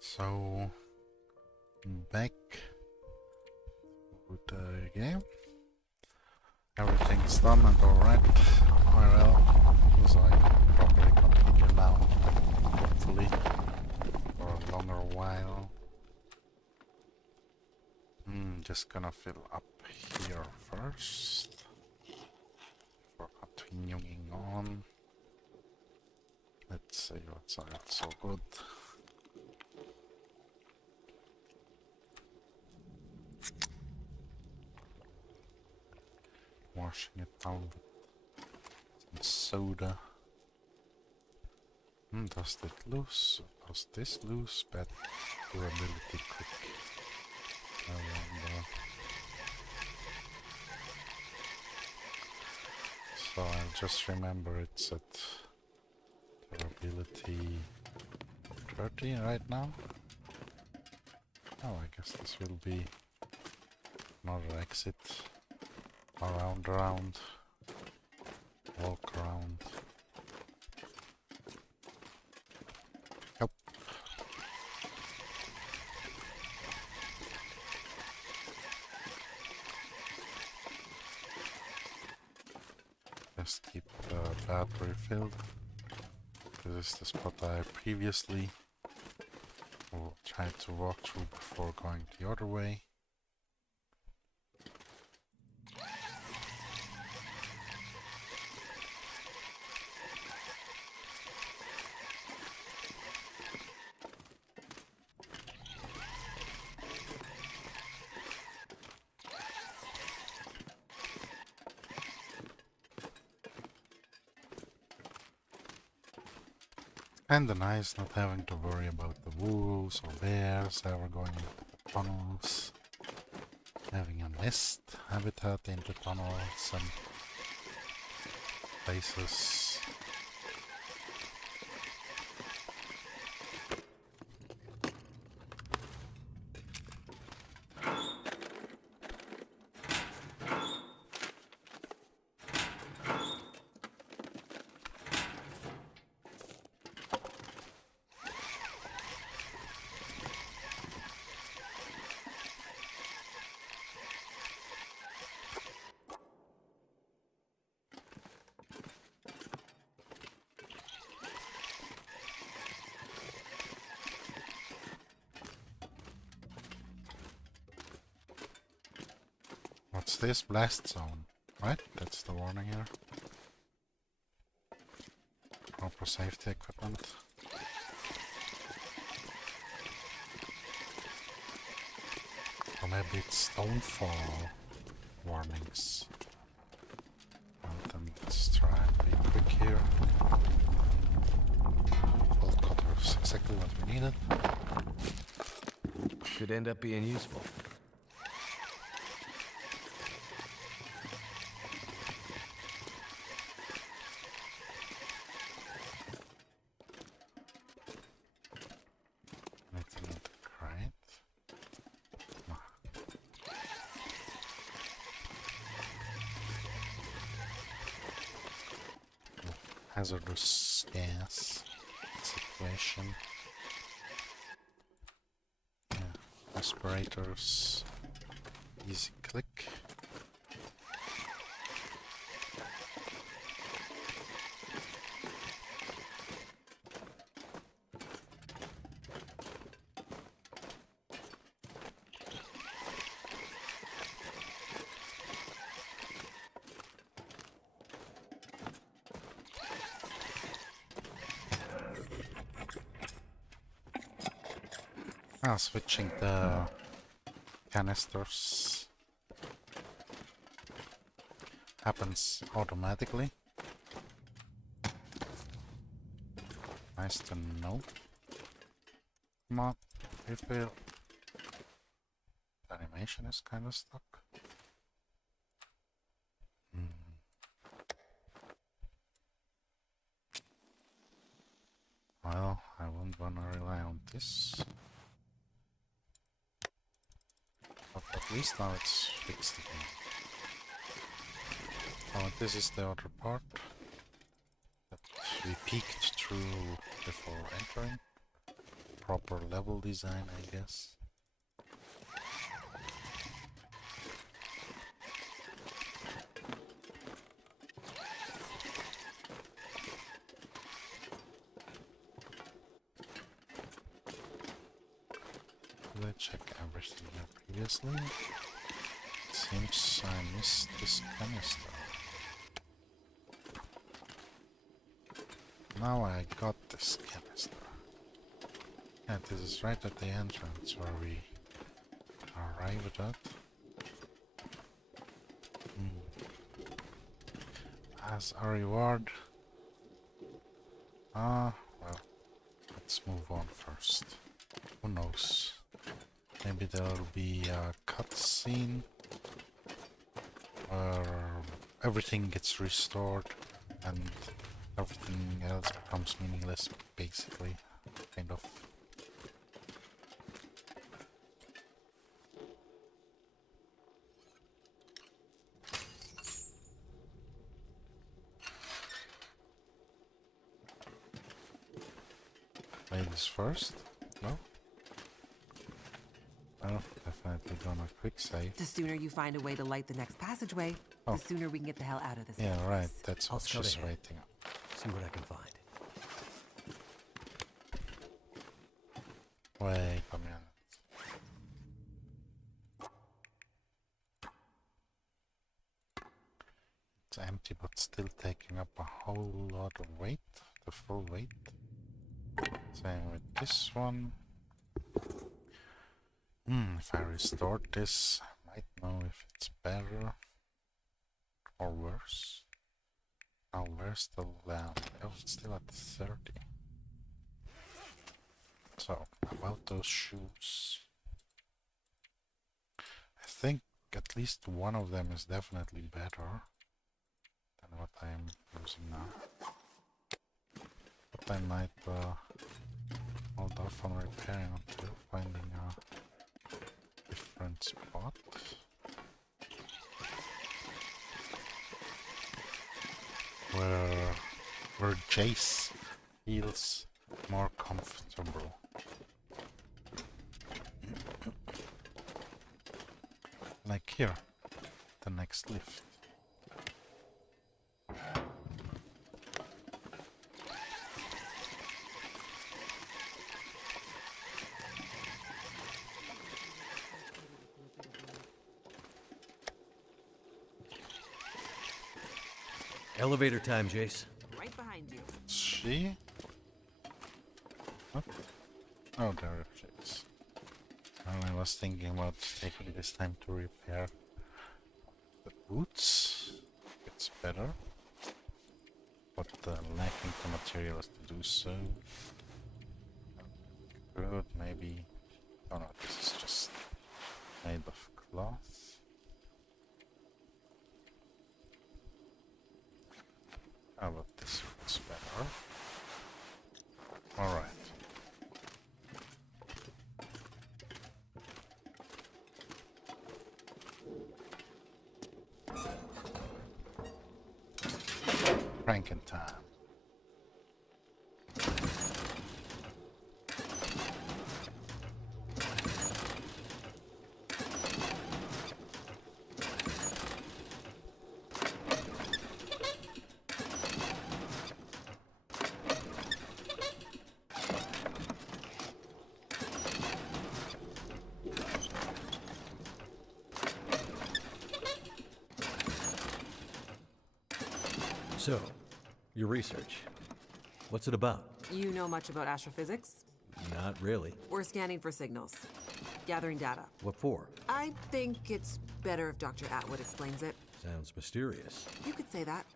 So back to the game. Everything's done and alright. Well, so I can probably continue now, hopefully, for a longer while. Just gonna fill up here first before continuing on. Let's see what's not so good. Washing it down with some soda. Does this lose bad durability quick? I wonder. So I'll just remember it's at durability 30 right now. Oh, I guess this will be another exit. Around, walk around. Yep. Just keep the battery filled. This is the spot I previously tried to walk through before going the other way. Kinda nice not having to worry about the wolves or bears ever going into the tunnels. Having a nest habitat into tunnels and places. What's this? Blast zone, right? That's the warning here. Proper safety equipment. Or maybe it's stonefall warnings. Well, then let's try and be quick here. Bolt cutter is exactly what we needed. Could end up being useful. Hazardous gas situation. Yeah, respirators. Easy click. Switching the canisters happens automatically. Nice to know. Come on, refill. The animation is kind of stuck. Well, I won't wanna rely on this. But at least now it's fixed again. Oh, this is the other part that we peeked through before entering. proper level design, I guess. Did I check everything here previously? It seems I missed this canister. Now I got this canister. And this is right at the entrance where we arrived at. As a reward. Well, let's move on first. Who knows? Maybe there'll be a cutscene where everything gets restored and everything else becomes meaningless, basically, kind of. Ladies first? No? Well, definitely gonna quick save. The sooner you find a way to light the next passageway, the sooner we can get the hell out of this Yeah, place. right, that's I'll what scout she's ahead. waiting on. See what I can find. Wait a minute. It's empty but still taking up a whole lot of weight, the full weight. Same with this one. If I restore this, I might know if it's better or worse. Now where's the lamp? Oh, it's still at 30. So, about those shoes. I think at least one of them is definitely better than what I'm using now. But I might hold off on repairing until finding a different spot. Where Jace feels more comfortable. Like here, the next lift. Elevator time, Jace. Right behind you. She? What? Oh, there it is. Well, I was thinking about taking this time to repair the boots. It's better. But lacking the materials to do so. Good, maybe. Oh no, this is just made of cloth. How about this one's better? Alright. Cranking time. So, your research. What's it about? You know much about astrophysics? Not really. We're scanning for signals, gathering data. What for? I think it's better if Dr. Atwood explains it. Sounds mysterious. You could say that.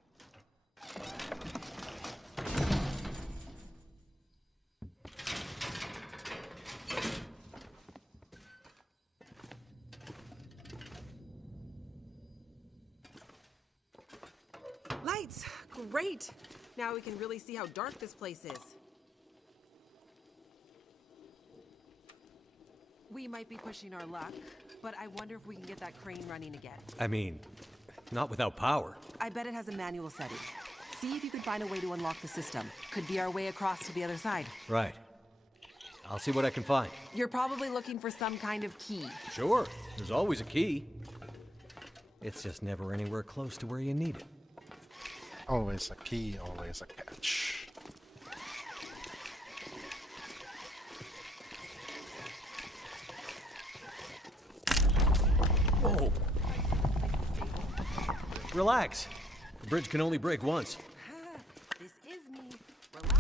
Lights! Great! Now we can really see how dark this place is. We might be pushing our luck, but I wonder if we can get that crane running again. I mean, not without power. I bet it has a manual setting. See if you can find a way to unlock the system. Could be our way across to the other side. Right. I'll see what I can find. You're probably looking for some kind of key. Sure, there's always a key. It's just never anywhere close to where you need it. Always a key, always a catch. Whoa! Relax. The bridge can only break once. This is me. Relax.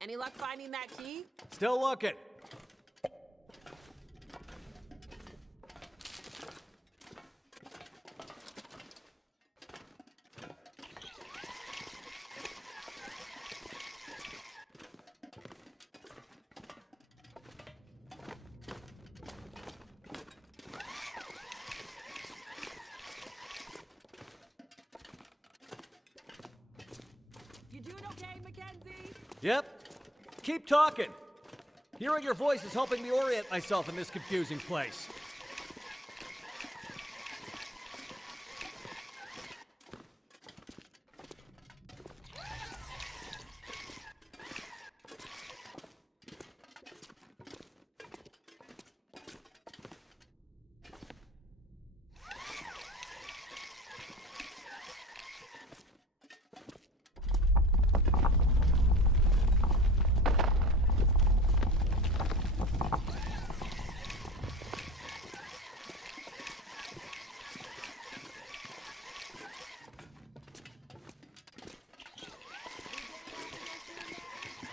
Any luck finding that key? Still looking. You doing okay, Mackenzie? Yep. Keep talking. Hearing your voice is helping me orient myself in this confusing place.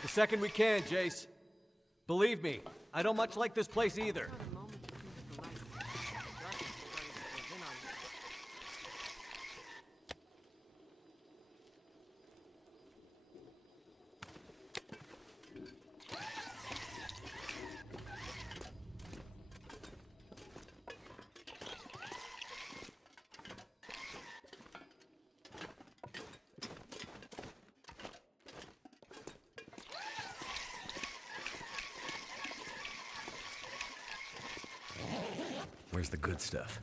The second we can, Jace. Believe me, I don't much like this place either. Not a moment to think of the light. Darkness is starting to close in on you. Where's the good stuff?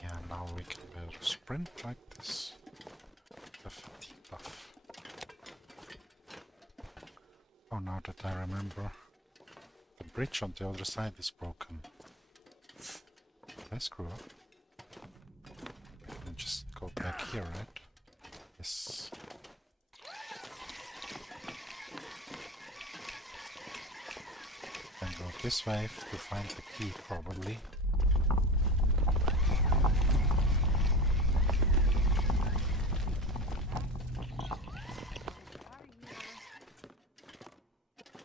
Yeah, now we can better sprint like this. The fatigue buff. Oh, now that I remember, the bridge on the other side is broken. Did I screw up? I can just go back here, right? Yes. Then go this way to find the key, probably.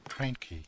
Train key.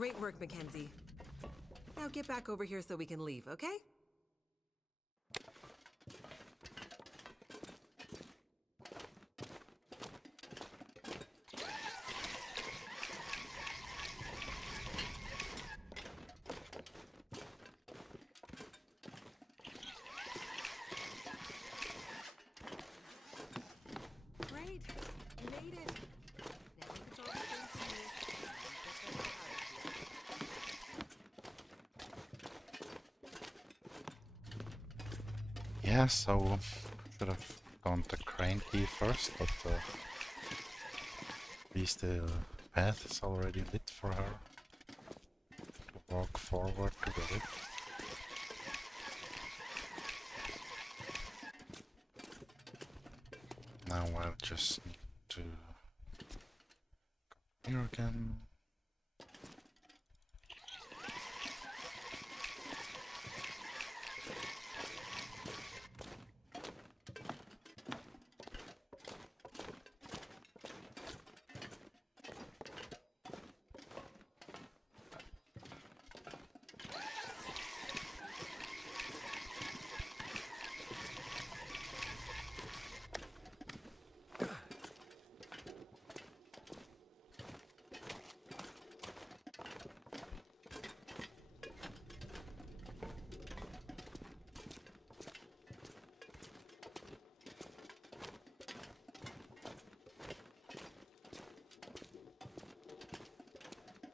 Great work, Mackenzie. Now get back over here so we can leave, okay? Great. You made it. Now it's all thanks to you. Get the hell out of here. Yeah, so should have gone to crane key first, but at least the path is already lit for her to walk forward to the lift. Now I just need to go here again.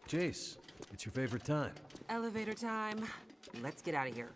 Jace, it's your favorite time. Elevator time. Let's get out of here.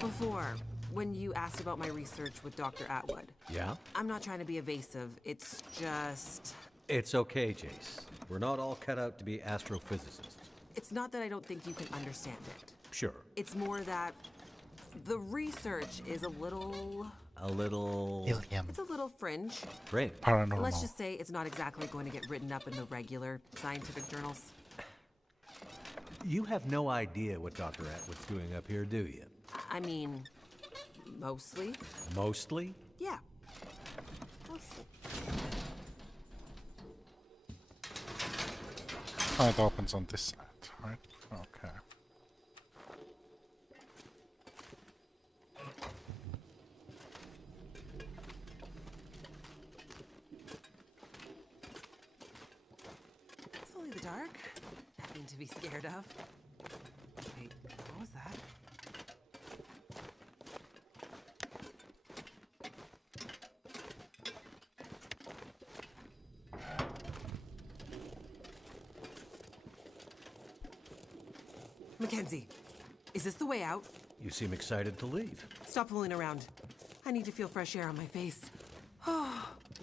Before, when you asked about my research with Dr. Atwood, Yeah? I'm not trying to be evasive. It's just... It's okay, Jace. We're not all cut out to be astrophysicists. It's not that I don't think you can understand it. Sure. It's more that the research is a little... A little... Helium. It's a little fringe. Great. Paranormal. Let's just say it's not exactly going to get written up in the regular scientific journals. You have no idea what Dr. Atwood's doing up here, do you? I mean, mostly. Mostly? Yeah. Mostly. Oh, it opens on this side, right? Okay. It's only the dark. Nothing to be scared of. Wait, what was that? Mackenzie, is this the way out? You seem excited to leave. Stop fooling around. I need to feel fresh air on my face.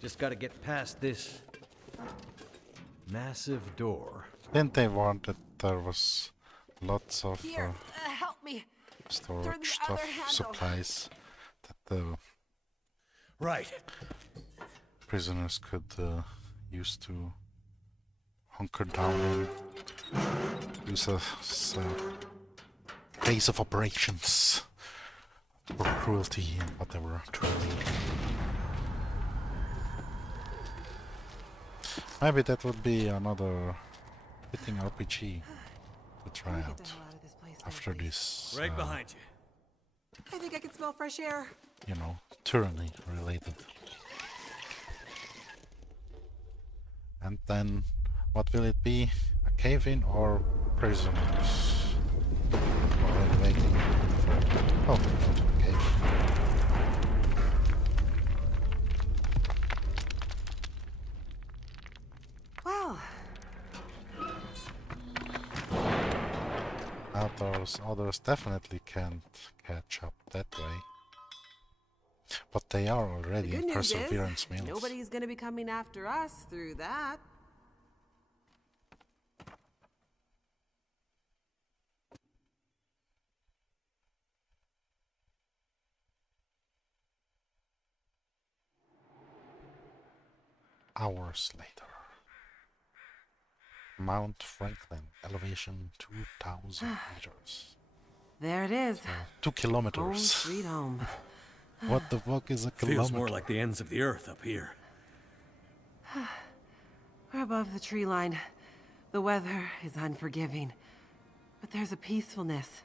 Just gotta get past this massive door. Didn't they warn that there was lots of Here, help me. storage Turn the stuff, other handle. supplies that the Right. prisoners could use to hunker down and use as base of operations for cruelty and whatever training. Maybe that would be another fitting RPG to try Get out the hell out of this place, after please. this, Right behind you. I think I can smell fresh air. you know, tyranny related. And then, what will it be? A cave-in or prisoners? Already waiting for... Oh, okay. Well, Now those others definitely can't catch up that way. But they are the already good in news Perseverance is Mills. nobody's gonna be coming after us through that. Hours later. Mount Franklin, elevation 2,000 meters. There it is. 2 Home kilometers. sweet home. What the fuck is a kilometer? Feels more like the ends of the earth up here. We're above the tree line. The weather is unforgiving, but there's a peacefulness.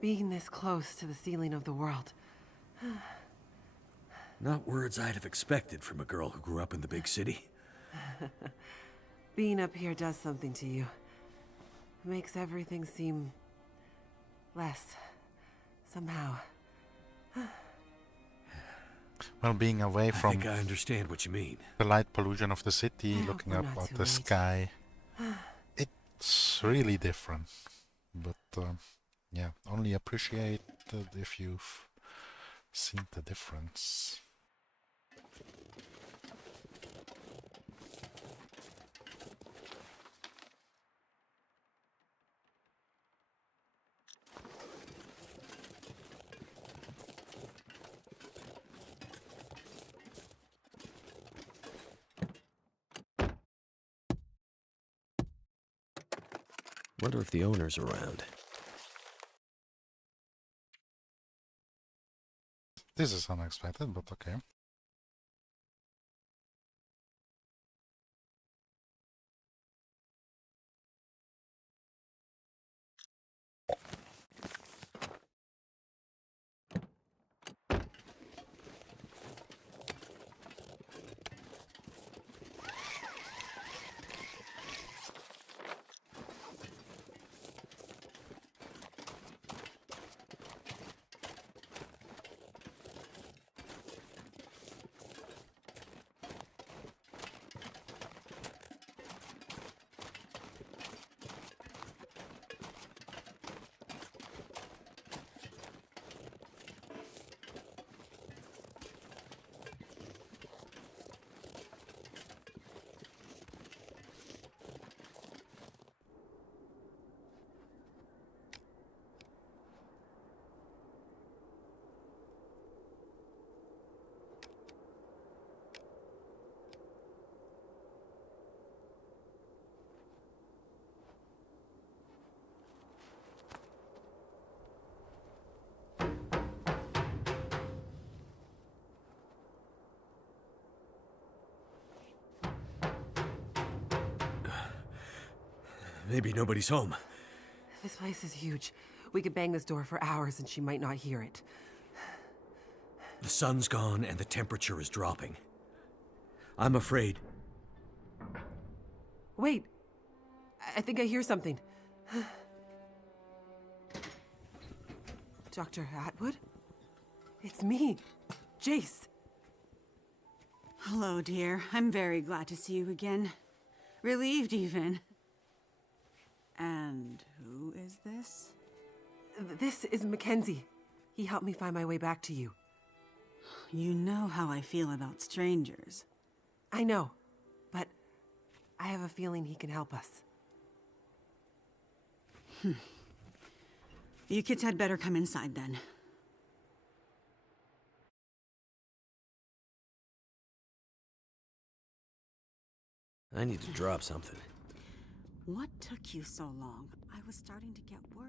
Being this close to the ceiling of the world. Not words I'd have expected from a girl who grew up in the big city. Being up here does something to you. It makes everything seem less, somehow. Well, being away I from think I understand what you mean. the light pollution of the city, I hope looking we're up not at too the late. sky, it's really different. But yeah, only appreciate it if you've seen the difference. Wonder if the owner's around. This is unexpected, but okay. Maybe nobody's home. This place is huge. We could bang this door for hours and she might not hear it. The sun's gone and the temperature is dropping. I'm afraid. Wait! I think I hear something. Dr. Atwood? It's me, Jace. Hello, dear. I'm very glad to see you again. Relieved, even. And who is this? This is Mackenzie. He helped me find my way back to you. You know how I feel about strangers. I know, but I have a feeling he can help us. You kids had better come inside then. I need to drop something. What took you so long? I was starting to get worried.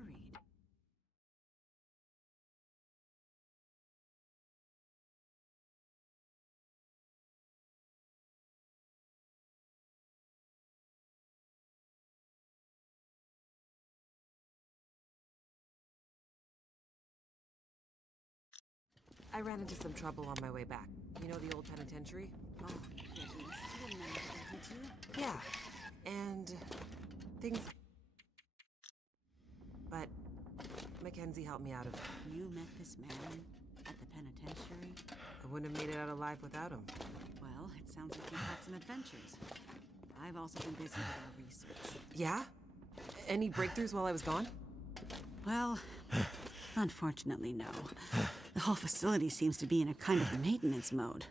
I ran into some trouble on my way back. You know the old penitentiary? Oh, goodness. You didn't know that, did you? Yeah. And things... But Mackenzie helped me out of it. You met this man at the penitentiary? I wouldn't have made it out alive without him. Well, it sounds like you've had some adventures. I've also been busy with our research. Yeah? Any breakthroughs while I was gone? Well, unfortunately, no. The whole facility seems to be in a kind of maintenance mode.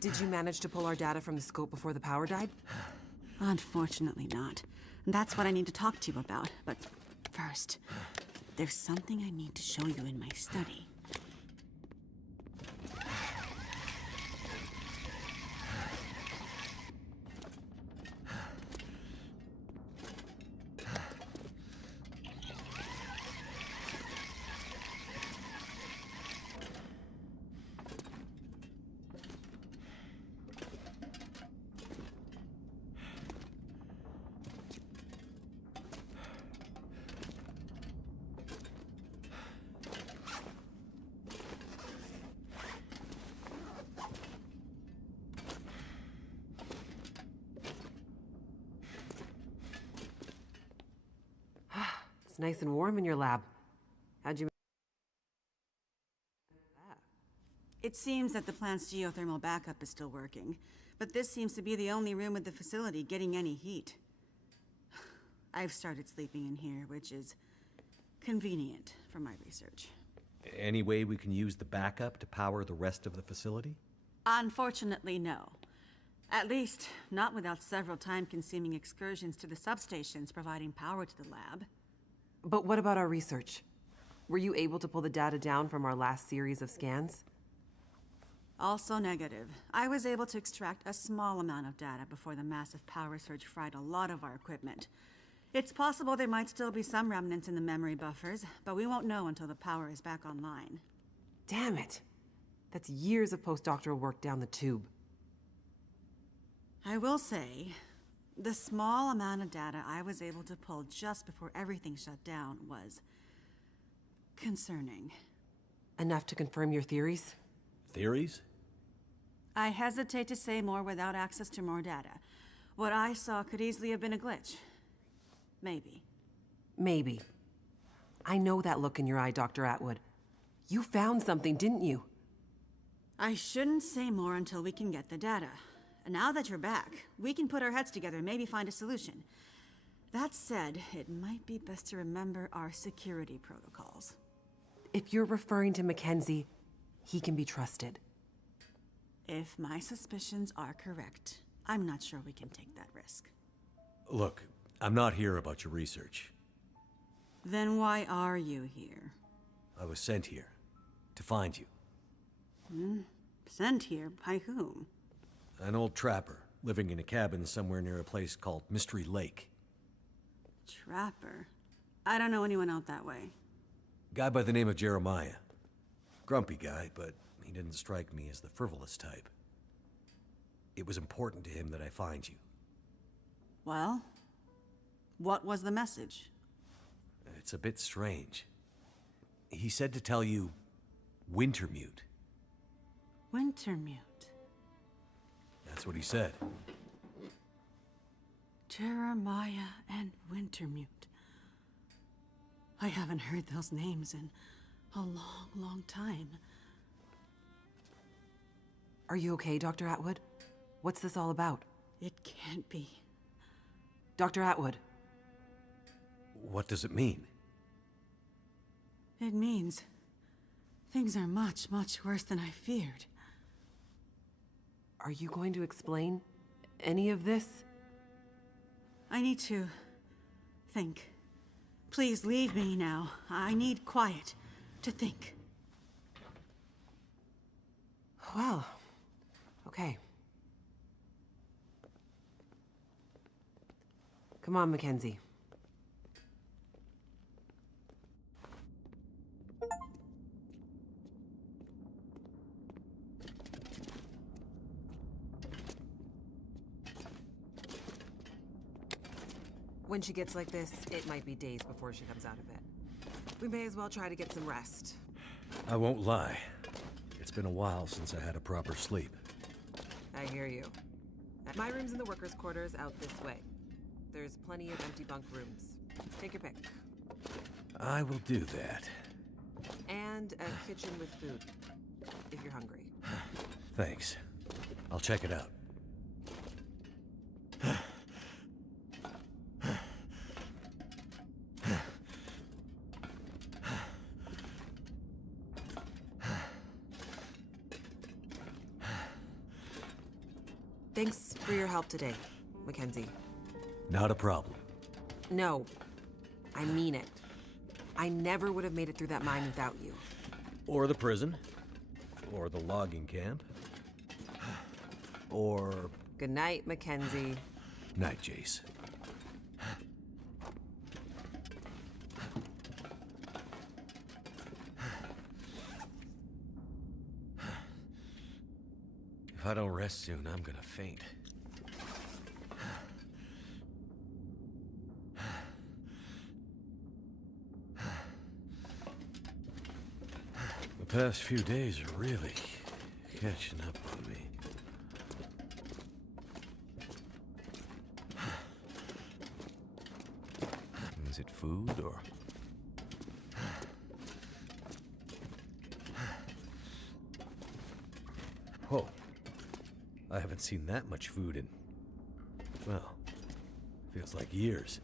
Did you manage to pull our data from the scope before the power died? Unfortunately not. That's what I need to talk to you about. But first, there's something I need to show you in my study. nice and warm in your lab. How'd you... It seems that the plant's geothermal backup is still working, but this seems to be the only room at the facility getting any heat. I've started sleeping in here, which is convenient for my research. Any way we can use the backup to power the rest of the facility? Unfortunately, no. At least, not without several time-consuming excursions to the substations providing power to the lab. But what about our research? Were you able to pull the data down from our last series of scans? Also negative. I was able to extract a small amount of data before the massive power surge fried a lot of our equipment. It's possible there might still be some remnants in the memory buffers, but we won't know until the power is back online. Damn it! That's years of postdoctoral work down the tube. I will say, the small amount of data I was able to pull just before everything shut down was concerning. Enough to confirm your theories? Theories? I hesitate to say more without access to more data. What I saw could easily have been a glitch. Maybe. Maybe. I know that look in your eye, Dr. Atwood. You found something, didn't you? I shouldn't say more until we can get the data. And now that you're back, we can put our heads together and maybe find a solution. That said, it might be best to remember our security protocols. If you're referring to Mackenzie, he can be trusted. If my suspicions are correct, I'm not sure we can take that risk. Look, I'm not here about your research. Then why are you here? I was sent here to find you. Sent here by whom? An old trapper living in a cabin somewhere near a place called Mystery Lake. Trapper? I don't know anyone out that way. Guy by the name of Jeremiah. Grumpy guy, but he didn't strike me as the frivolous type. It was important to him that I find you. Well, what was the message? It's a bit strange. He said to tell you, Wintermute. Wintermute. That's what he said. Jeremiah and Wintermute. I haven't heard those names in a long, long time. Are you okay, Dr. Atwood? What's this all about? It can't be. Dr. Atwood. What does it mean? It means things are much, much worse than I feared. Are you going to explain any of this? I need to think. Please leave me now. I need quiet to think. Well, okay. Come on, Mackenzie. When she gets like this, it might be days before she comes out of it. We may as well try to get some rest. I won't lie. It's been a while since I had a proper sleep. I hear you. My room's in the workers' quarters out this way. There's plenty of empty bunk rooms. Take your pick. I will do that. And a kitchen with food, if you're hungry. Thanks. I'll check it out. Thanks for your help today, Mackenzie. Not a problem. No, I mean it. I never would have made it through that mine without you. Or the prison. Or the logging camp. Or... Good night, Mackenzie. Night, Jace. If I don't rest soon, I'm gonna faint. The past few days are really catching up on me. Is it food or Whoa. I haven't seen that much food in... well, feels like years.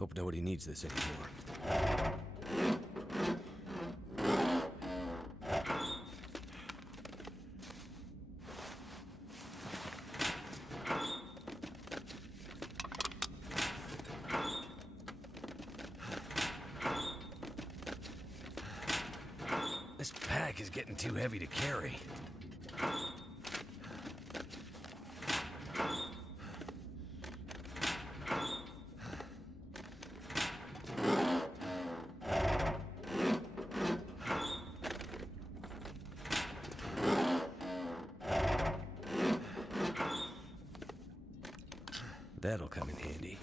Hope nobody needs this anymore. This pack is getting too heavy to carry. That'll come in handy.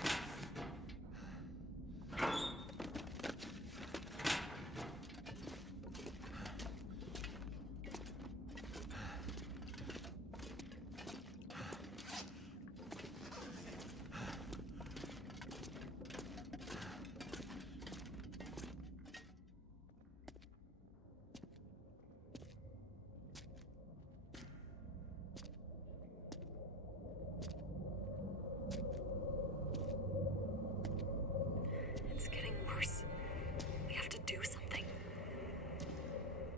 It's getting worse. We have to do something.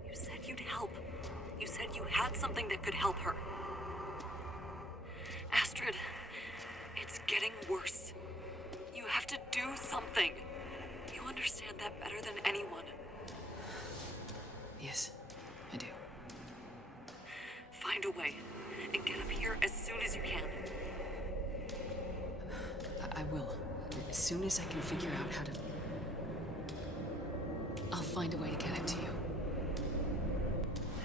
You said you'd help. You said you had something that could help her. Astrid, it's getting worse. You have to do something. You understand that better than anyone. Yes, I do. Find a way and get up here as soon as you can. I will. As soon as I can figure out how to... I'll find a way to get it to you.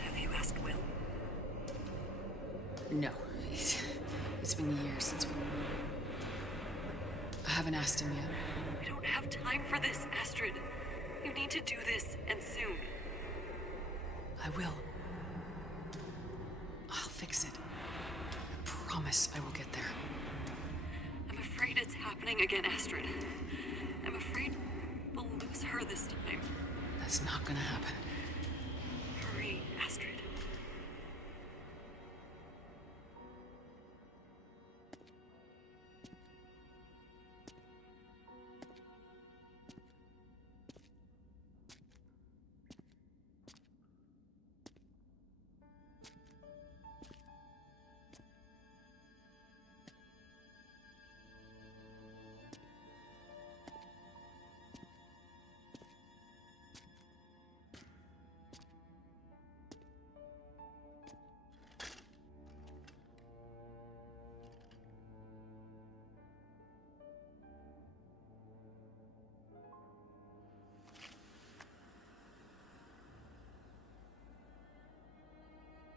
Have you asked Will? No. It's been years since we... I haven't asked him yet. We don't have time for this, Astrid. You need to do this, and soon. I will. I'll fix it. I promise I will get there. I'm afraid it's happening again, Astrid. I'm afraid we'll lose her this time. That's not gonna happen. Hurry, Astrid.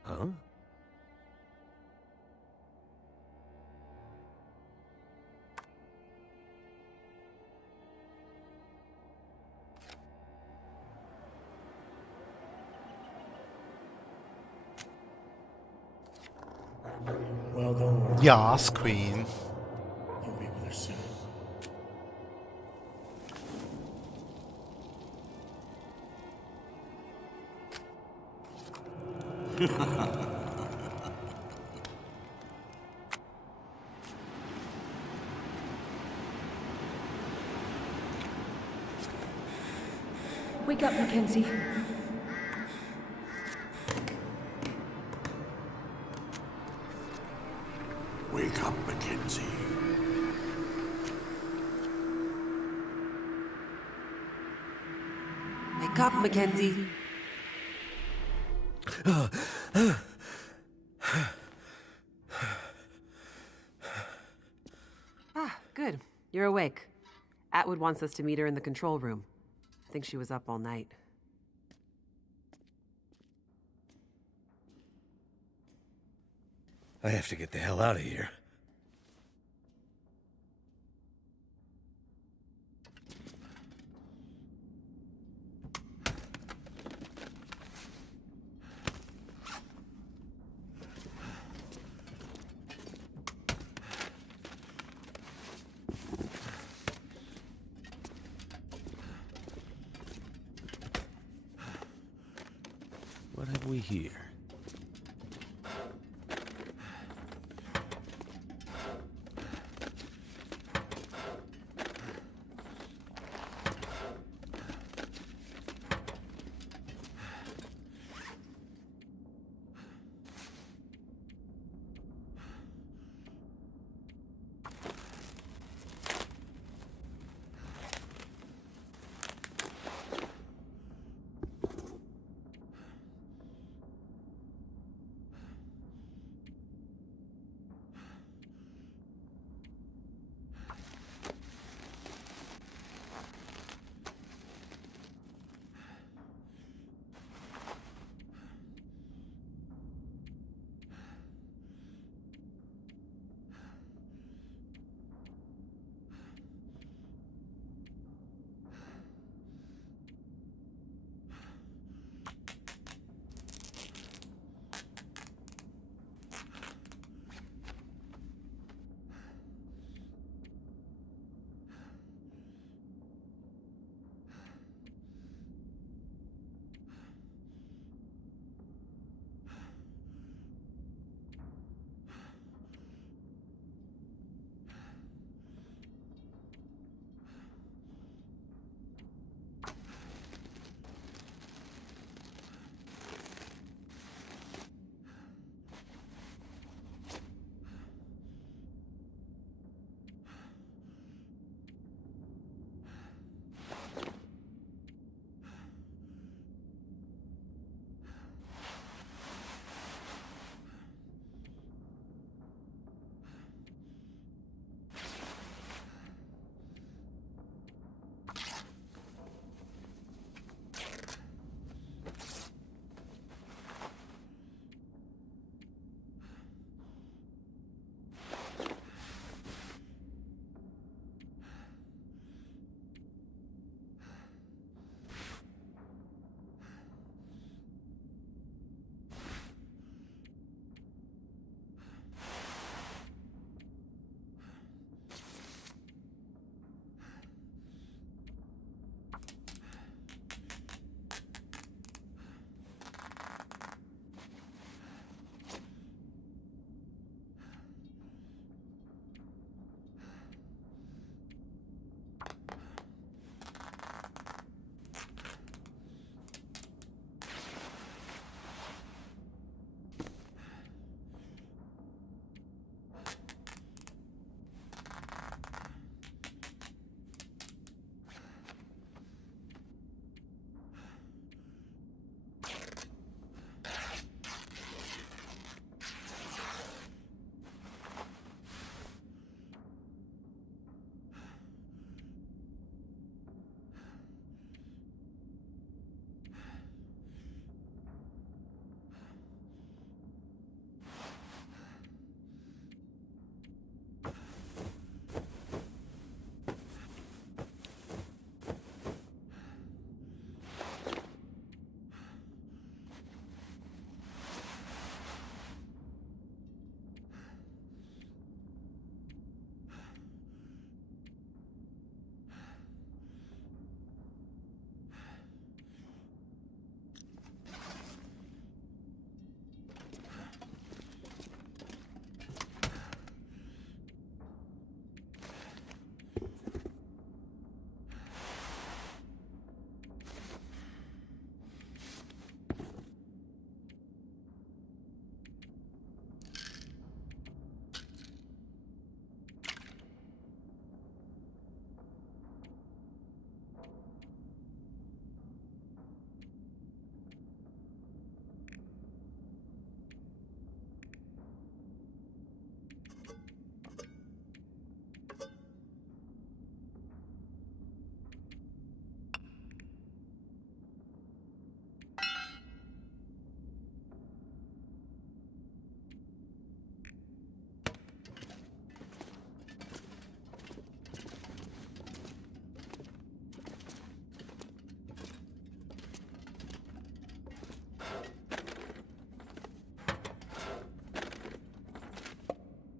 Huh? Well, don't worry. Yas, Queen. You'll be with her soon. Wake up, Mackenzie. Wake up, Mackenzie. up, Mackenzie. Good. You're awake. Atwood wants us to meet her in the control room. I think she was up all night. I have to get the hell out of here. What have we here?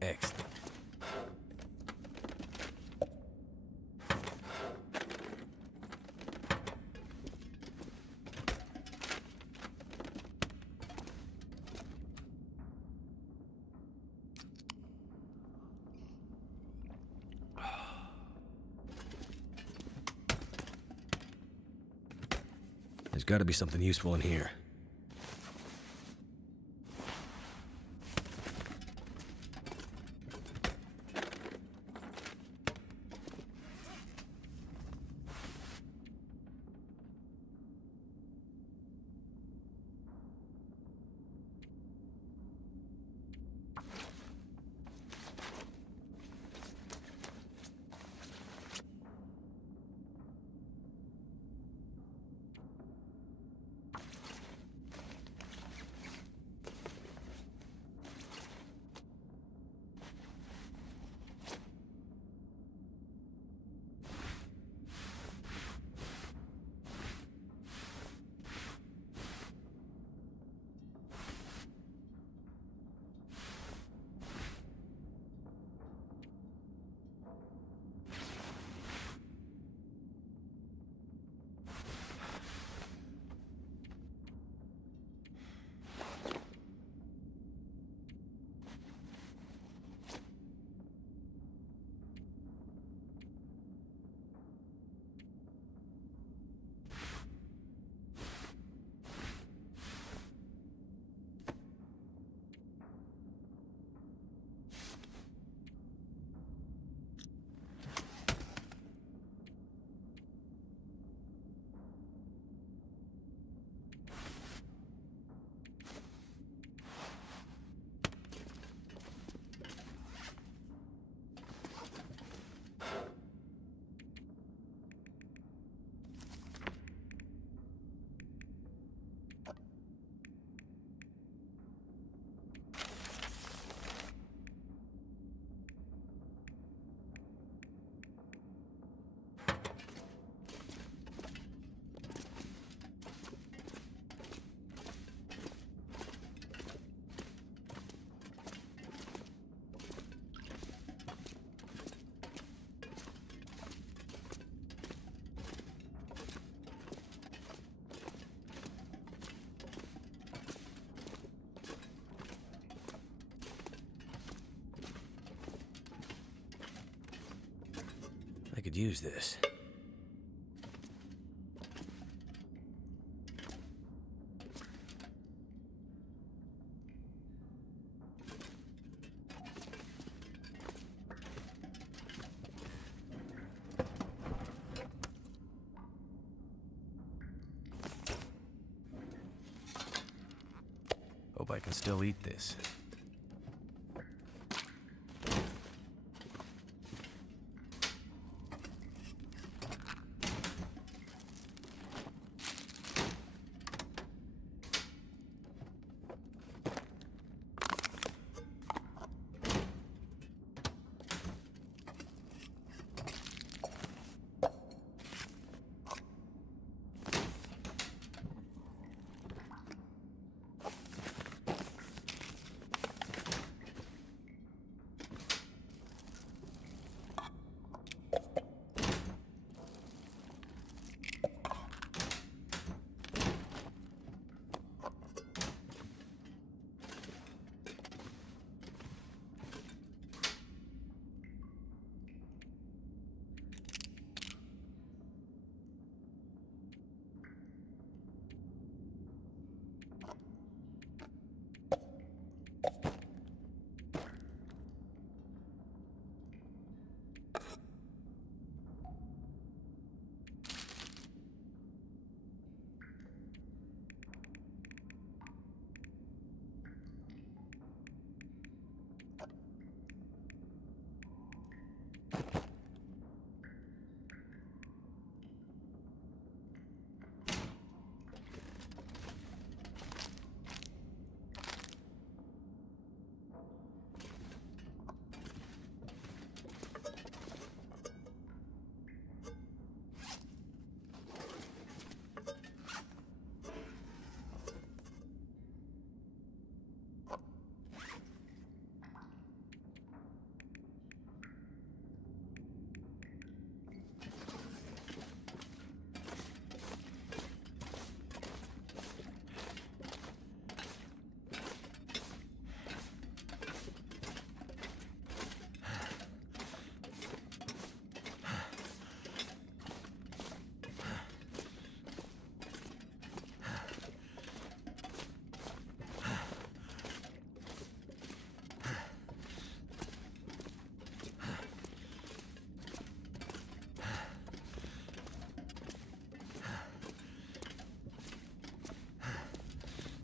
Excellent. There's got to be something useful in here. I could use this. Hope I can still eat this.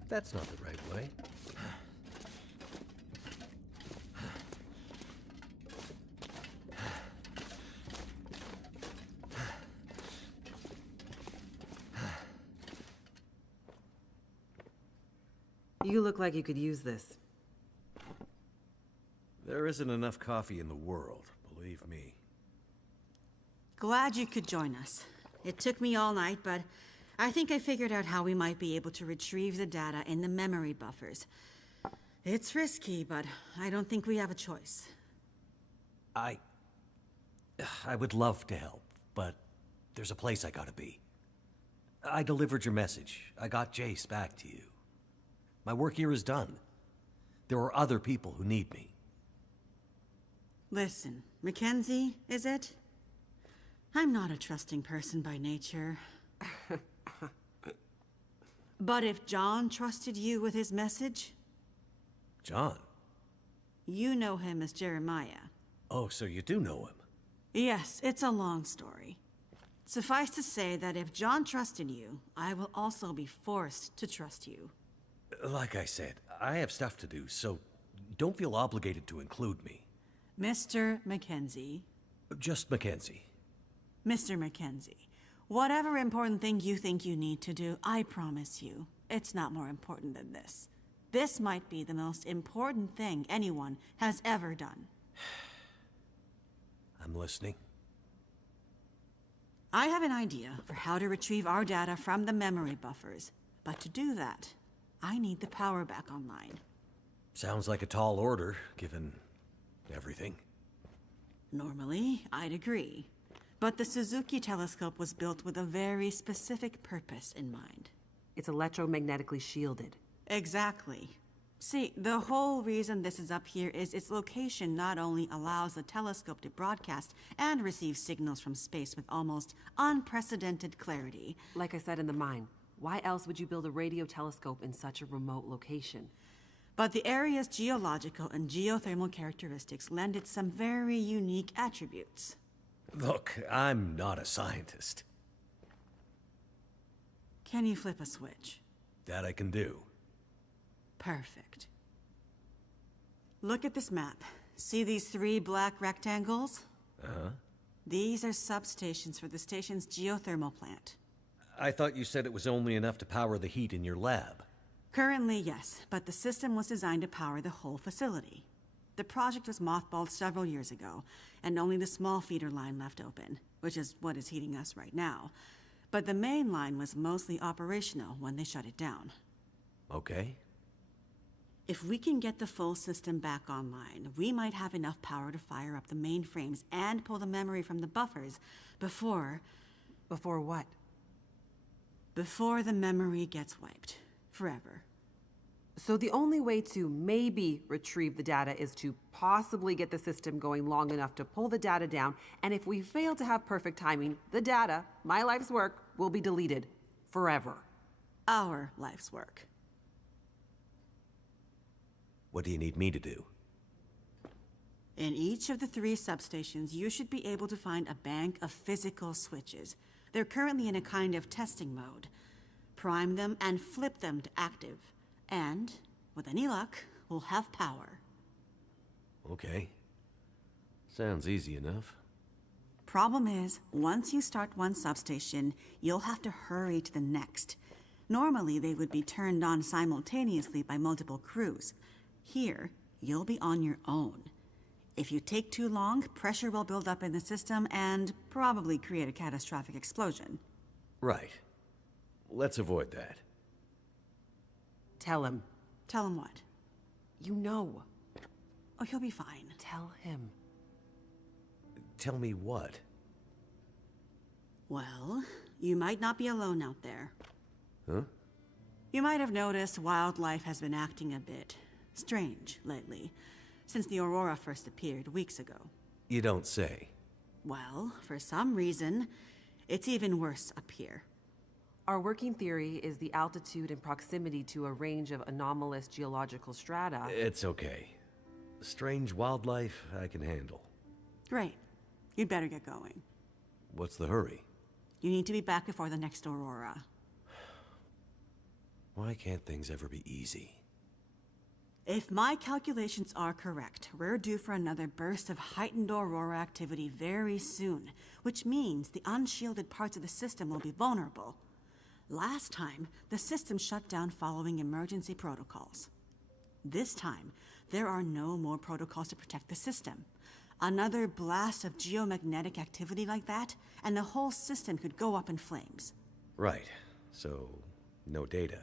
That's not the right way. You look like you could use this. There isn't enough coffee in the world, believe me. Glad you could join us. It took me all night, but I think I figured out how we might be able to retrieve the data in the memory buffers. It's risky, but I don't think we have a choice. I would love to help, but there's a place I gotta be. I delivered your message. I got Jace back to you. My work here is done. There are other people who need me. Listen, Mackenzie, is it? I'm not a trusting person by nature. But if John trusted you with his message, John? you know him as Jeremiah. Oh, so you do know him? Yes, it's a long story. Suffice to say that if John trusted you, I will also be forced to trust you. Like I said, I have stuff to do, so don't feel obligated to include me. Mr. Mackenzie. Just Mackenzie. Mr. Mackenzie, whatever important thing you think you need to do, I promise you, it's not more important than this. This might be the most important thing anyone has ever done. I'm listening. I have an idea for how to retrieve our data from the memory buffers, but to do that, I need the power back online. Sounds like a tall order, given everything. Normally, I'd agree. But the Suzuki telescope was built with a very specific purpose in mind. It's electromagnetically shielded. Exactly. See, the whole reason this is up here is its location not only allows the telescope to broadcast and receive signals from space with almost unprecedented clarity. Like I said in the mine, why else would you build a radio telescope in such a remote location? But the area's geological and geothermal characteristics lend it some very unique attributes. Look, I'm not a scientist. Can you flip a switch? That I can do. Perfect. Look at this map. See these 3 black rectangles? Uh-huh. These are substations for the station's geothermal plant. I thought you said it was only enough to power the heat in your lab. Currently, yes, but the system was designed to power the whole facility. The project was mothballed several years ago, and only the small feeder line left open, which is what is heating us right now. But the main line was mostly operational when they shut it down. Okay. If we can get the full system back online, we might have enough power to fire up the mainframes and pull the memory from the buffers before... Before what? Before the memory gets wiped. Forever. So the only way to maybe retrieve the data is to possibly get the system going long enough to pull the data down, and if we fail to have perfect timing, the data, my life's work, will be deleted. Forever. Our life's work. What do you need me to do? In each of the 3 substations, you should be able to find a bank of physical switches. They're currently in a kind of testing mode. Prime them and flip them to active. And, with any luck, we'll have power. Okay. Sounds easy enough. Problem is, once you start one substation, you'll have to hurry to the next. Normally, they would be turned on simultaneously by multiple crews. Here, you'll be on your own. If you take too long, pressure will build up in the system and probably create a catastrophic explosion. Right. Let's avoid that. Tell him. Tell him what? You know. Oh, he'll be fine. Tell him. Tell me what? Well, you might not be alone out there. Huh? You might have noticed wildlife has been acting a bit strange lately, since the Aurora first appeared weeks ago. You don't say. Well, for some reason, it's even worse up here. Our working theory is the altitude and proximity to a range of anomalous geological strata. It's okay. Strange wildlife I can handle. Great. You'd better get going. What's the hurry? You need to be back before the next Aurora. Why can't things ever be easy? If my calculations are correct, we're due for another burst of heightened Aurora activity very soon, which means the unshielded parts of the system will be vulnerable. Last time, the system shut down following emergency protocols. This time, there are no more protocols to protect the system. Another blast of geomagnetic activity like that, and the whole system could go up in flames. Right. So, no data.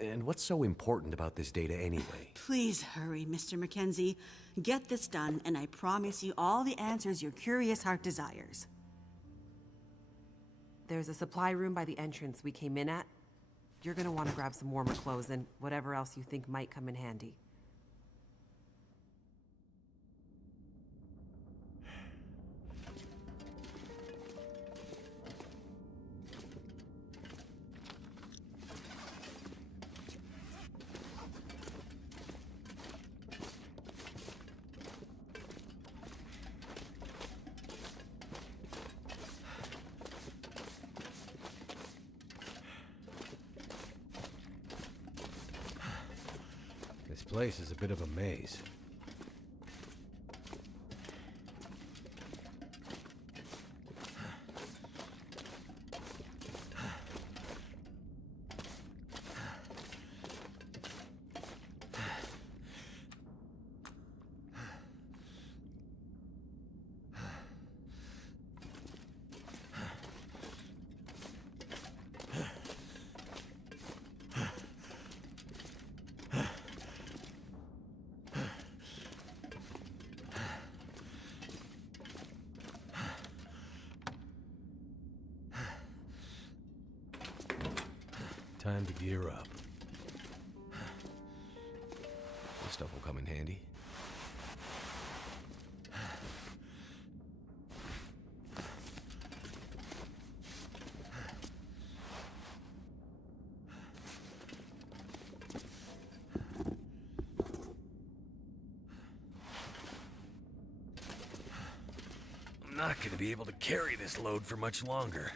And what's so important about this data anyway? Please hurry, Mr. Mackenzie. Get this done, and I promise you all the answers your curious heart desires. There's a supply room by the entrance we came in at. You're gonna want to grab some warmer clothes and whatever else you think might come in handy. This place is a bit of a maze. Time to gear up. This stuff will come in handy. I'm not gonna be able to carry this load for much longer.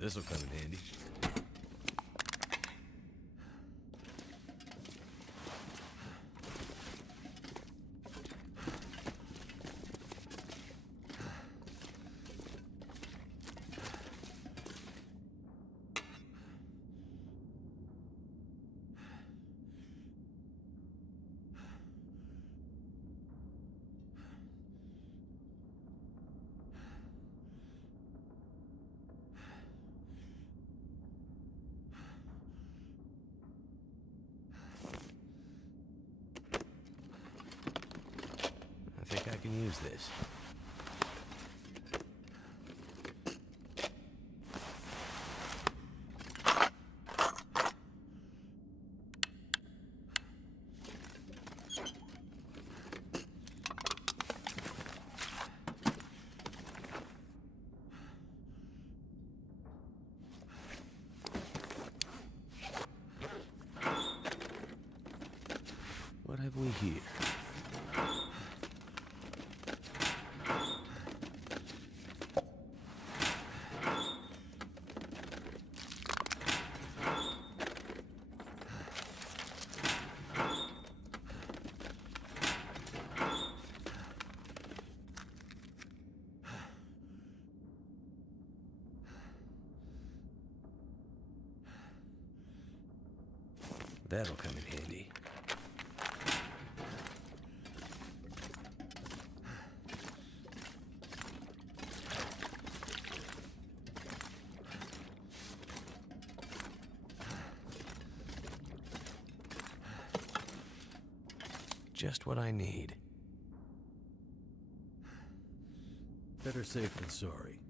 This'll come in handy. I think I can use this. What have we here? That'll come in handy. Just what I need. Better safe than sorry.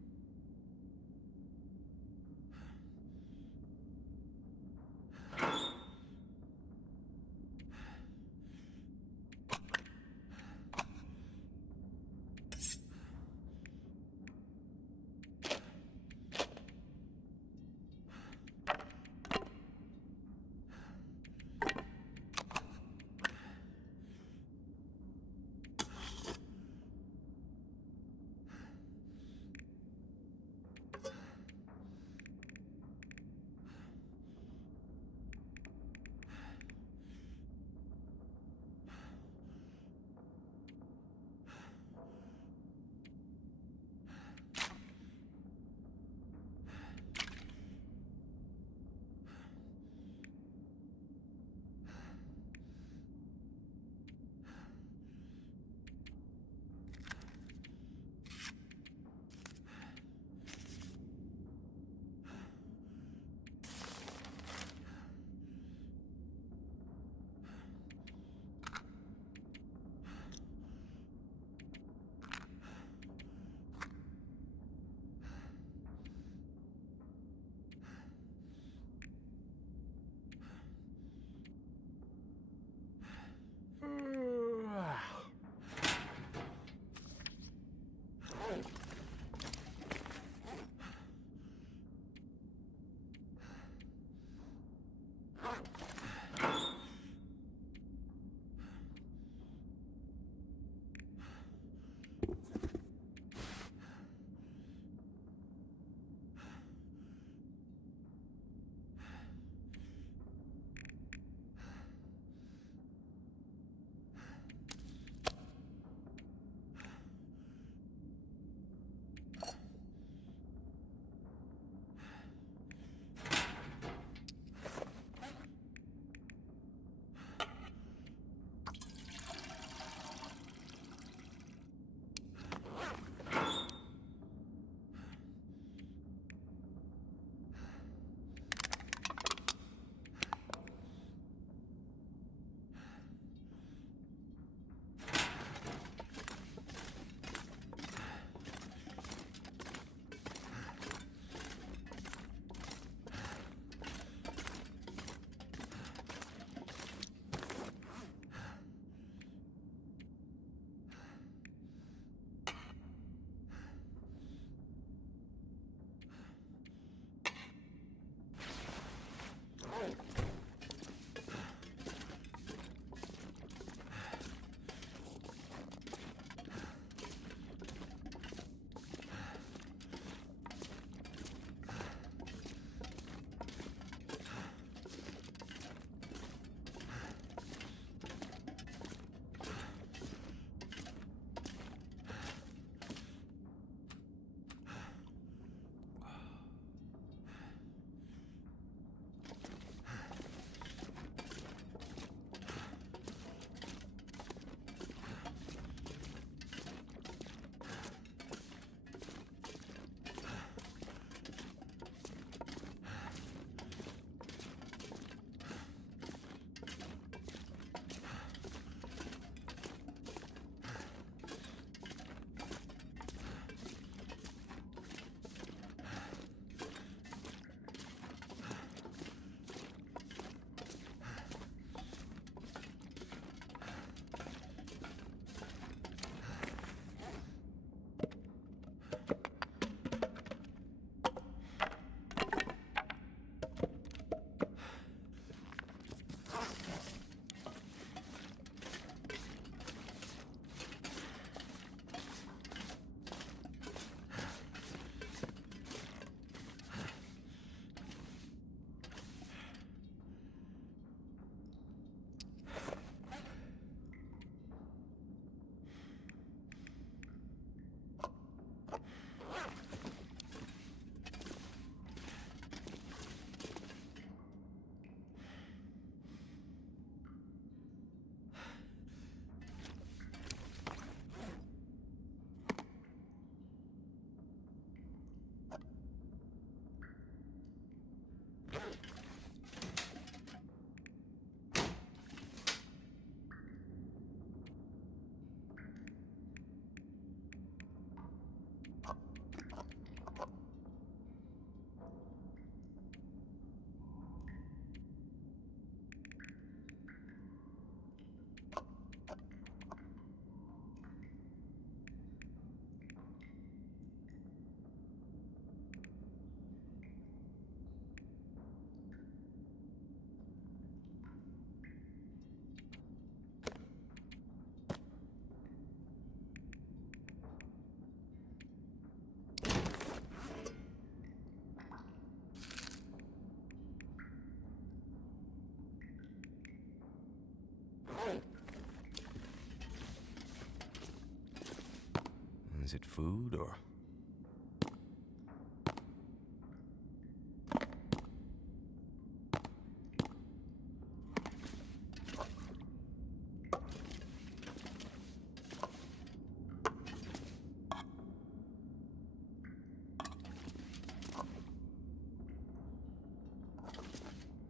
Is it food or...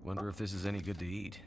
Wonder if this is any good to eat.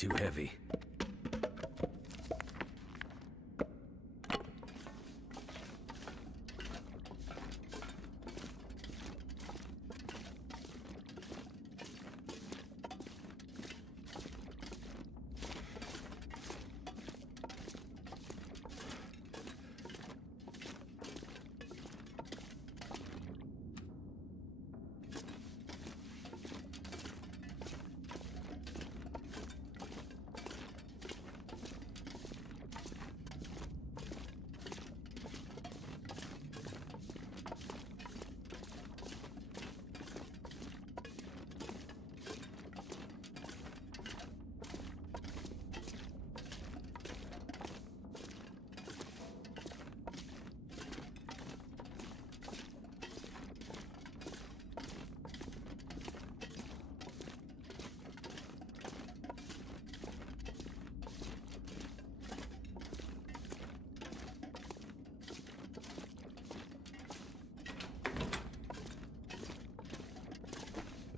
Too heavy.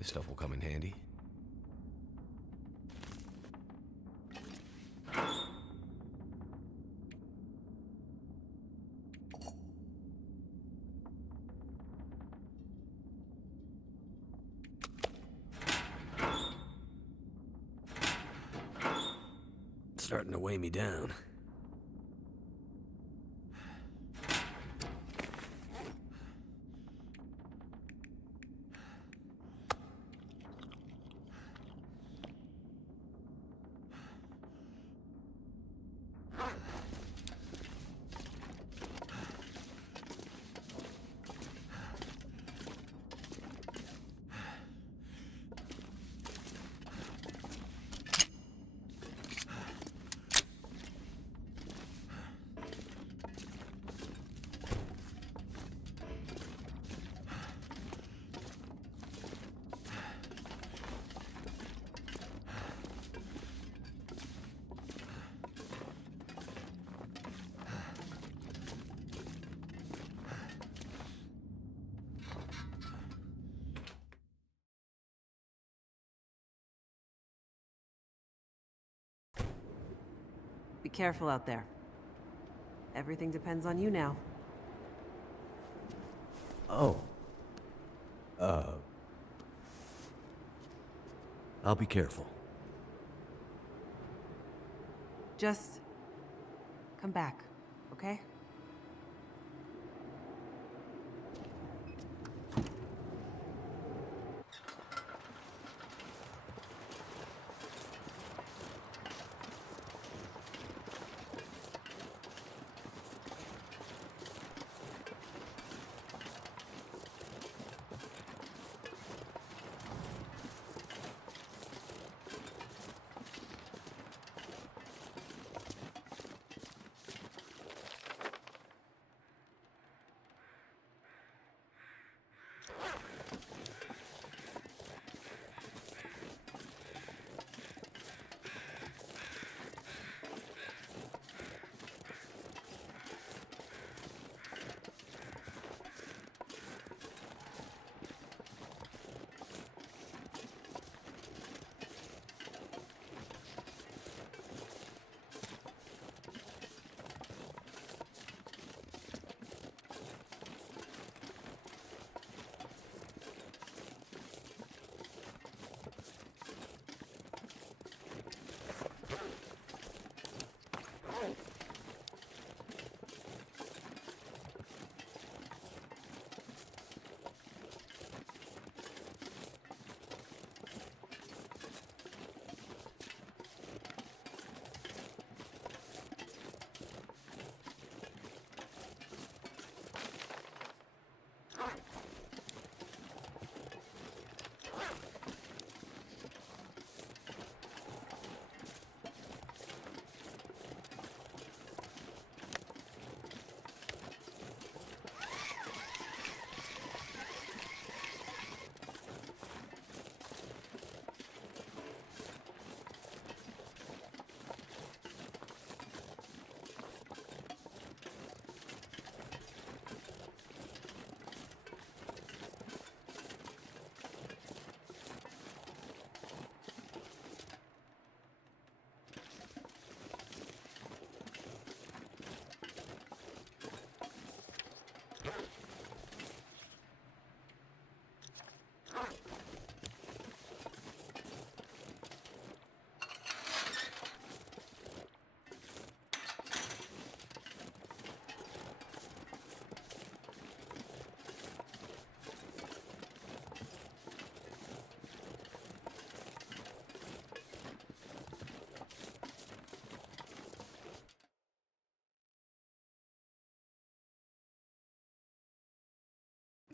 This stuff will come in handy. It's starting to weigh me down. Be careful out there. Everything depends on you now. Oh. I'll be careful. Just come back, okay?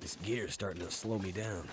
This gear's starting to slow me down.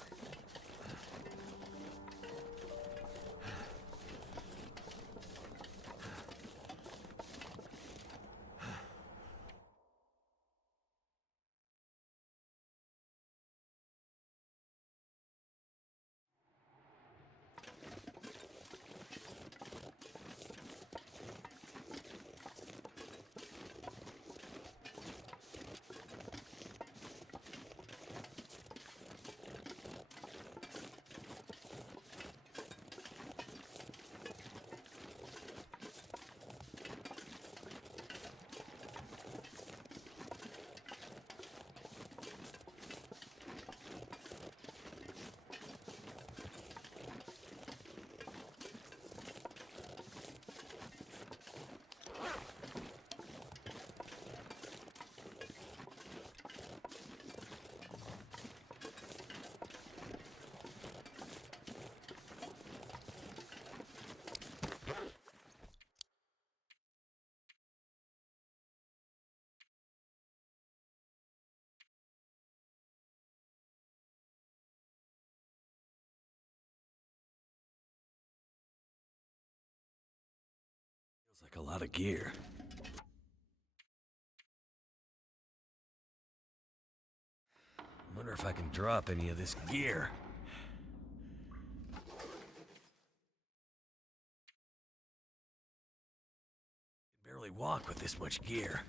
Feels like a lot of gear. Wonder if I can drop any of this gear. Can barely walk with this much gear.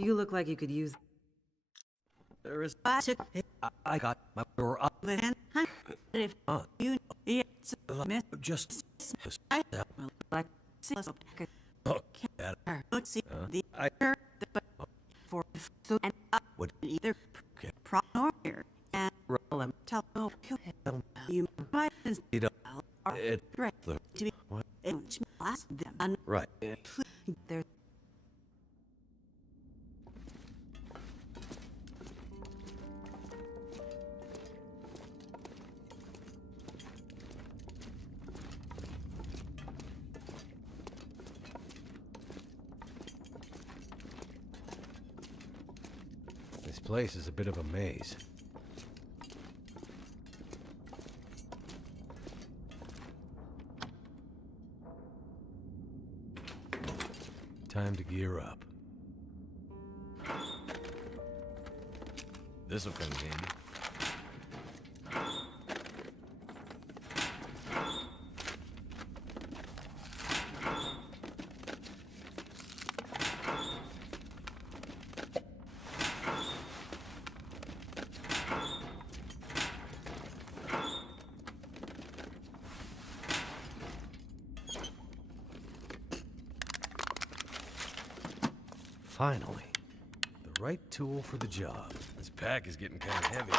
You look like you could use. There is. I got my door up. If you it's Just. I like Okay. let's see the I for so and would. either Okay. pro nor here and roll him tell oh you might You don't. are It. right The, to be what? last them and Right. there This place is a bit of a maze. Time to gear up. This'll come in handy. Finally. The right tool for the job. This pack is getting kind of heavy.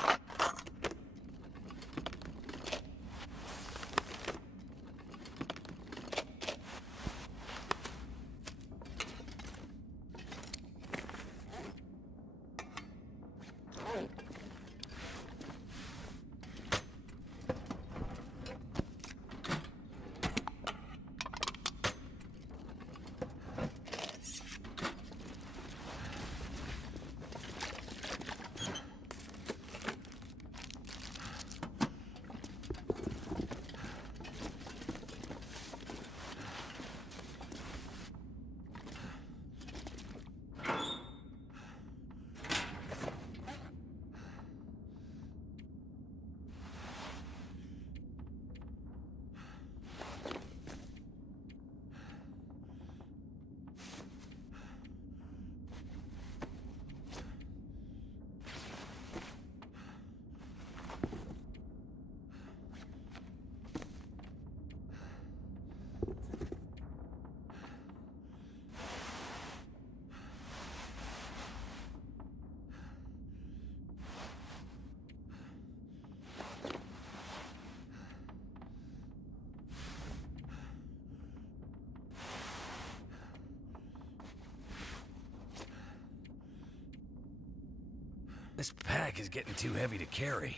This pack is getting too heavy to carry.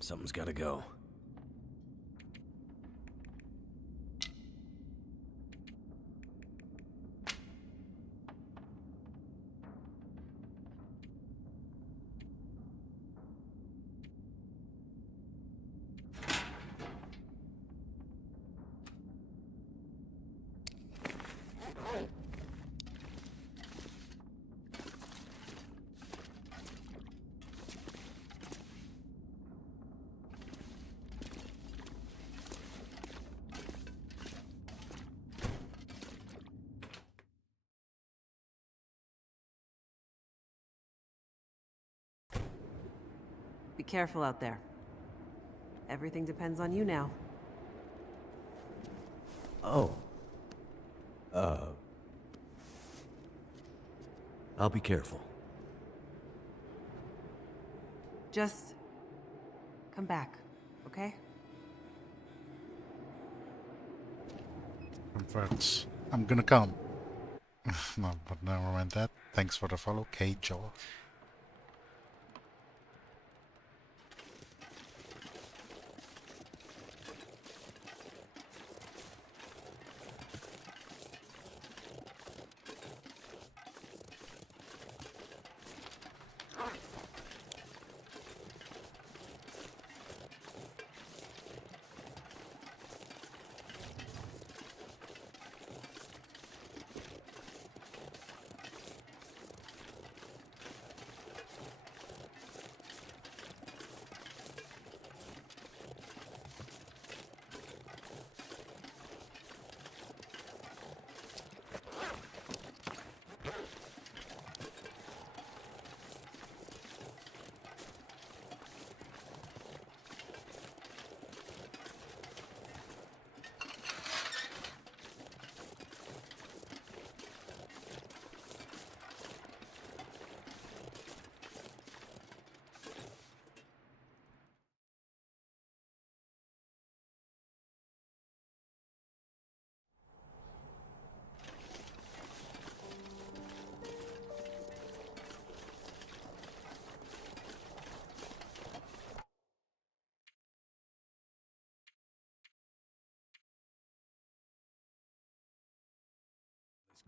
Something's gotta go. Be careful out there. Everything depends on you now. Oh. I'll be careful. Just come back, okay? Converts. I'm gonna come. No, but never mind that. Thanks for the follow, Kate Joel.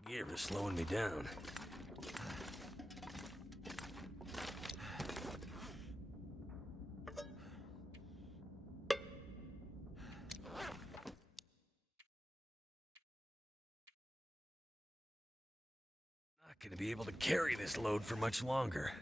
This gear is slowing me down. Not gonna be able to carry this load for much longer.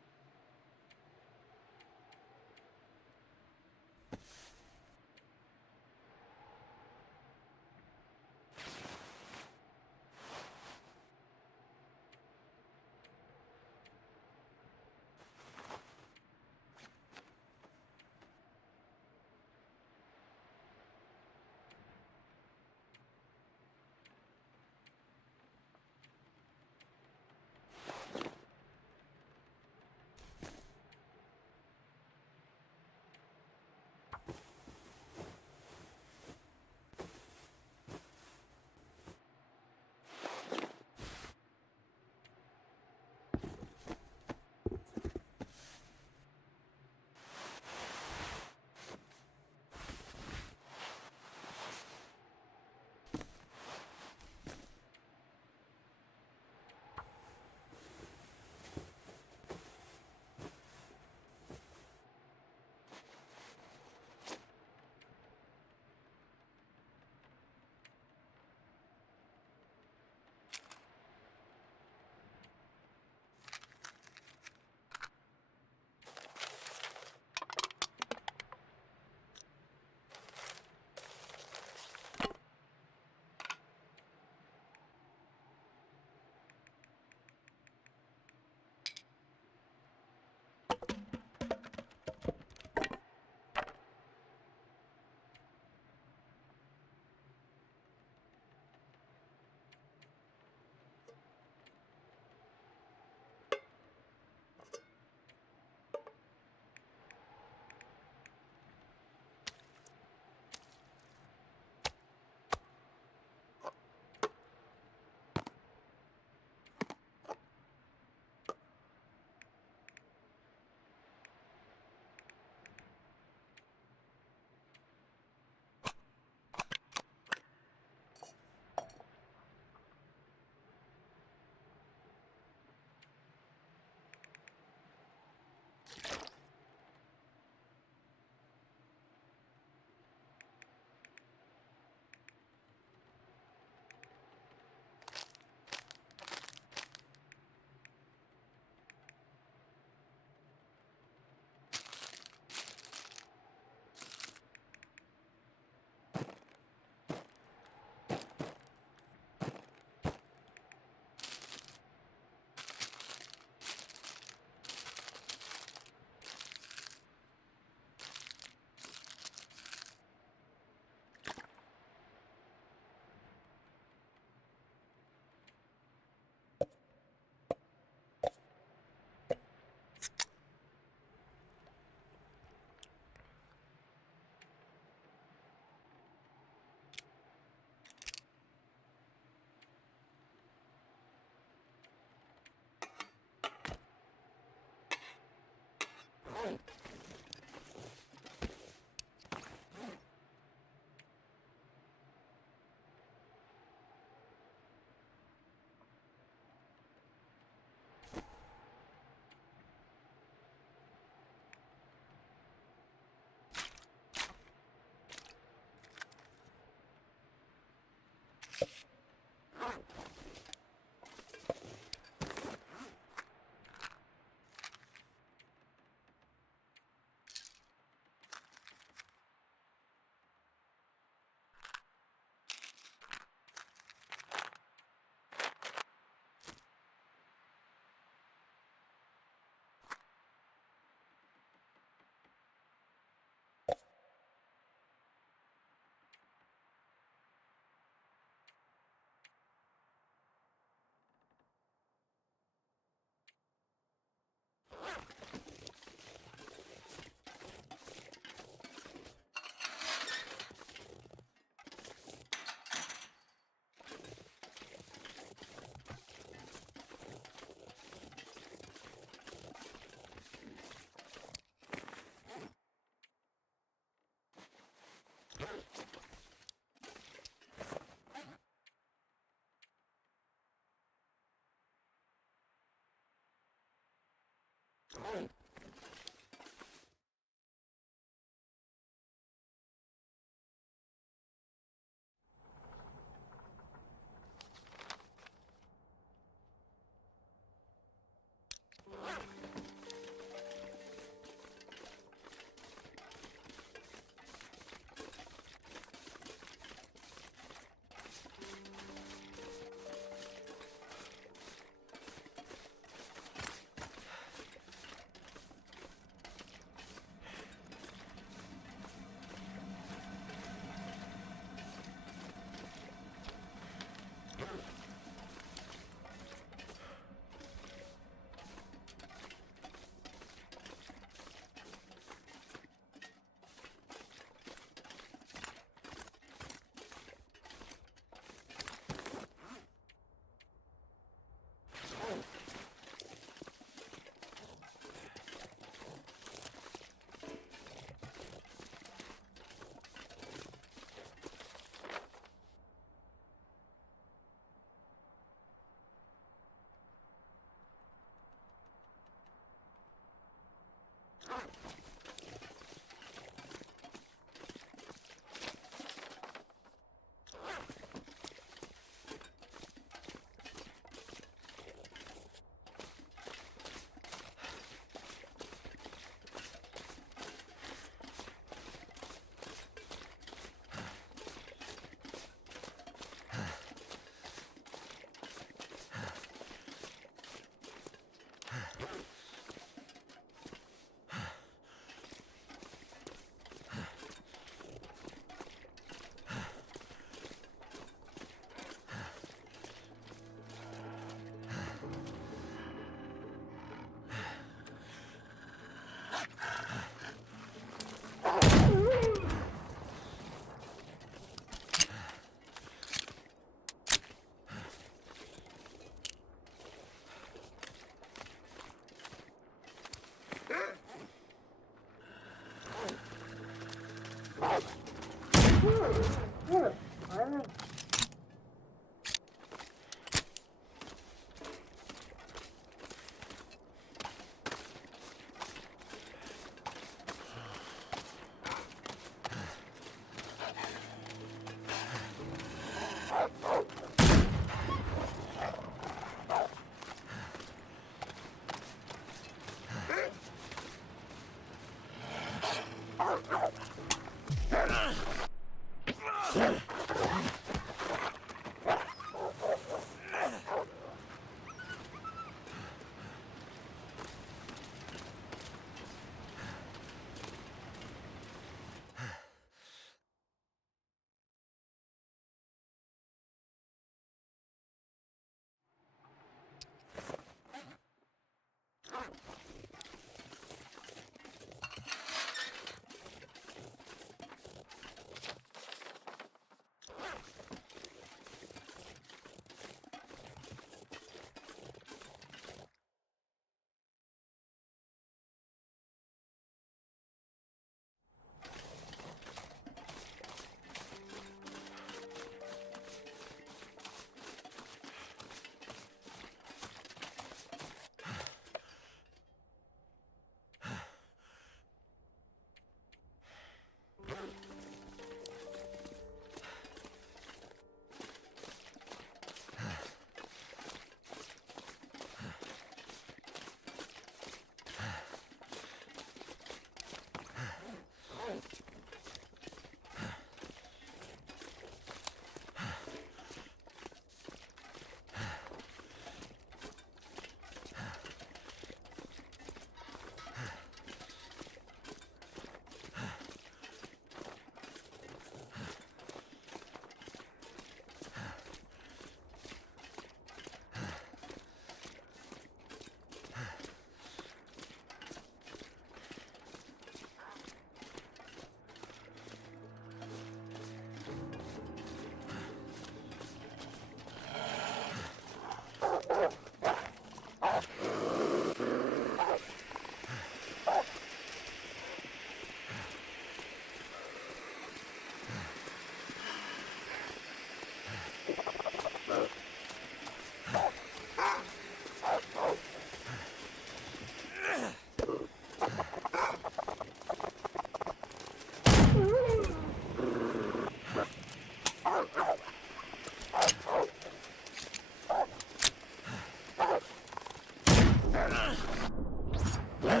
Get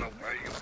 away!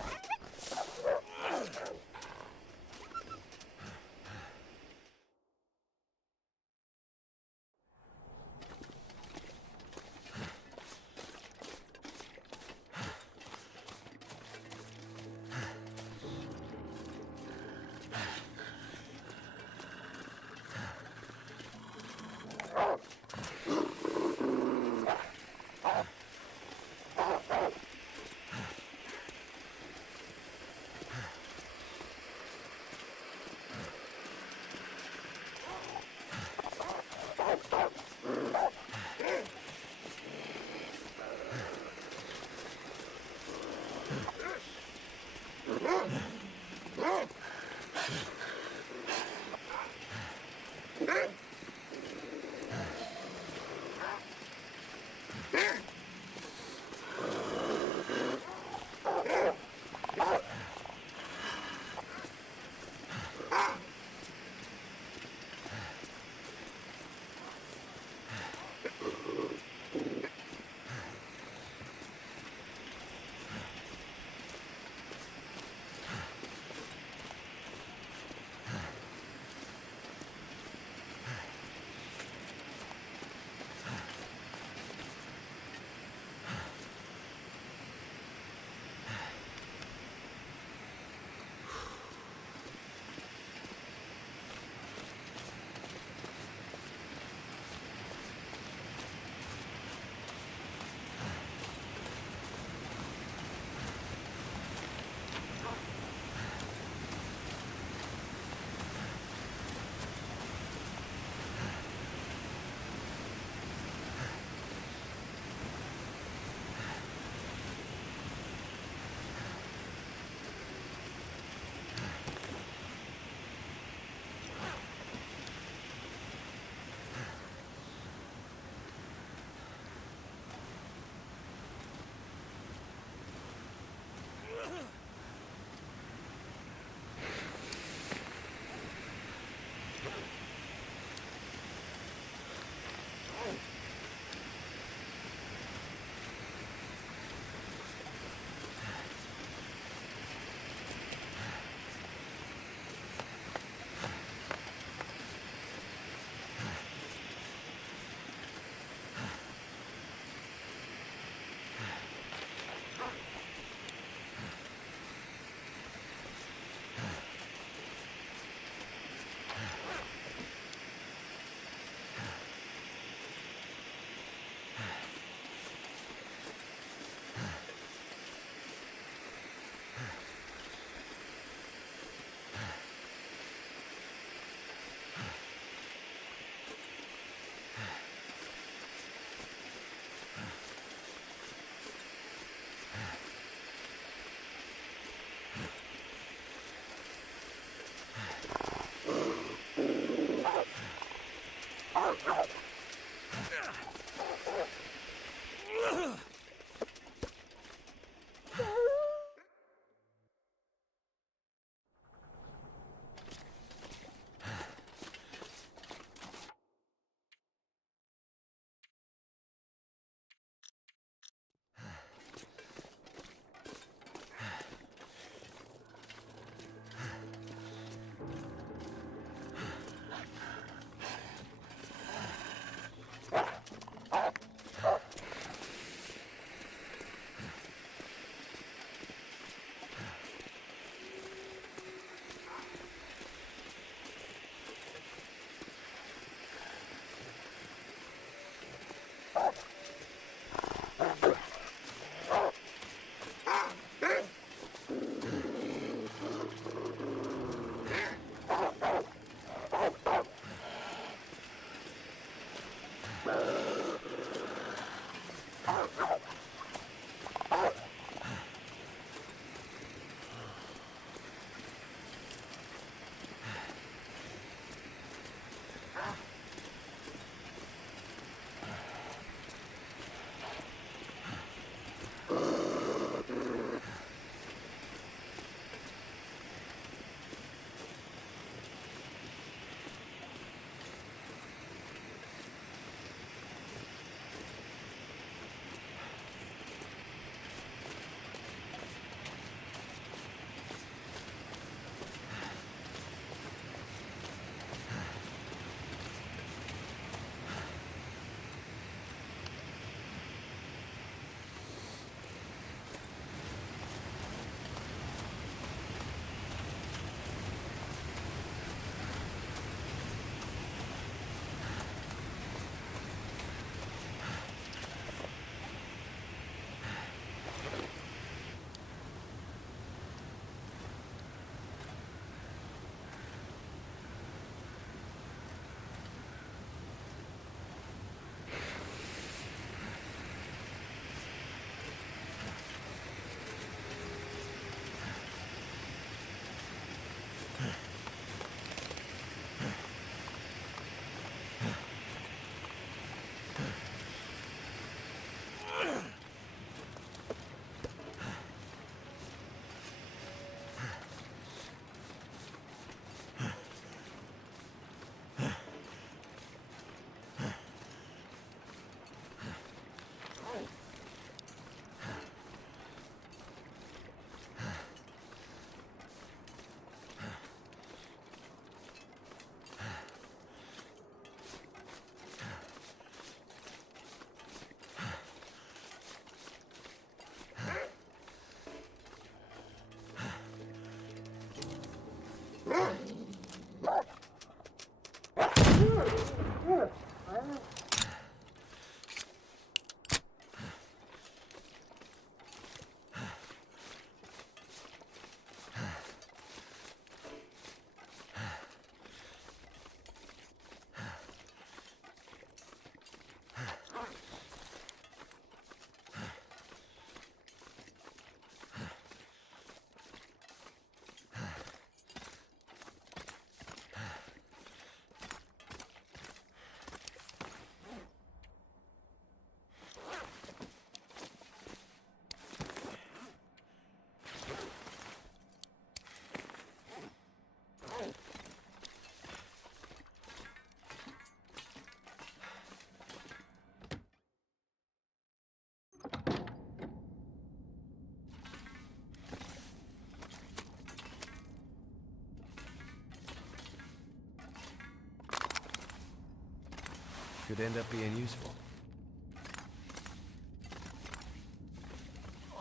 could end up being useful.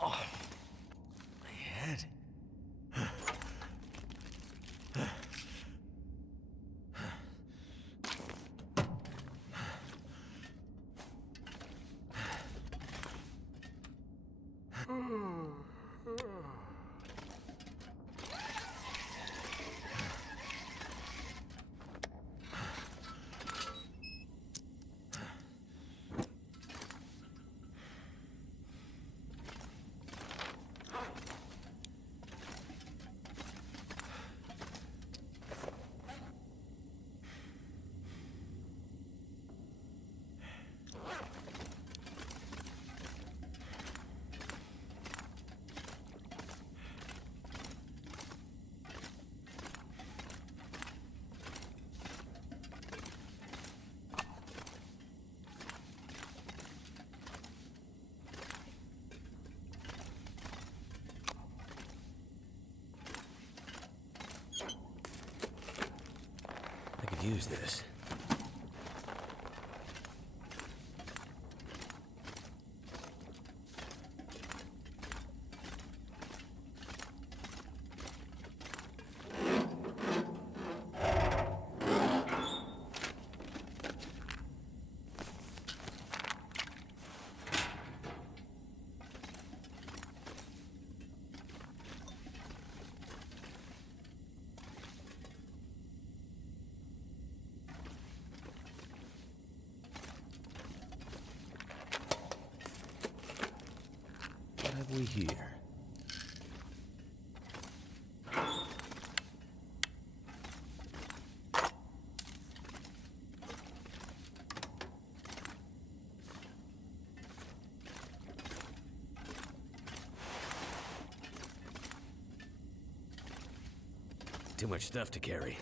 Oh, my head. I could use this. What have we here? Too much stuff to carry.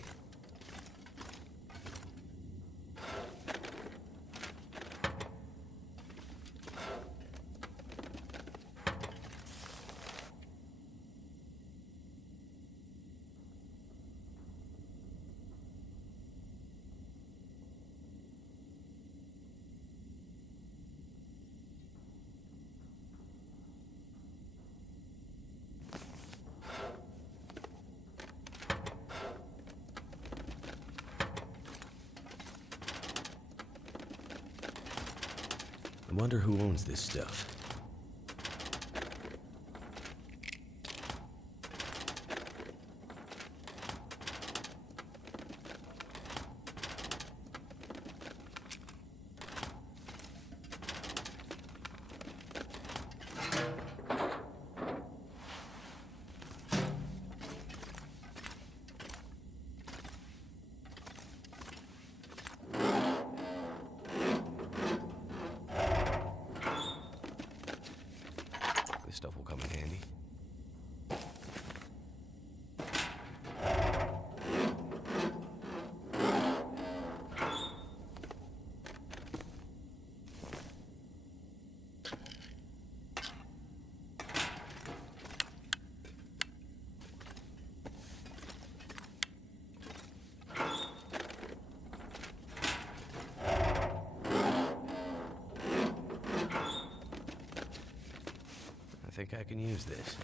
I wonder who owns this stuff. This stuff will come in handy. I think I can use this.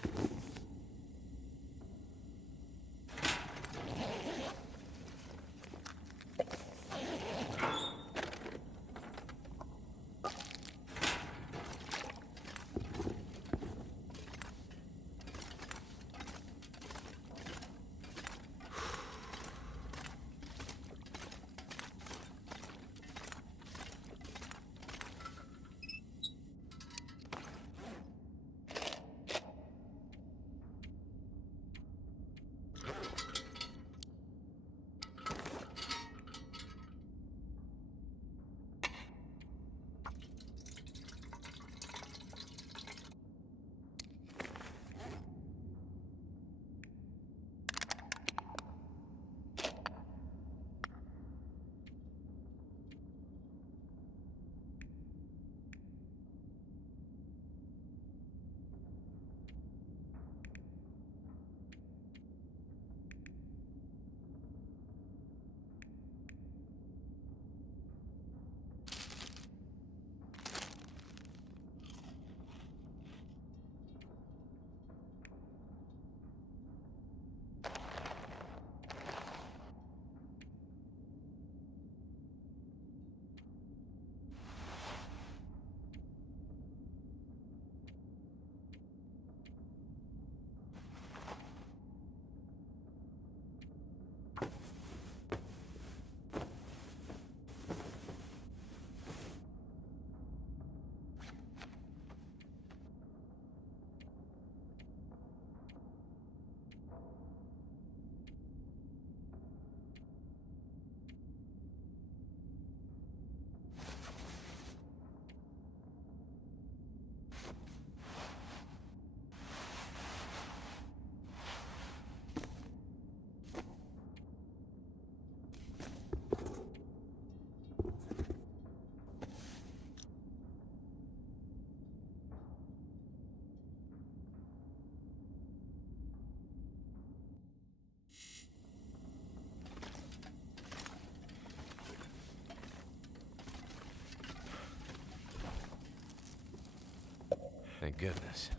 Thank goodness.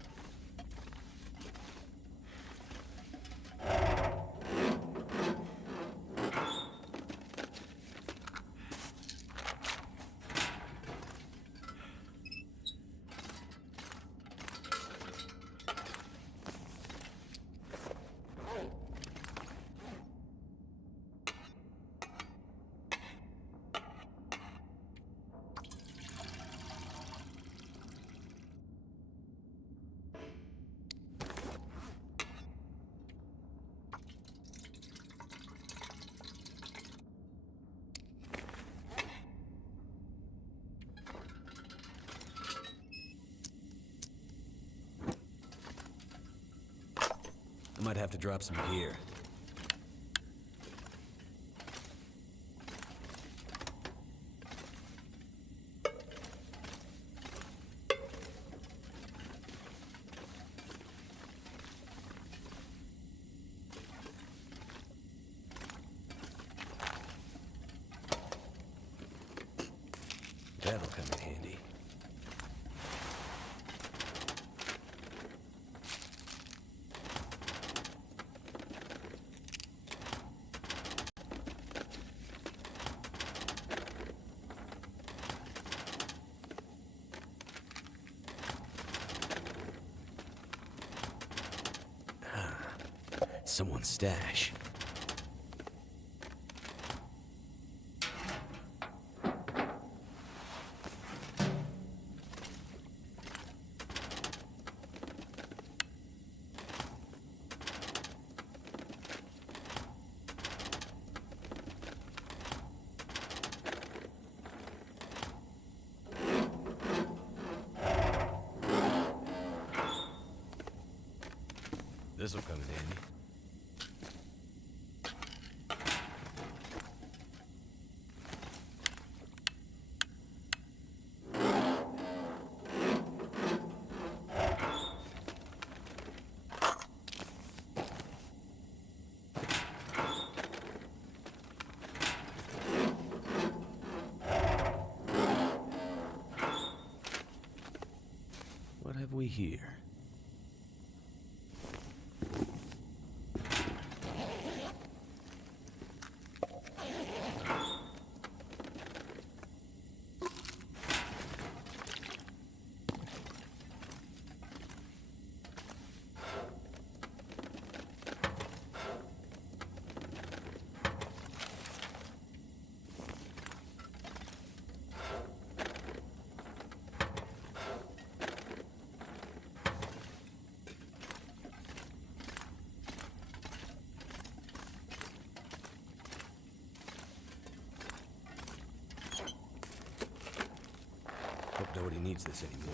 I might have to drop some gear. That'll come in handy. Someone's stash. This'll come in handy. What have we here? Hope nobody needs this anymore.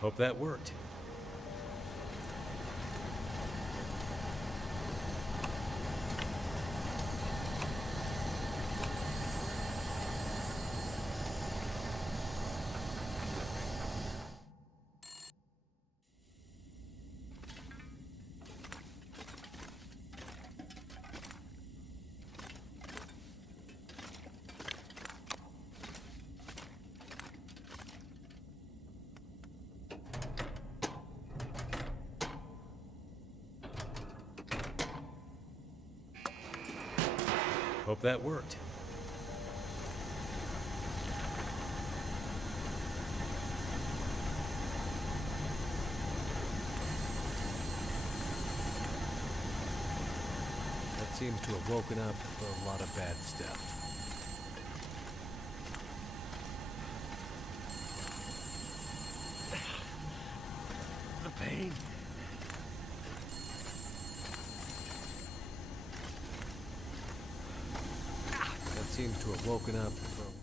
Hope that worked. Hope that worked. That seems to have woken up a lot of bad stuff. The pain. That seems to have woken up for a lot.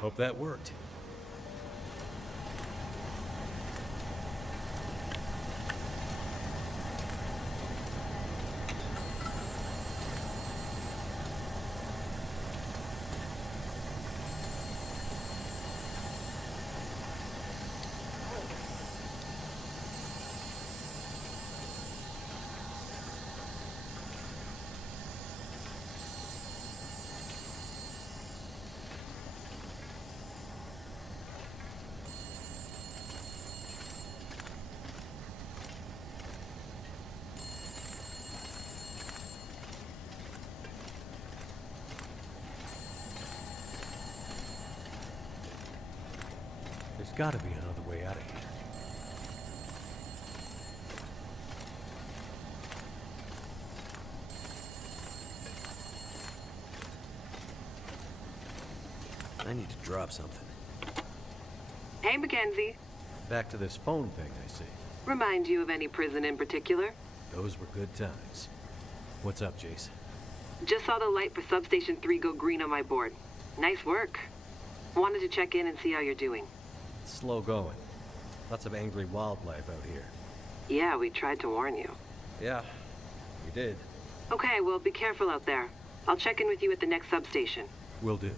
Hope that worked. There's gotta be another way out of here. I need to drop something. Hey, Mackenzie. Back to this phone thing, I see. Remind you of any prison in particular? Those were good times. What's up, Jace? Just saw the light for Substation 3 go green on my board. Nice work. Wanted to check in and see how you're doing. It's slow going. Lots of angry wildlife out here. Yeah, we tried to warn you. Yeah, we did. Okay, well, be careful out there. I'll check in with you at the next substation. Will do.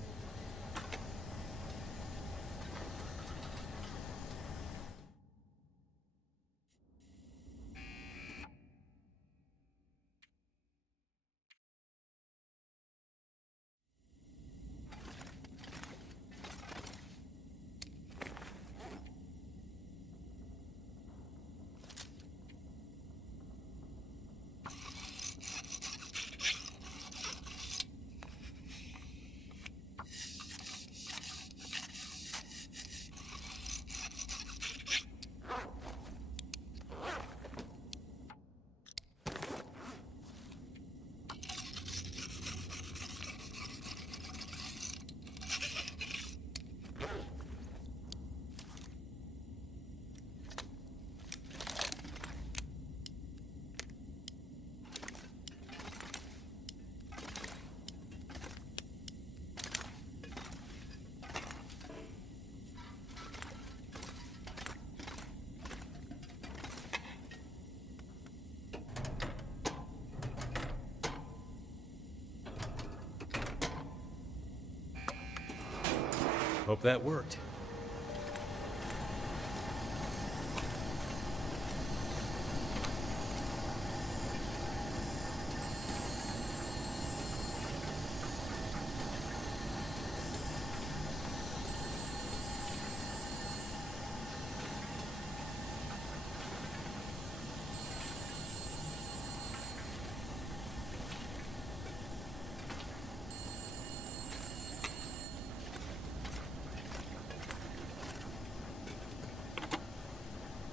Hope that worked.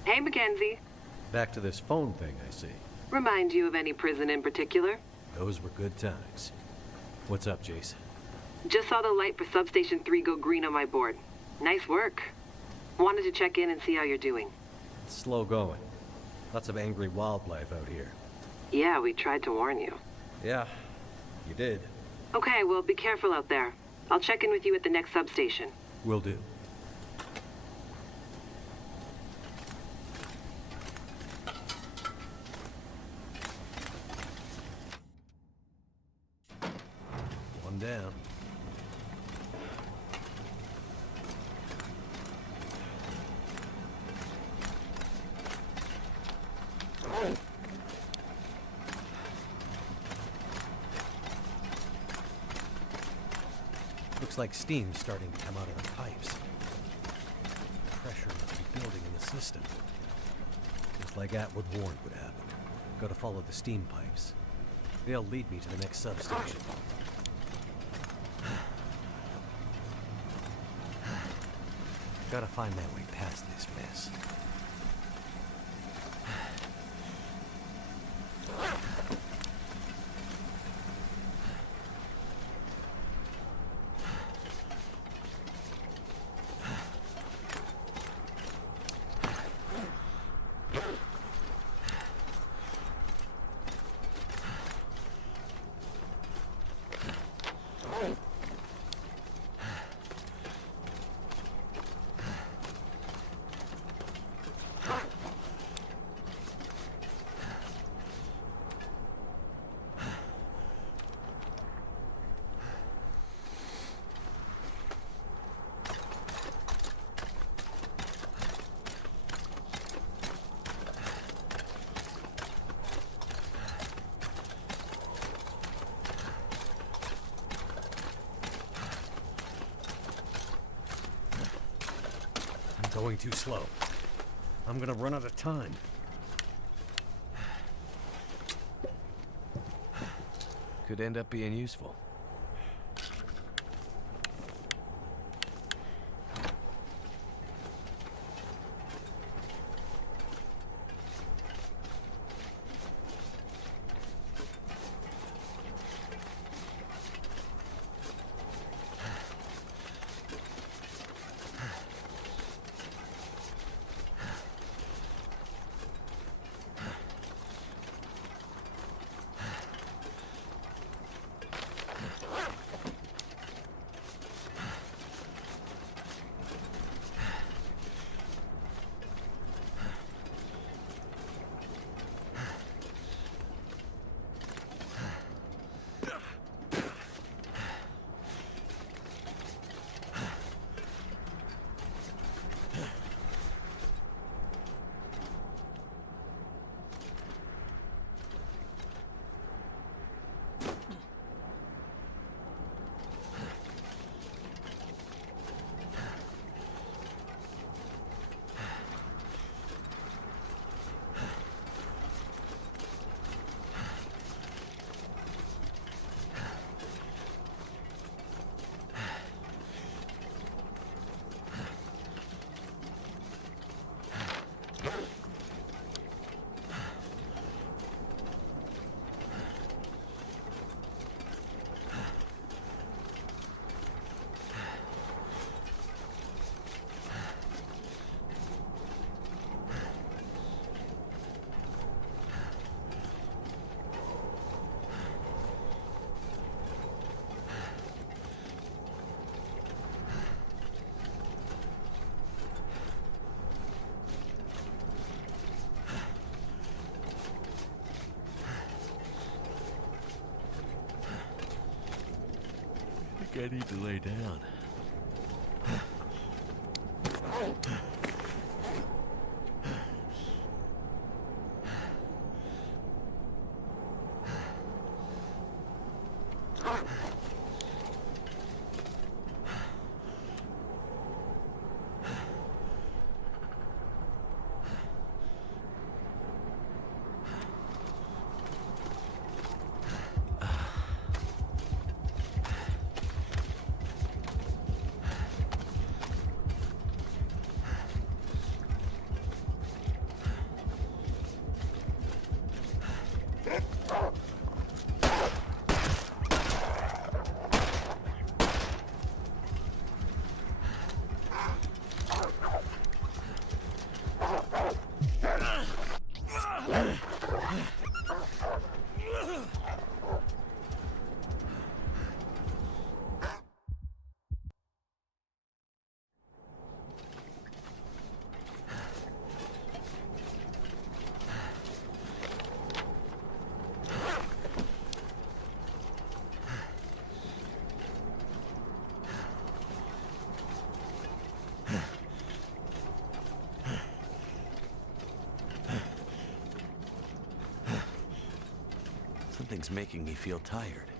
Hey, Mackenzie. Back to this phone thing, I see. Remind you of any prison in particular? Those were good times. What's up, Jace? Just saw the light for Substation 3 go green on my board. Nice work. Wanted to check in and see how you're doing. It's slow going. Lots of angry wildlife out here. Yeah, we tried to warn you. Yeah, you did. Okay, well, be careful out there. I'll check in with you at the next substation. Will do. One down. Looks like steam's starting to come out of the pipes. Pressure must be building in the system. Just like Atwood warned would happen. Gotta follow the steam pipes. They'll lead me to the next substation. Gotta find my way past this mess. Going too slow. I'm gonna run out of time. Could end up being useful. I need to lay down. Something's making me feel tired.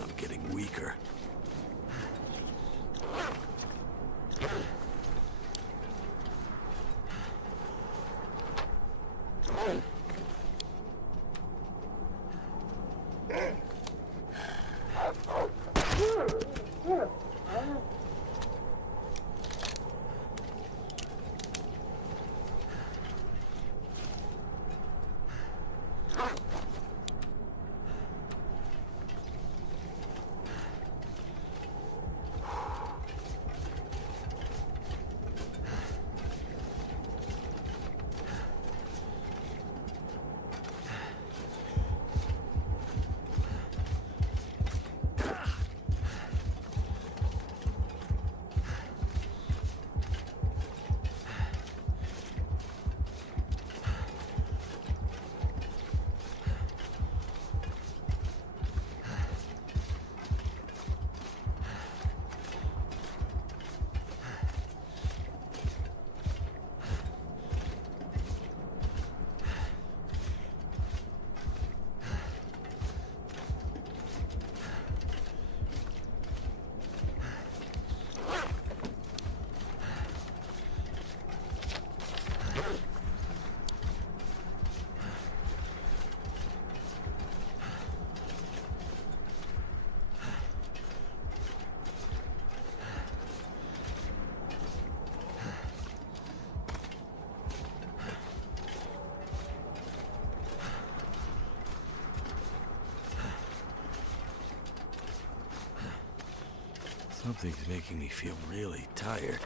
I'm getting weaker. Something's making me feel really tired.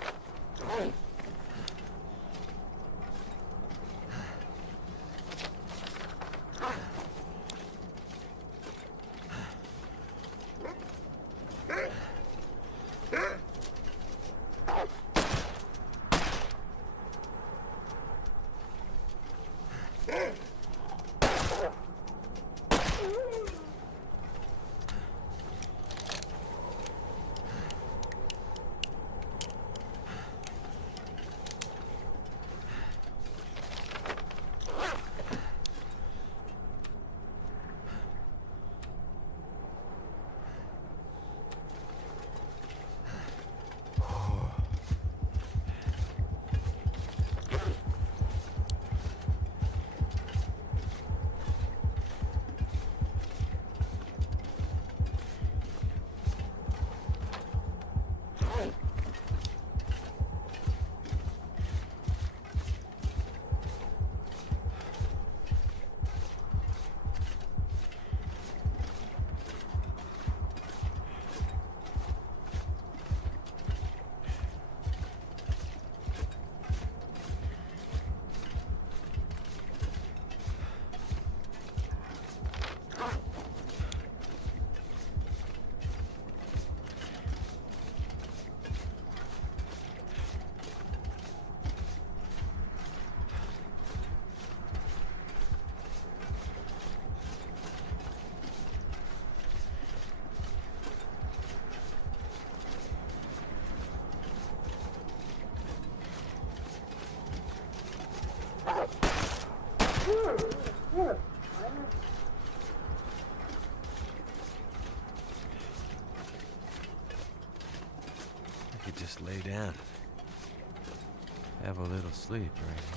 asleep right here.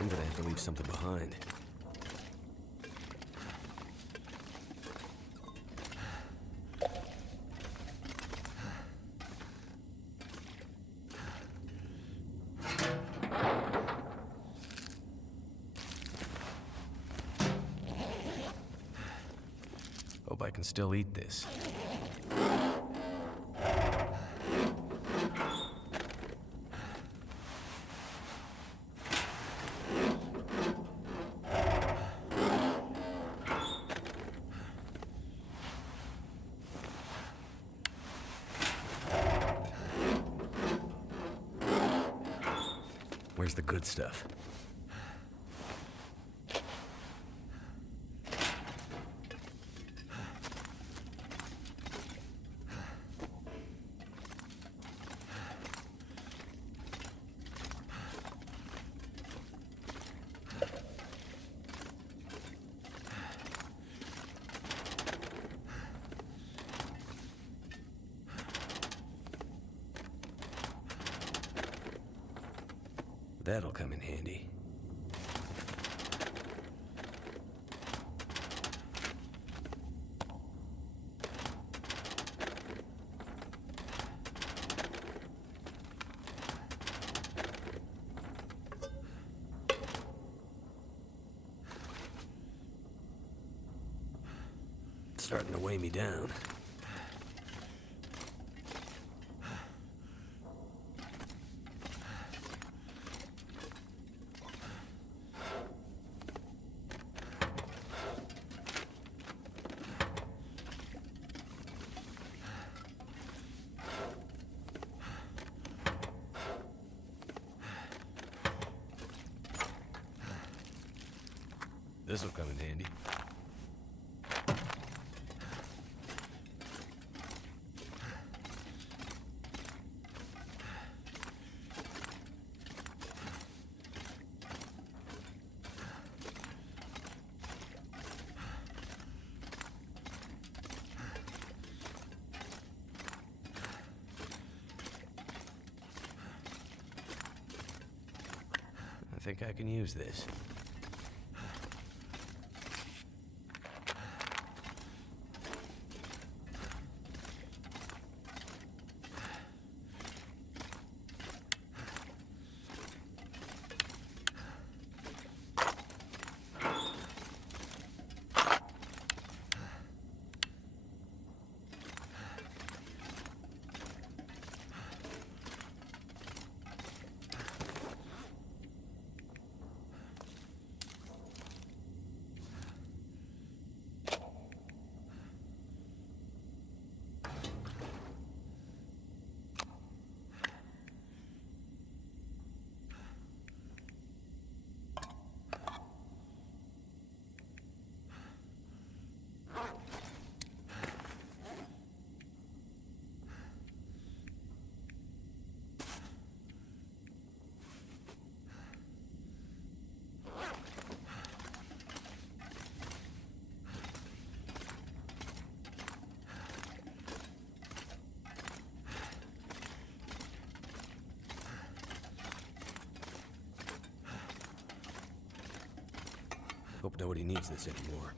I'm gonna have to leave something behind. Hope I can still eat this. Where's the good stuff? That'll come in handy. It's starting to weigh me down. This'll come in handy. I think I can use this. Hope nobody needs this anymore.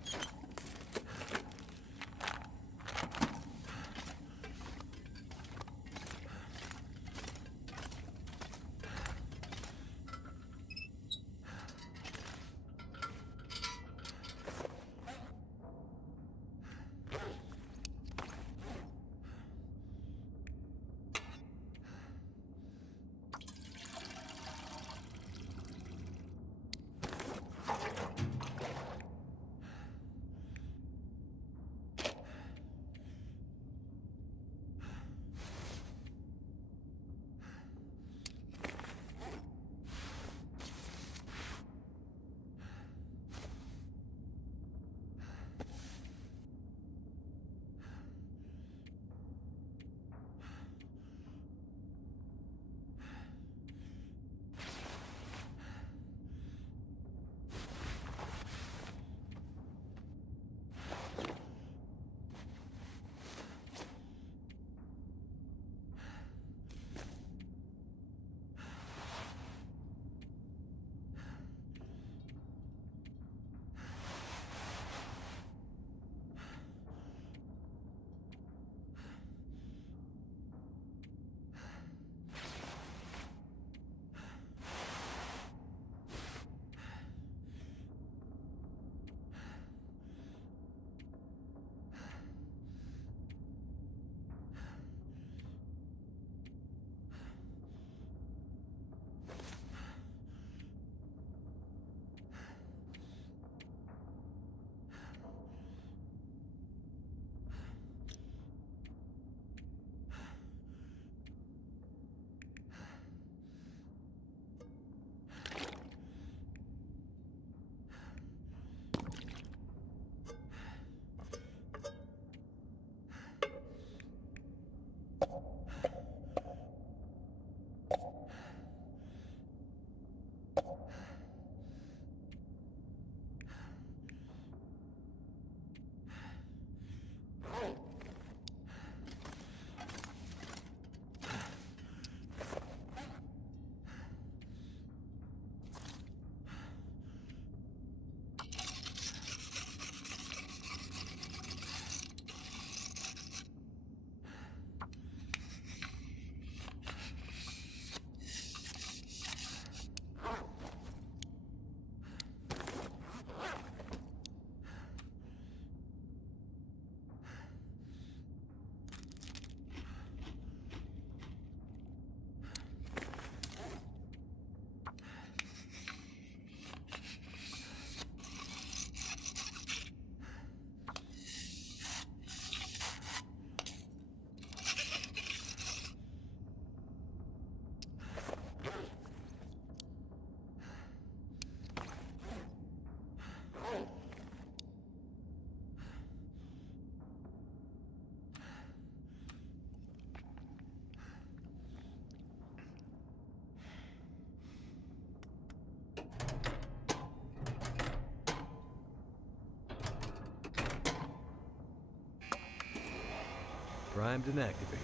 primed and activated.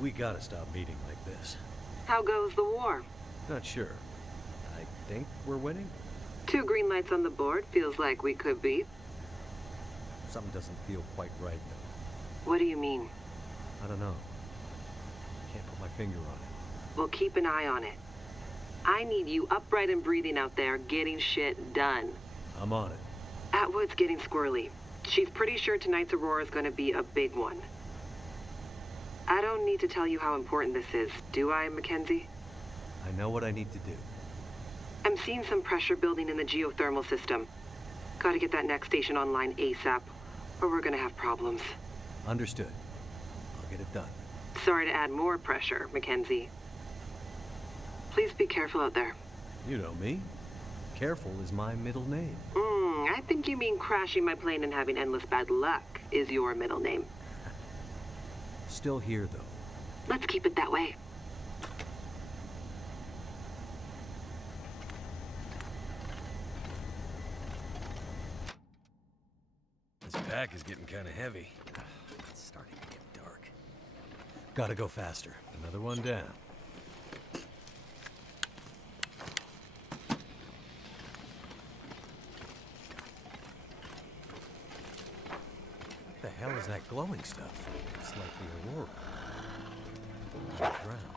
We gotta stop meeting like this. How goes the war? Not sure. I think we're winning? 2 green lights on the board. Feels like we could be. Something doesn't feel quite right, though. What do you mean? I don't know. Can't put my finger on it. Well, keep an eye on it. I need you upright and breathing out there, getting shit done. I'm on it. Atwood's getting squirrely. She's pretty sure tonight's Aurora is going to be a big one. I don't need to tell you how important this is, do I, Mackenzie? I know what I need to do. I'm seeing some pressure building in the geothermal system. Gotta get that next station online ASAP, or we're gonna have problems. Understood. I'll get it done. Sorry to add more pressure, Mackenzie. Please be careful out there. You know me. Careful is my middle name. I think you mean crashing my plane and having endless bad luck is your middle name. Still here, though. Let's keep it that way. This pack is getting kind of heavy. It's starting to get dark. Gotta go faster. Another one down. What the hell is that glowing stuff? It's like the Aurora. On the ground.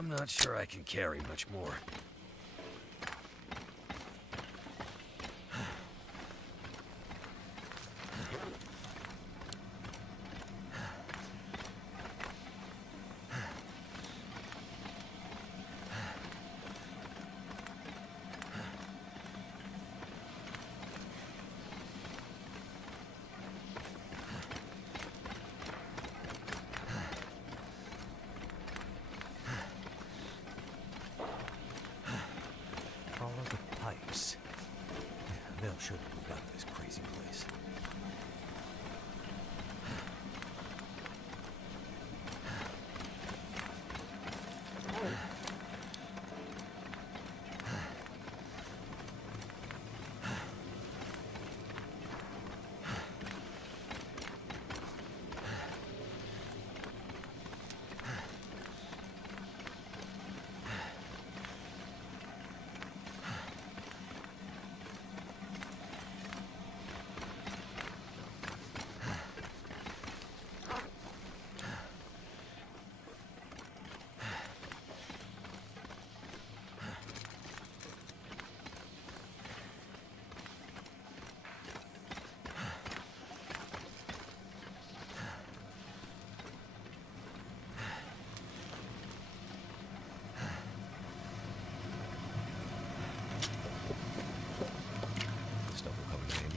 I'm not sure I can carry much more. Follow the pipes. They'll show you who got this crazy place. Stuff will come in handy.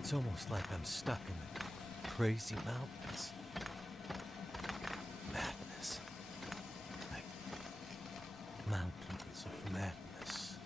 It's almost like I'm stuck in the crazy mountains. Madness. Like mountains of madness.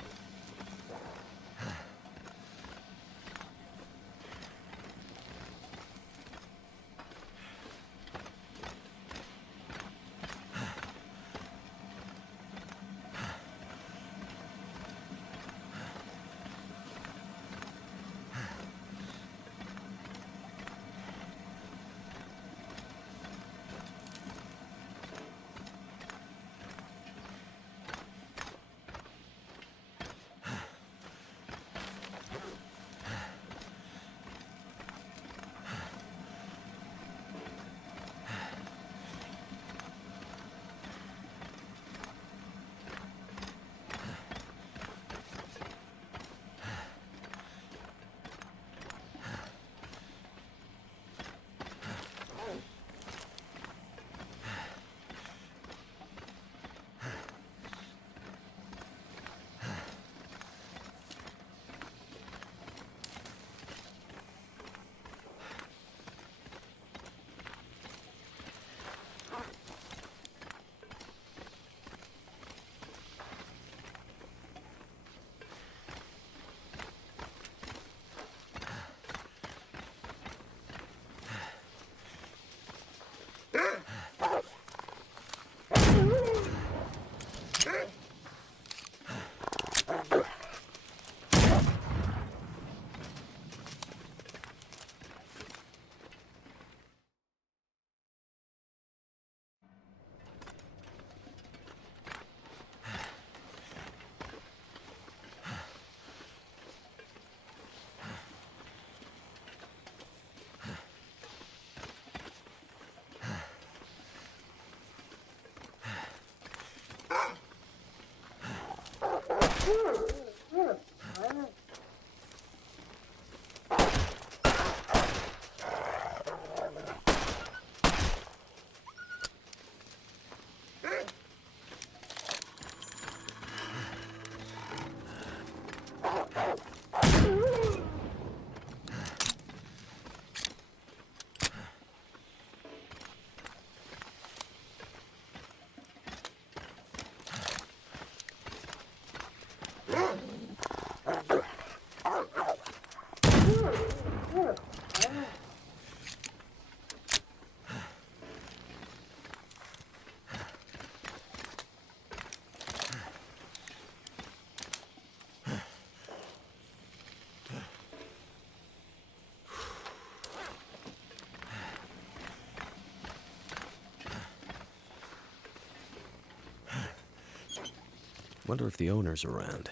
Wonder if the owner's around.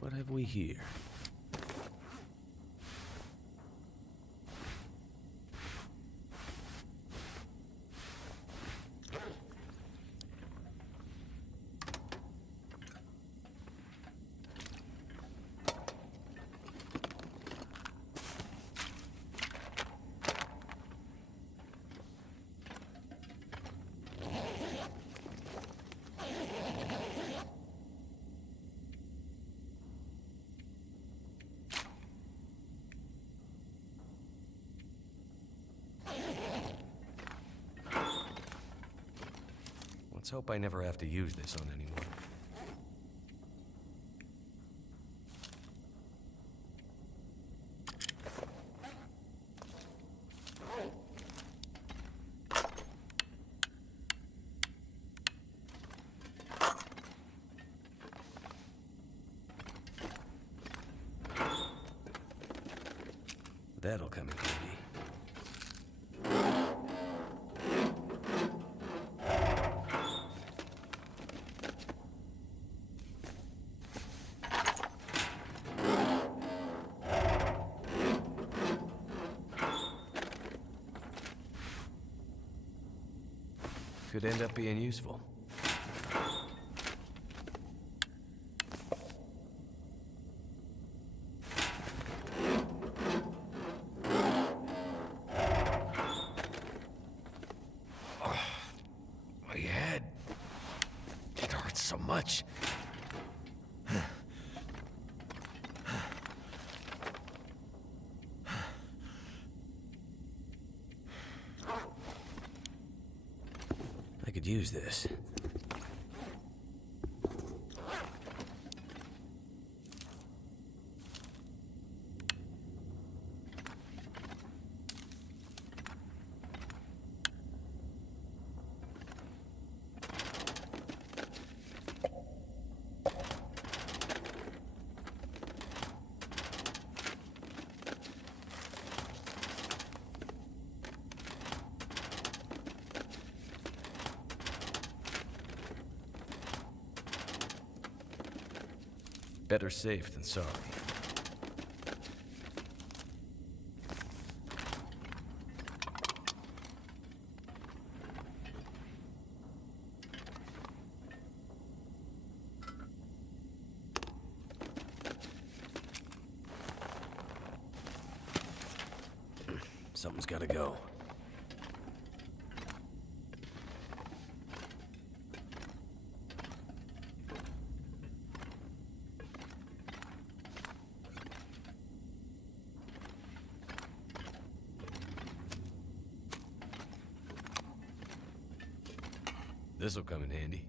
What have we here? Let's hope I never have to use this on anyone. That'll come in handy. Could end up being useful. My head. It hurts so much. I could use this. Better safe than sorry. Something's gotta go. This'll come in handy.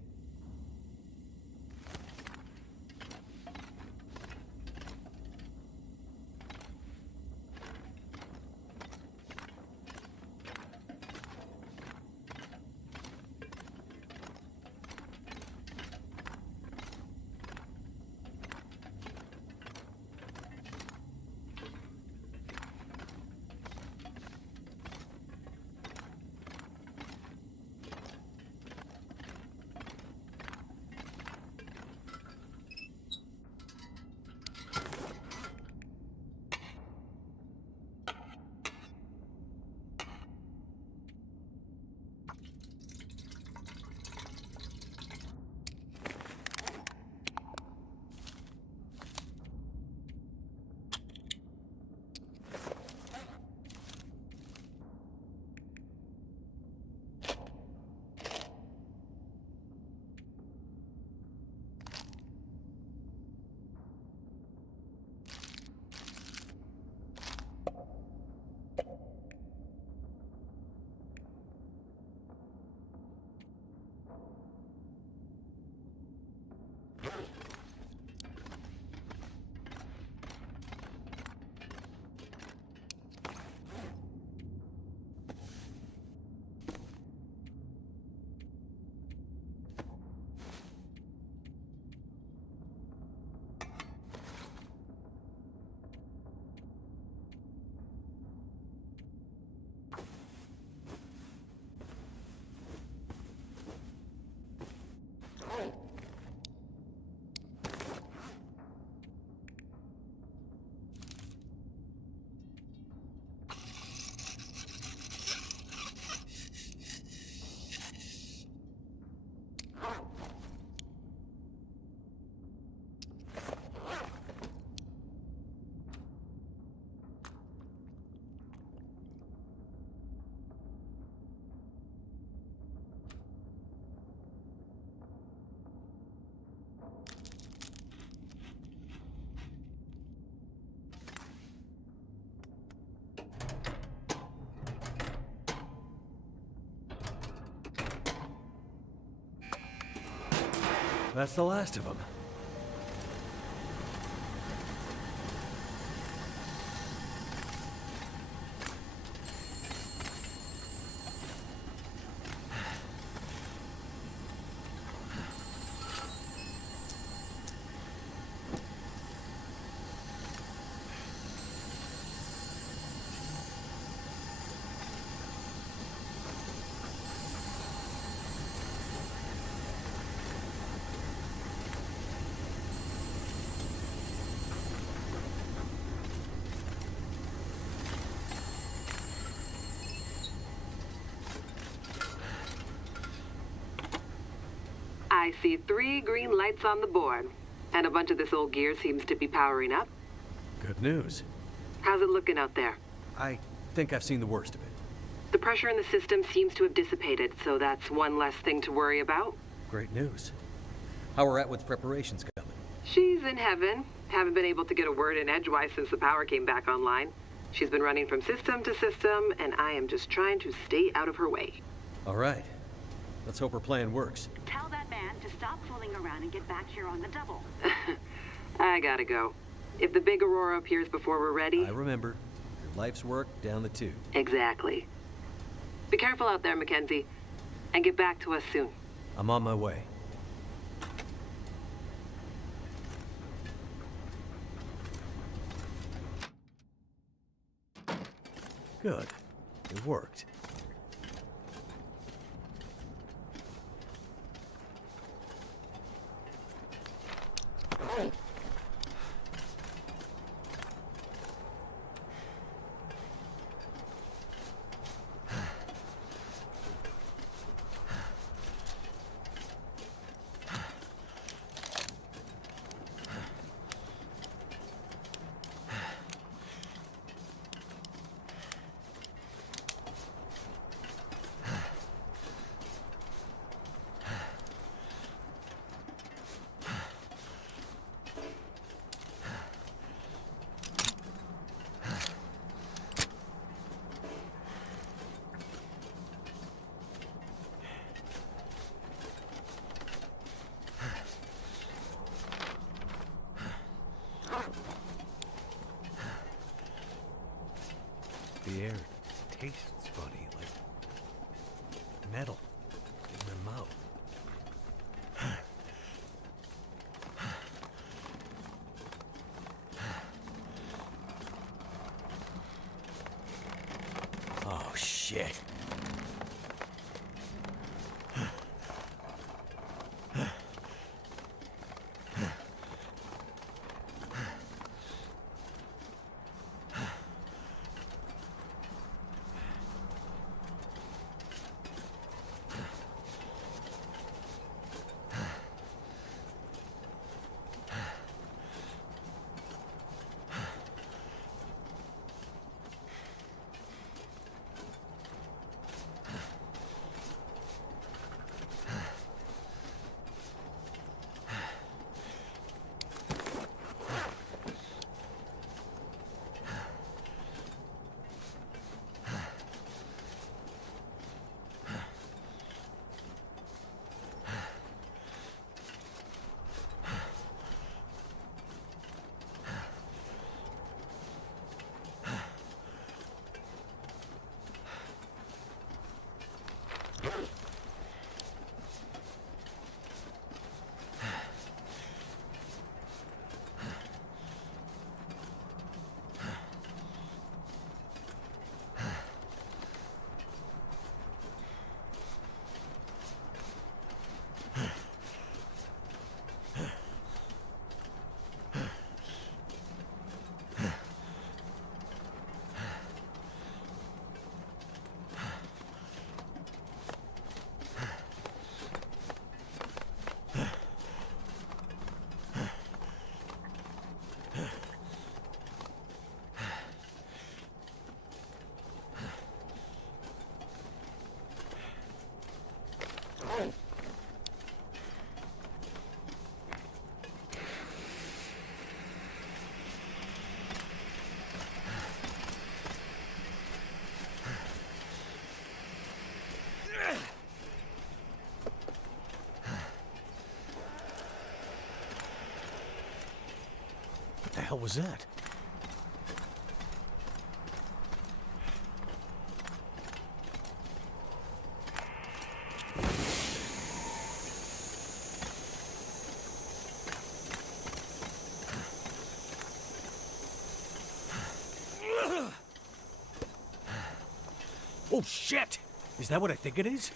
That's the last of them. I see 3 green lights on the board, and a bunch of this old gear seems to be powering up. Good news. How's it looking out there? I think I've seen the worst of it. The pressure in the system seems to have dissipated, so that's one less thing to worry about. Great news. How we're at with preparations coming? She's in heaven. Haven't been able to get a word in edgewise since the power came back online. She's been running from system to system, and I am just trying to stay out of her way. All right. Let's hope her plan works. Tell that man to stop fooling around and get back here on the double. I gotta go. If the big Aurora appears before we're ready... I remember. Your life's work down the tube. Exactly. Be careful out there, Mackenzie. And get back to us soon. I'm on my way. Good. It worked. The air tastes funny, like metal in my mouth. Oh, shit. hell was that? Oh shit! Is that what I think it is?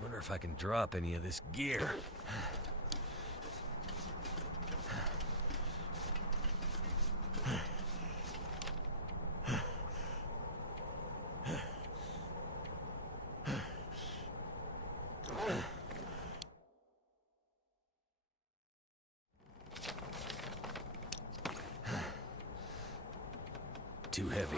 Wonder if I can drop any of this gear. Too heavy.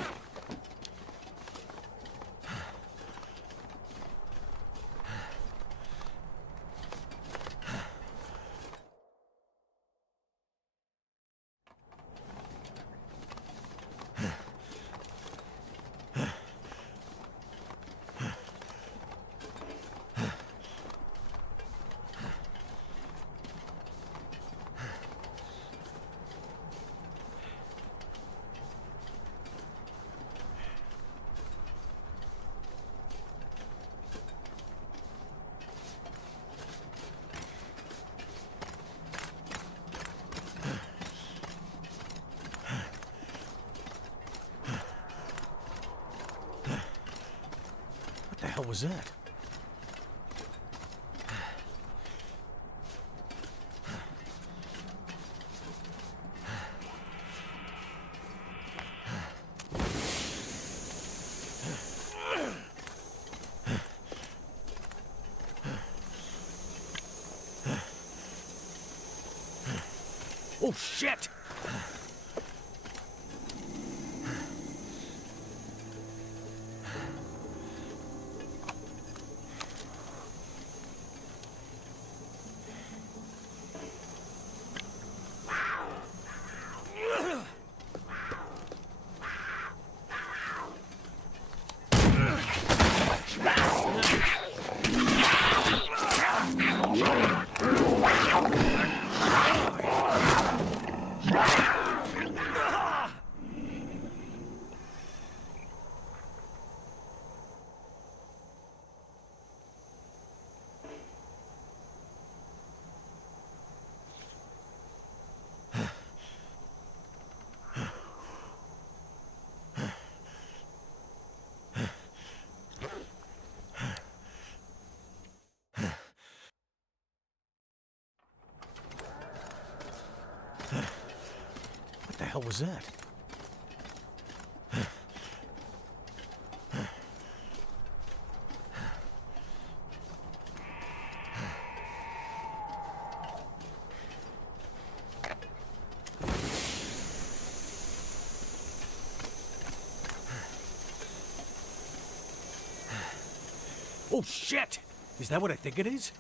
What the hell was that? Oh shit! What the hell was that? Oh, shit! Is that what I think it is?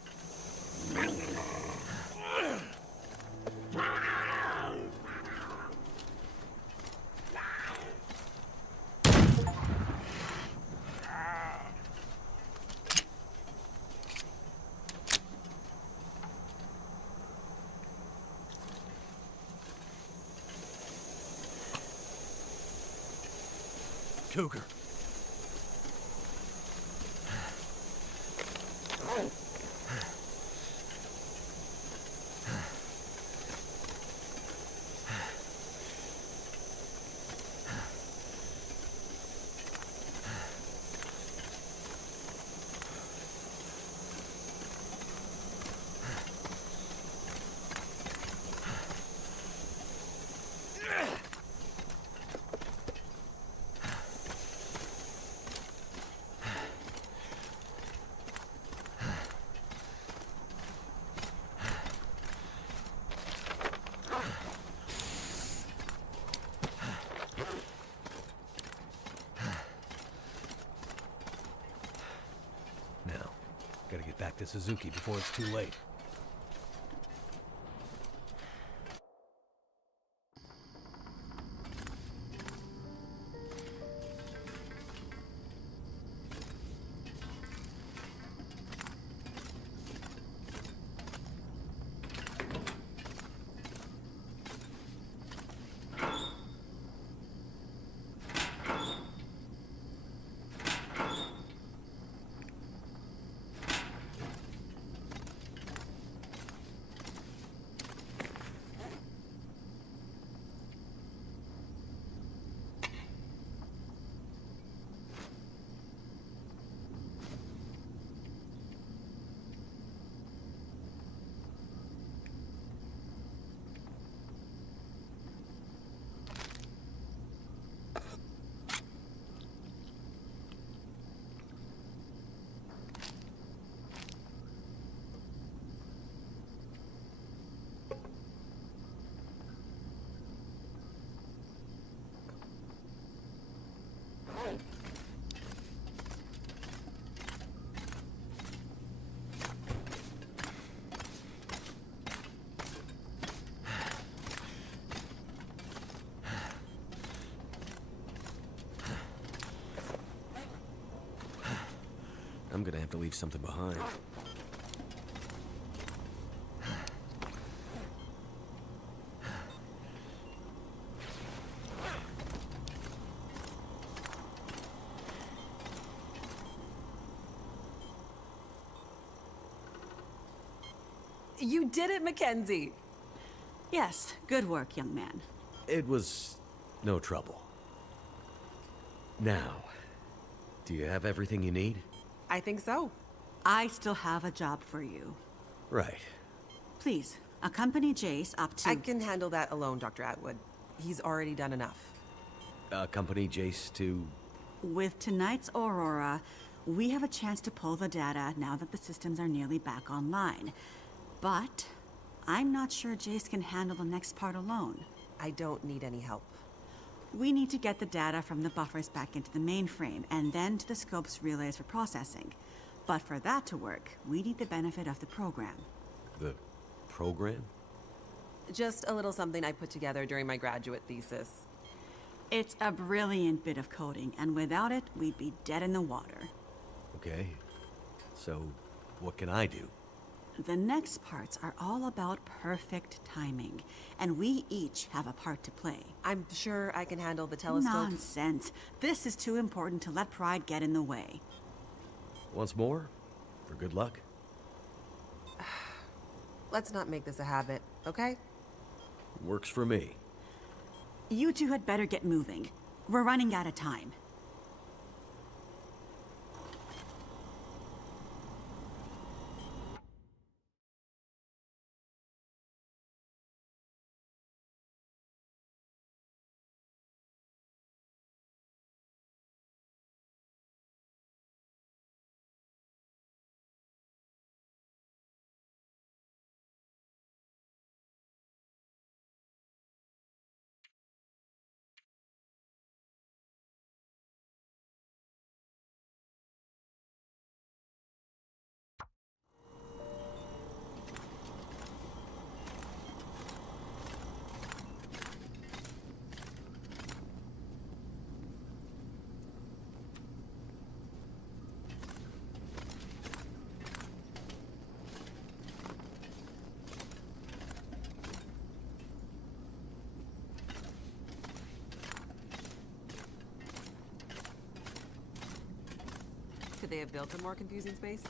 Cougar. Now, gotta get back to Suzuki before it's too late. I'm gonna have to leave something behind. You did it, Mackenzie! Yes, good work, young man. It was no trouble. Now, do you have everything you need? I think so. I still have a job for you. Right. Please, accompany Jace up to... I can handle that alone, Dr. Atwood. He's already done enough. Accompany Jace to... With tonight's Aurora, we have a chance to pull the data now that the systems are nearly back online. But I'm not sure Jace can handle the next part alone. I don't need any help. We need to get the data from the buffers back into the mainframe, and then to the scope's relays for processing. But for that to work, we need the benefit of the program. The program? Just a little something I put together during my graduate thesis. It's a brilliant bit of coding, and without it, we'd be dead in the water. Okay. So, what can I do? The next parts are all about perfect timing, and we each have a part to play. I'm sure I can handle the telescope. Nonsense. This is too important to let pride get in the way. Once more? For good luck? Let's not make this a habit, okay? Works for me. You two had better get moving. We're running out of time. Could they have built a more confusing space?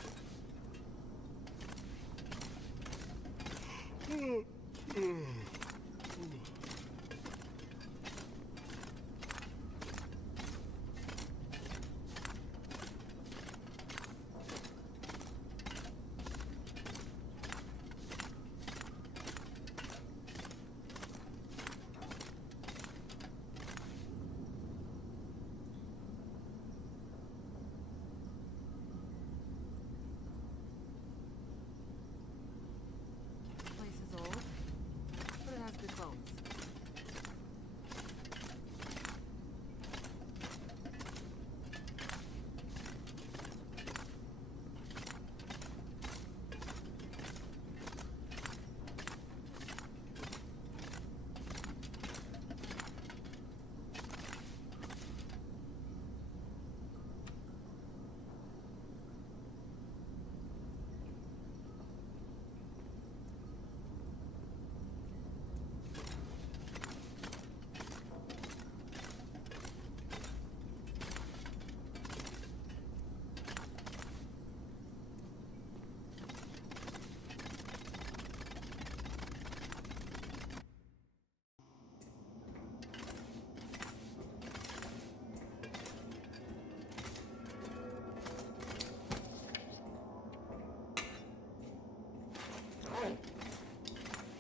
Place is old, but it has good bones.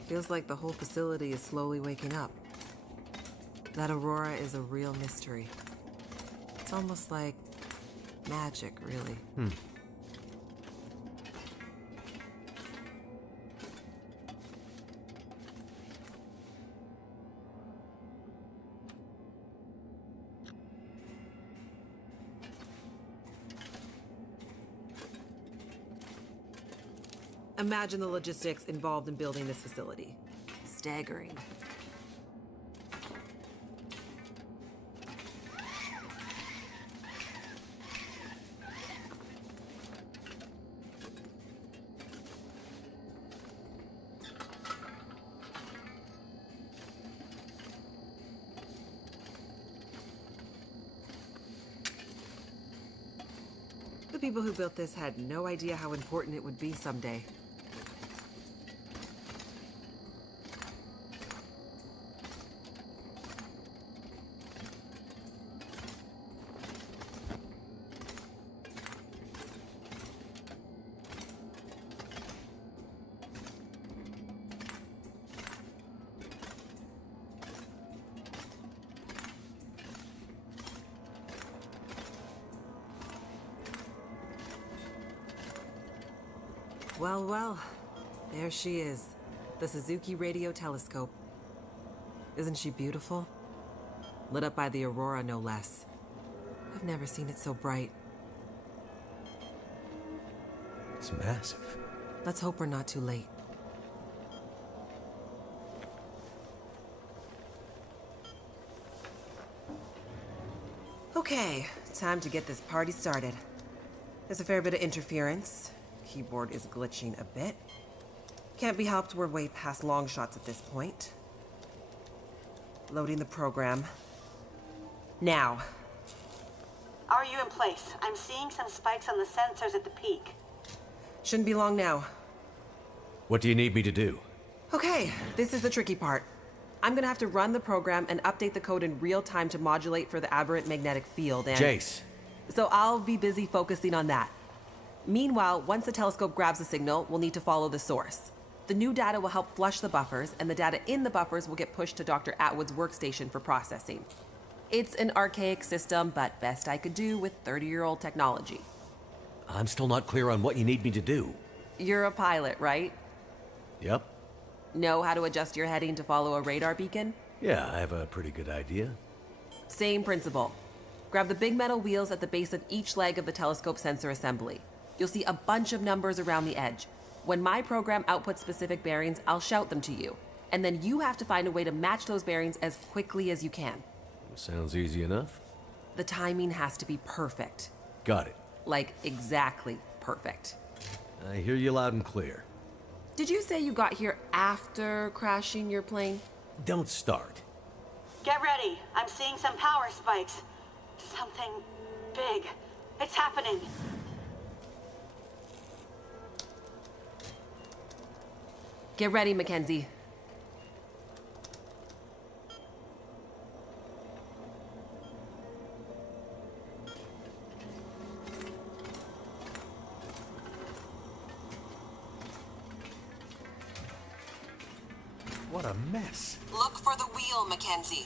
Feels like the whole facility is slowly waking up. That Aurora is a real mystery. It's almost like magic, really. Imagine the logistics involved in building this facility. Staggering. The people who built this had no idea how important it would be someday. Well, well, there she is, the Suzuki Radio Telescope. Isn't she beautiful? Lit up by the Aurora, no less. I've never seen it so bright. It's massive. Let's hope we're not too late. Okay, time to get this party started. There's a fair bit of interference. Keyboard is glitching a bit. Can't be helped, we're way past long shots at this point. Loading the program. Now. Are you in place? I'm seeing some spikes on the sensors at the peak. Shouldn't be long now. What do you need me to do? Okay, this is the tricky part. I'm gonna have to run the program and update the code in real time to modulate for the aberrant magnetic field and... Jace. So I'll be busy focusing on that. Meanwhile, once the telescope grabs a signal, we'll need to follow the source. The new data will help flush the buffers, and the data in the buffers will get pushed to Dr. Atwood's workstation for processing. It's an archaic system, but best I could do with 30-year-old technology. I'm still not clear on what you need me to do. You're a pilot, right? Yep. Know how to adjust your heading to follow a radar beacon? Yeah, I have a pretty good idea. Same principle. Grab the big metal wheels at the base of each leg of the telescope sensor assembly. You'll see a bunch of numbers around the edge. When my program outputs specific bearings, I'll shout them to you. And then you have to find a way to match those bearings as quickly as you can. Sounds easy enough. The timing has to be perfect. Got it. Like, exactly perfect. I hear you loud and clear. Did you say you got here after crashing your plane? Don't start. Get ready. I'm seeing some power spikes. Something big. It's happening. Get ready, Mackenzie. What a mess. Look for the wheel, Mackenzie.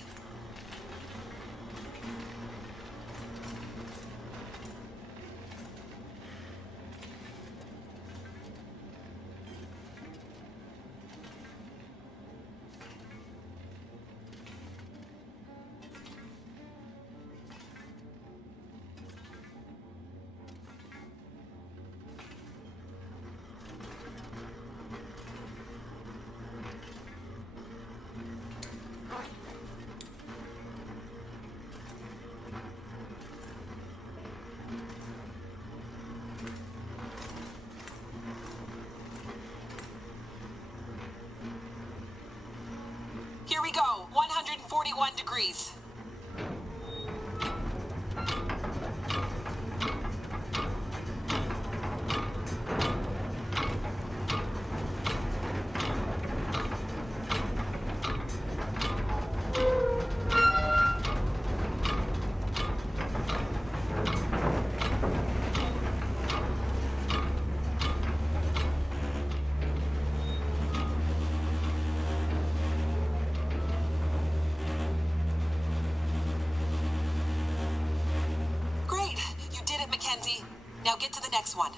Here we go, 141 degrees. Great, you did it, Mackenzie. Now get to the next one.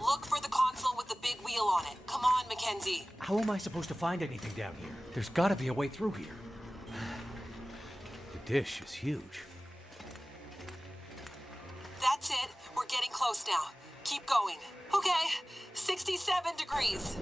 Look for the console with the big wheel on it. Come on, Mackenzie. How am I supposed to find anything down here? There's gotta be a way through here. The dish is huge. That's it. We're getting close now. Keep going. Okay, 67 degrees.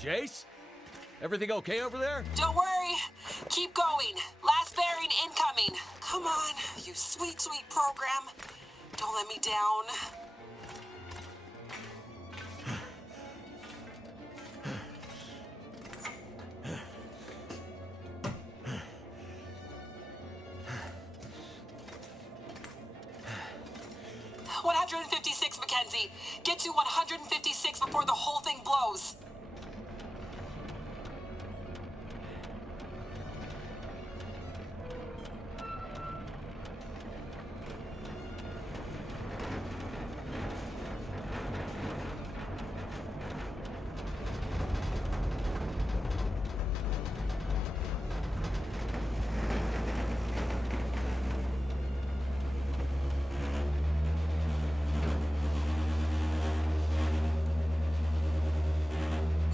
Jace? Everything okay over there? Don't worry. Keep going. Last bearing incoming. Come on, you sweet, sweet program. Don't let me down. "156, Mackenzie. Get to 156 before the whole thing blows."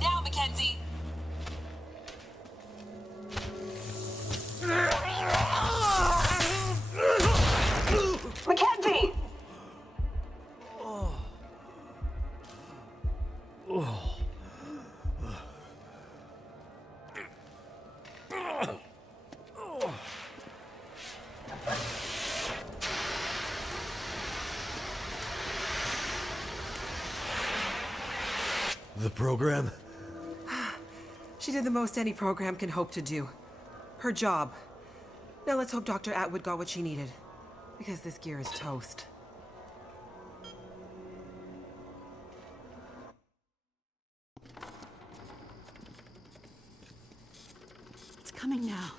Now, Mackenzie. Mackenzie! The program? She did the most any program can hope to do. Her job. Now let's hope Dr. Atwood got what she needed. Because this gear is toast. It's coming now.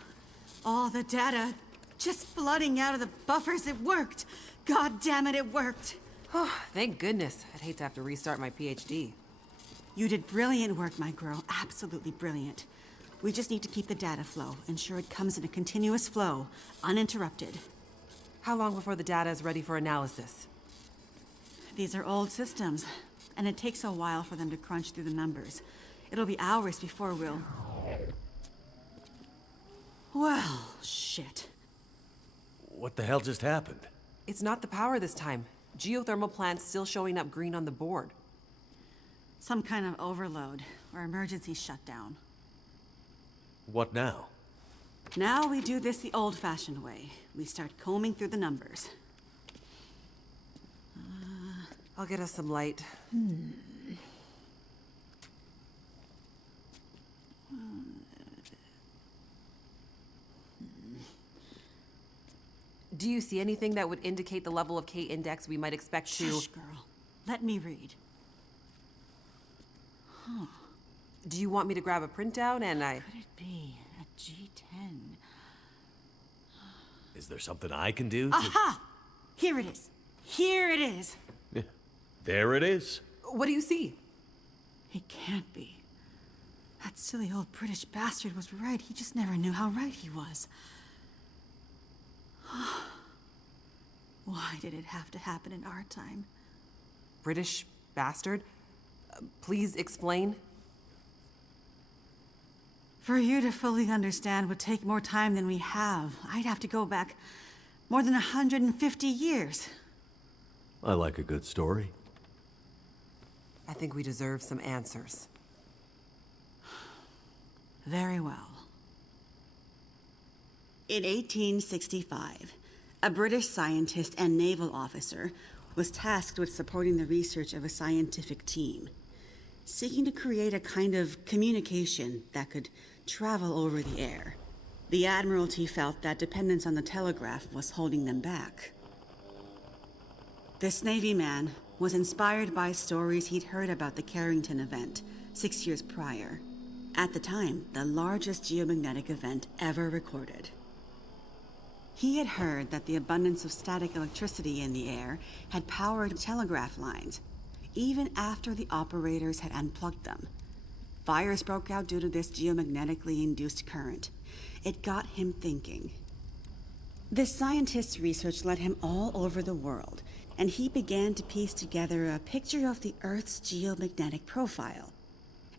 All the data just flooding out of the buffers. It worked. God damn it, it worked. Oh, thank goodness. I'd hate to have to restart my PhD. You did brilliant work, my girl. Absolutely brilliant. We just need to keep the data flow, ensure it comes in a continuous flow, uninterrupted. How long before the data is ready for analysis? These are old systems, and it takes a while for them to crunch through the numbers. It'll be hours before we'll... Well, shit. What the hell just happened? It's not the power this time. Geothermal plant's still showing up green on the board. Some kind of overload or emergency shutdown. What now? Now we do this the old-fashioned way. We start combing through the numbers. I'll get us some light. Do you see anything that would indicate the level of K-index we might expect to... Shush, girl. Let me read. Do you want me to grab a printout and Could it be a G10? Is there something I can do to... Aha! Here it is. Here it is. Yeah, there it is. What do you see? It can't be. That silly old British bastard was right. He just never knew how right he was. Why did it have to happen in our time? British bastard? Please explain. For you to fully understand would take more time than we have. I'd have to go back more than 150 years. I like a good story. I think we deserve some answers. Very well. In 1865, a British scientist and naval officer was tasked with supporting the research of a scientific team, seeking to create a kind of communication that could travel over the air. The Admiralty felt that dependence on the telegraph was holding them back. This Navy man was inspired by stories he'd heard about the Carrington event 6 years prior. At the time, the largest geomagnetic event ever recorded. He had heard that the abundance of static electricity in the air had powered telegraph lines, even after the operators had unplugged them. Fires broke out due to this geomagnetically induced current. It got him thinking. This scientist's research led him all over the world, and he began to piece together a picture of the Earth's geomagnetic profile,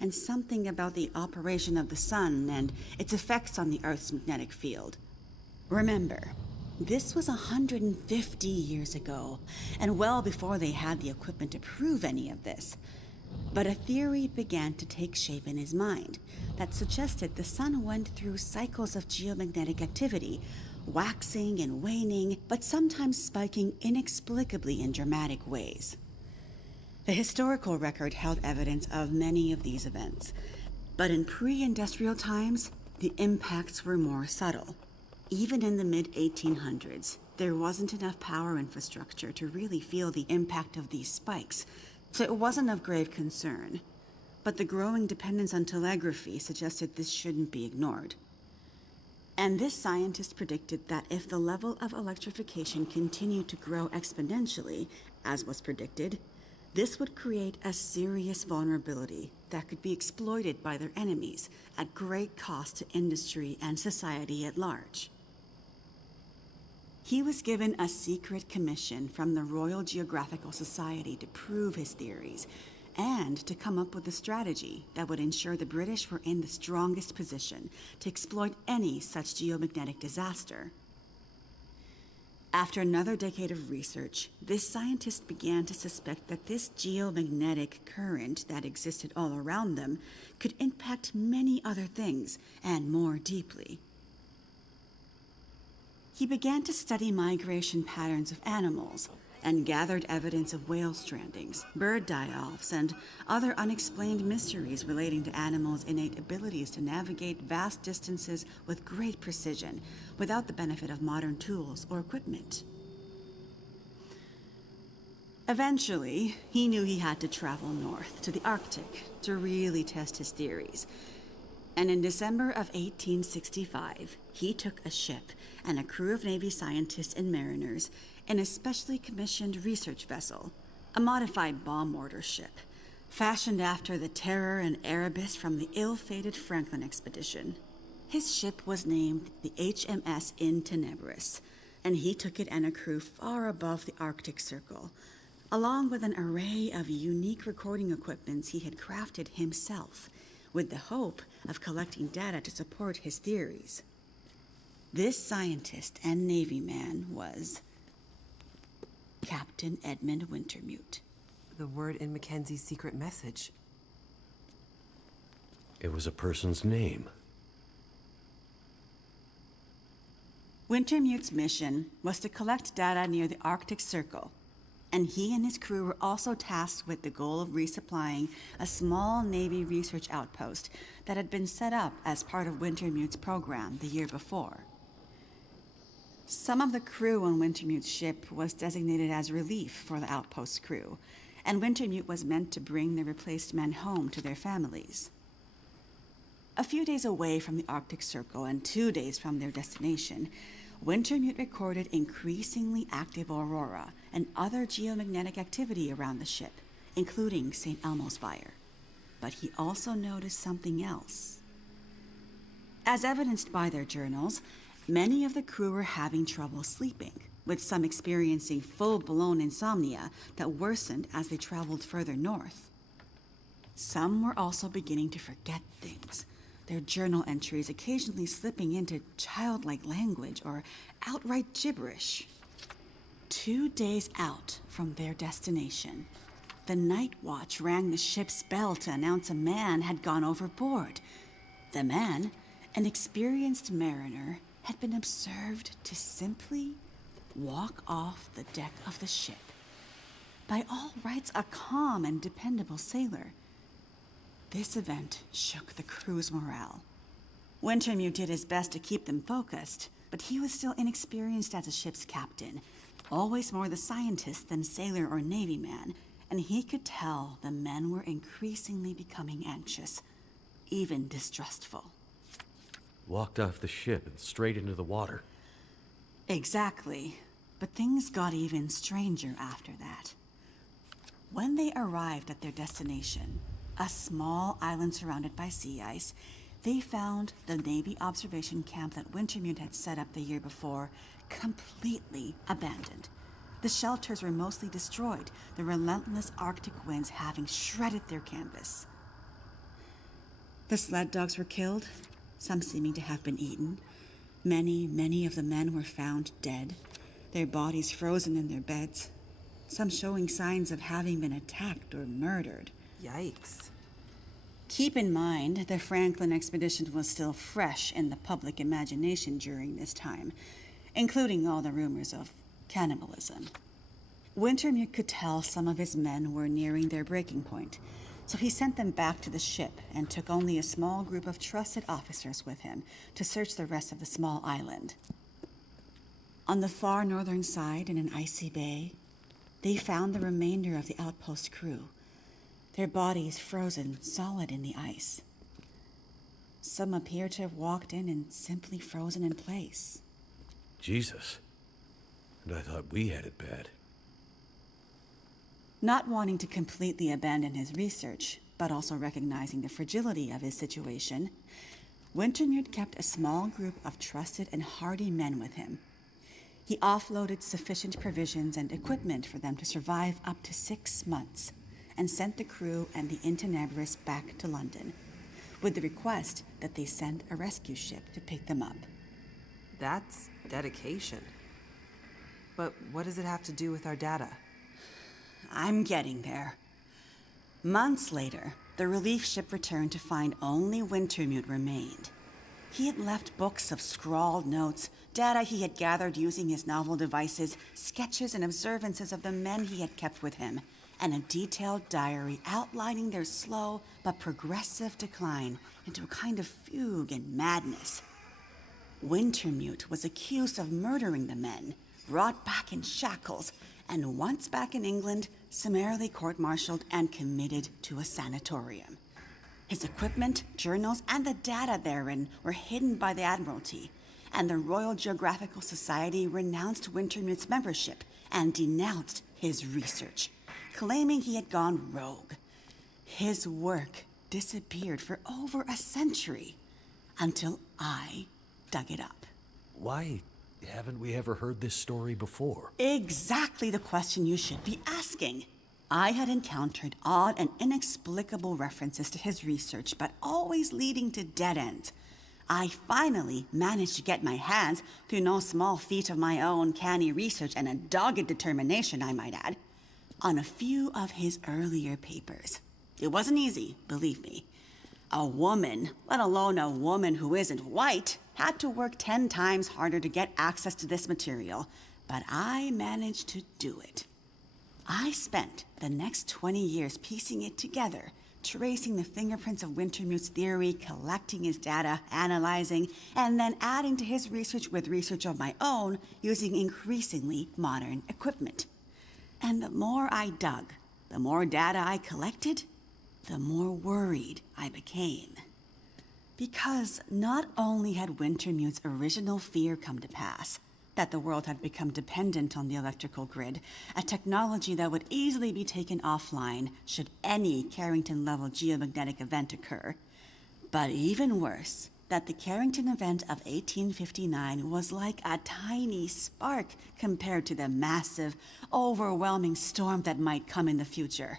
and something about the operation of the sun and its effects on the Earth's magnetic field. Remember, this was 150 years ago, and well before they had the equipment to prove any of this. But a theory began to take shape in his mind that suggested the sun went through cycles of geomagnetic activity, waxing and waning, but sometimes spiking inexplicably in dramatic ways. The historical record held evidence of many of these events, but in pre-industrial times, the impacts were more subtle. Even in the mid-1800s, there wasn't enough power infrastructure to really feel the impact of these spikes, so it wasn't of grave concern. But the growing dependence on telegraphy suggested this shouldn't be ignored. And this scientist predicted that if the level of electrification continued to grow exponentially, as was predicted, this would create a serious vulnerability that could be exploited by their enemies at great cost to industry and society at large. He was given a secret commission from the Royal Geographical Society to prove his theories and to come up with a strategy that would ensure the British were in the strongest position to exploit any such geomagnetic disaster. After another decade of research, this scientist began to suspect that this geomagnetic current that existed all around them could impact many other things, and more deeply. He began to study migration patterns of animals, and gathered evidence of whale strandings, bird die-offs, and other unexplained mysteries relating to animals' innate abilities to navigate vast distances with great precision, without the benefit of modern tools or equipment. Eventually, he knew he had to travel north to the Arctic to really test his theories. And in December of 1865, he took a ship and a crew of Navy scientists and mariners in a specially commissioned research vessel, a modified bomb mortar ship, fashioned after the Terror and Erebus from the ill-fated Franklin expedition. His ship was named the HMS In Tenebris, and he took it and a crew far above the Arctic Circle, along with an array of unique recording equipments he had crafted himself, with the hope of collecting data to support his theories. This scientist and Navy man was Captain Edmund Wintermute. The word in Mackenzie's secret message. It was a person's name. Wintermute's mission was to collect data near the Arctic Circle, and he and his crew were also tasked with the goal of resupplying a small Navy research outpost that had been set up as part of Wintermute's program the year before. Some of the crew on Wintermute's ship was designated as relief for the outpost's crew, and Wintermute was meant to bring the replaced men home to their families. A few days away from the Arctic Circle and 2 days from their destination, Wintermute recorded increasingly active aurora and other geomagnetic activity around the ship, including St. Elmo's Fire. But he also noticed something else. As evidenced by their journals, many of the crew were having trouble sleeping, with some experiencing full-blown insomnia that worsened as they traveled further north. Some were also beginning to forget things, their journal entries occasionally slipping into childlike language or outright gibberish. 2 days out from their destination, the night watch rang the ship's bell to announce a man had gone overboard. The man, an experienced mariner, had been observed to simply walk off the deck of the ship. By all rights, a calm and dependable sailor. This event shook the crew's morale. Wintermute did his best to keep them focused, but he was still inexperienced as a ship's captain, always more the scientist than sailor or Navy man, and he could tell the men were increasingly becoming anxious, even distrustful. Walked off the ship and straight into the water. Exactly, but things got even stranger after that. When they arrived at their destination, a small island surrounded by sea ice, they found the Navy observation camp that Wintermute had set up the year before completely abandoned. The shelters were mostly destroyed, the relentless Arctic winds having shredded their canvas. The sled dogs were killed, some seeming to have been eaten. Many of the men were found dead, their bodies frozen in their beds, some showing signs of having been attacked or murdered. Yikes. Keep in mind, the Franklin expedition was still fresh in the public imagination during this time, including all the rumors of cannibalism. Wintermute could tell some of his men were nearing their breaking point, so he sent them back to the ship and took only a small group of trusted officers with him to search the rest of the small island. On the far northern side, in an icy bay, they found the remainder of the outpost crew, their bodies frozen solid in the ice. Some appear to have walked in and simply frozen in place. Jesus. And I thought we had it bad. Not wanting to completely abandon his research, but also recognizing the fragility of his situation, Wintermute kept a small group of trusted and hardy men with him. He offloaded sufficient provisions and equipment for them to survive up to 6 months, and sent the crew and the Intenebris back to London, with the request that they send a rescue ship to pick them up. That's dedication. But what does it have to do with our data? I'm getting there. Months later, the relief ship returned to find only Wintermute remained. He had left books of scrawled notes, data he had gathered using his novel devices, sketches and observances of the men he had kept with him, and a detailed diary outlining their slow but progressive decline into a kind of fugue and madness. Wintermute was accused of murdering the men, brought back in shackles, and once back in England, summarily court-martialed and committed to a sanatorium. His equipment, journals, and the data therein were hidden by the Admiralty, and the Royal Geographical Society renounced Wintermute's membership and denounced his research, claiming he had gone rogue. His work disappeared for over a century, until I dug it up. Why haven't we ever heard this story before? Exactly the question you should be asking. I had encountered odd and inexplicable references to his research, but always leading to dead ends. I finally managed to get my hands, through no small feat of my own canny research and a dogged determination, I might add, on a few of his earlier papers. It wasn't easy, believe me. A woman, let alone a woman who isn't white, had to work 10 times harder to get access to this material, but I managed to do it. I spent the next 20 years piecing it together, tracing the fingerprints of Wintermute's theory, collecting his data, analyzing, and then adding to his research with research of my own using increasingly modern equipment. And the more I dug, the more data I collected, the more worried I became. Because not only had Wintermute's original fear come to pass, that the world had become dependent on the electrical grid, a technology that would easily be taken offline should any Carrington-level geomagnetic event occur. But even worse, that the Carrington event of 1859 was like a tiny spark compared to the massive, overwhelming storm that might come in the future.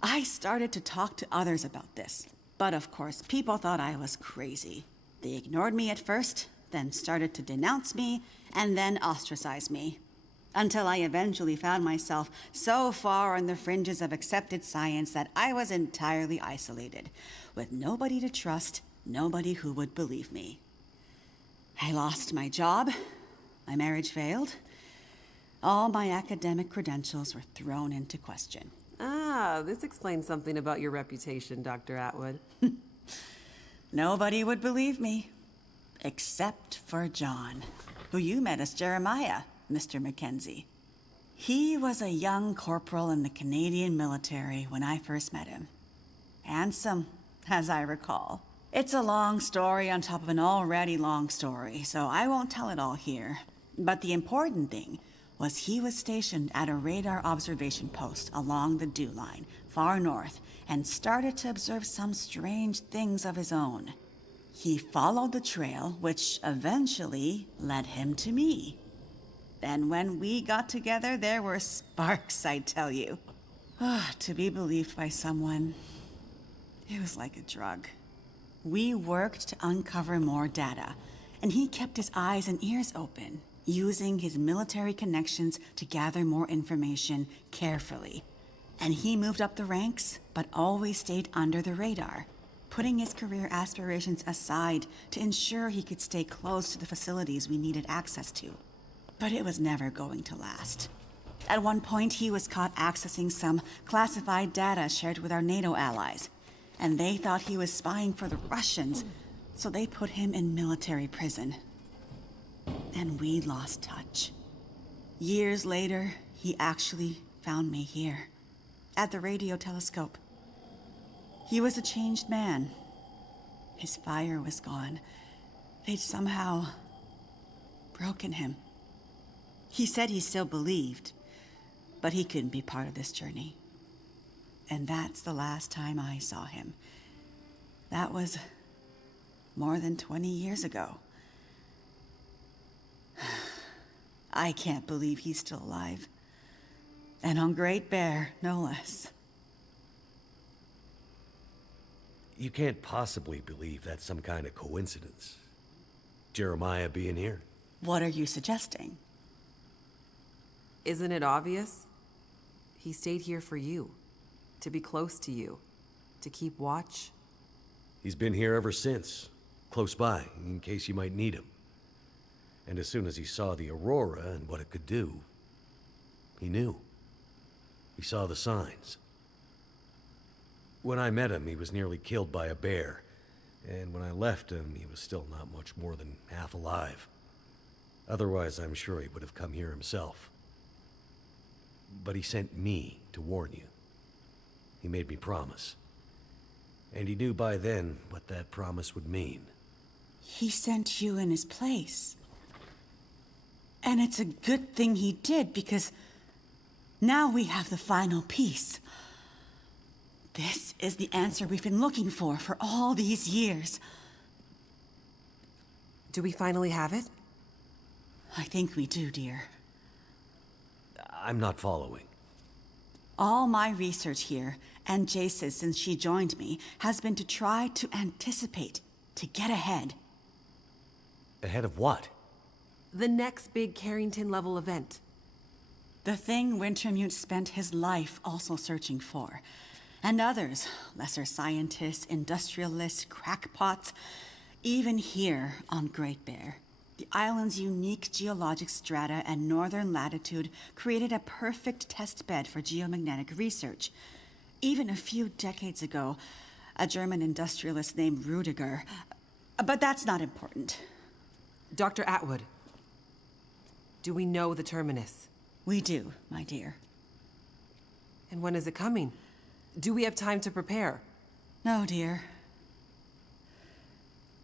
I started to talk to others about this, but of course, people thought I was crazy. They ignored me at first, then started to denounce me, and then ostracize me. Until I eventually found myself so far on the fringes of accepted science that I was entirely isolated, with nobody to trust, nobody who would believe me. I lost my job, my marriage failed, all my academic credentials were thrown into question. Ah, this explains something about your reputation, Dr. Atwood. Nobody would believe me, except for John, who you met as Jeremiah, Mr. Mackenzie. He was a young corporal in the Canadian military when I first met him. Handsome, as I recall. It's a long story on top of an already long story, so I won't tell it all here. But the important thing was he was stationed at a radar observation post along the Dew Line, far north, and started to observe some strange things of his own. He followed the trail, which eventually led him to me. Then when we got together, there were sparks, I tell you. To be believed by someone, it was like a drug. We worked to uncover more data, and he kept his eyes and ears open, using his military connections to gather more information carefully. And he moved up the ranks, but always stayed under the radar, putting his career aspirations aside to ensure he could stay close to the facilities we needed access to. But it was never going to last. At one point, he was caught accessing some classified data shared with our NATO allies, and they thought he was spying for the Russians, so they put him in military prison. And we lost touch. Years later, he actually found me here, at the radio telescope. He was a changed man. His fire was gone. They'd somehow broken him. He said he still believed, but he couldn't be part of this journey. And that's the last time I saw him. That was more than 20 years ago. I can't believe he's still alive. And on Great Bear, no less. You can't possibly believe that's some kind of coincidence. Jeremiah being here. What are you suggesting? Isn't it obvious? He stayed here for you, to be close to you, to keep watch. He's been here ever since, close by, in case you might need him. And as soon as he saw the Aurora and what it could do, he knew. He saw the signs. When I met him, he was nearly killed by a bear. And when I left him, he was still not much more than half alive. Otherwise, I'm sure he would have come here himself. But he sent me to warn you. He made me promise. And he knew by then what that promise would mean. He sent you in his place. And it's a good thing he did, because now we have the final piece. This is the answer we've been looking for all these years. Do we finally have it? I think we do, dear. I'm not following. All my research here, and Jace's since she joined me, has been to try to anticipate, to get ahead, Ahead of what? The next big Carrington level event. The thing Wintermute spent his life also searching for. And others, lesser scientists, industrialists, crackpots, even here on Great Bear. The island's unique geologic strata and northern latitude created a perfect test bed for geomagnetic research. Even a few decades ago, a German industrialist named Rudiger. But that's not important. Dr. Atwood, do we know the terminus? We do, my dear. And when is it coming? Do we have time to prepare? No, dear.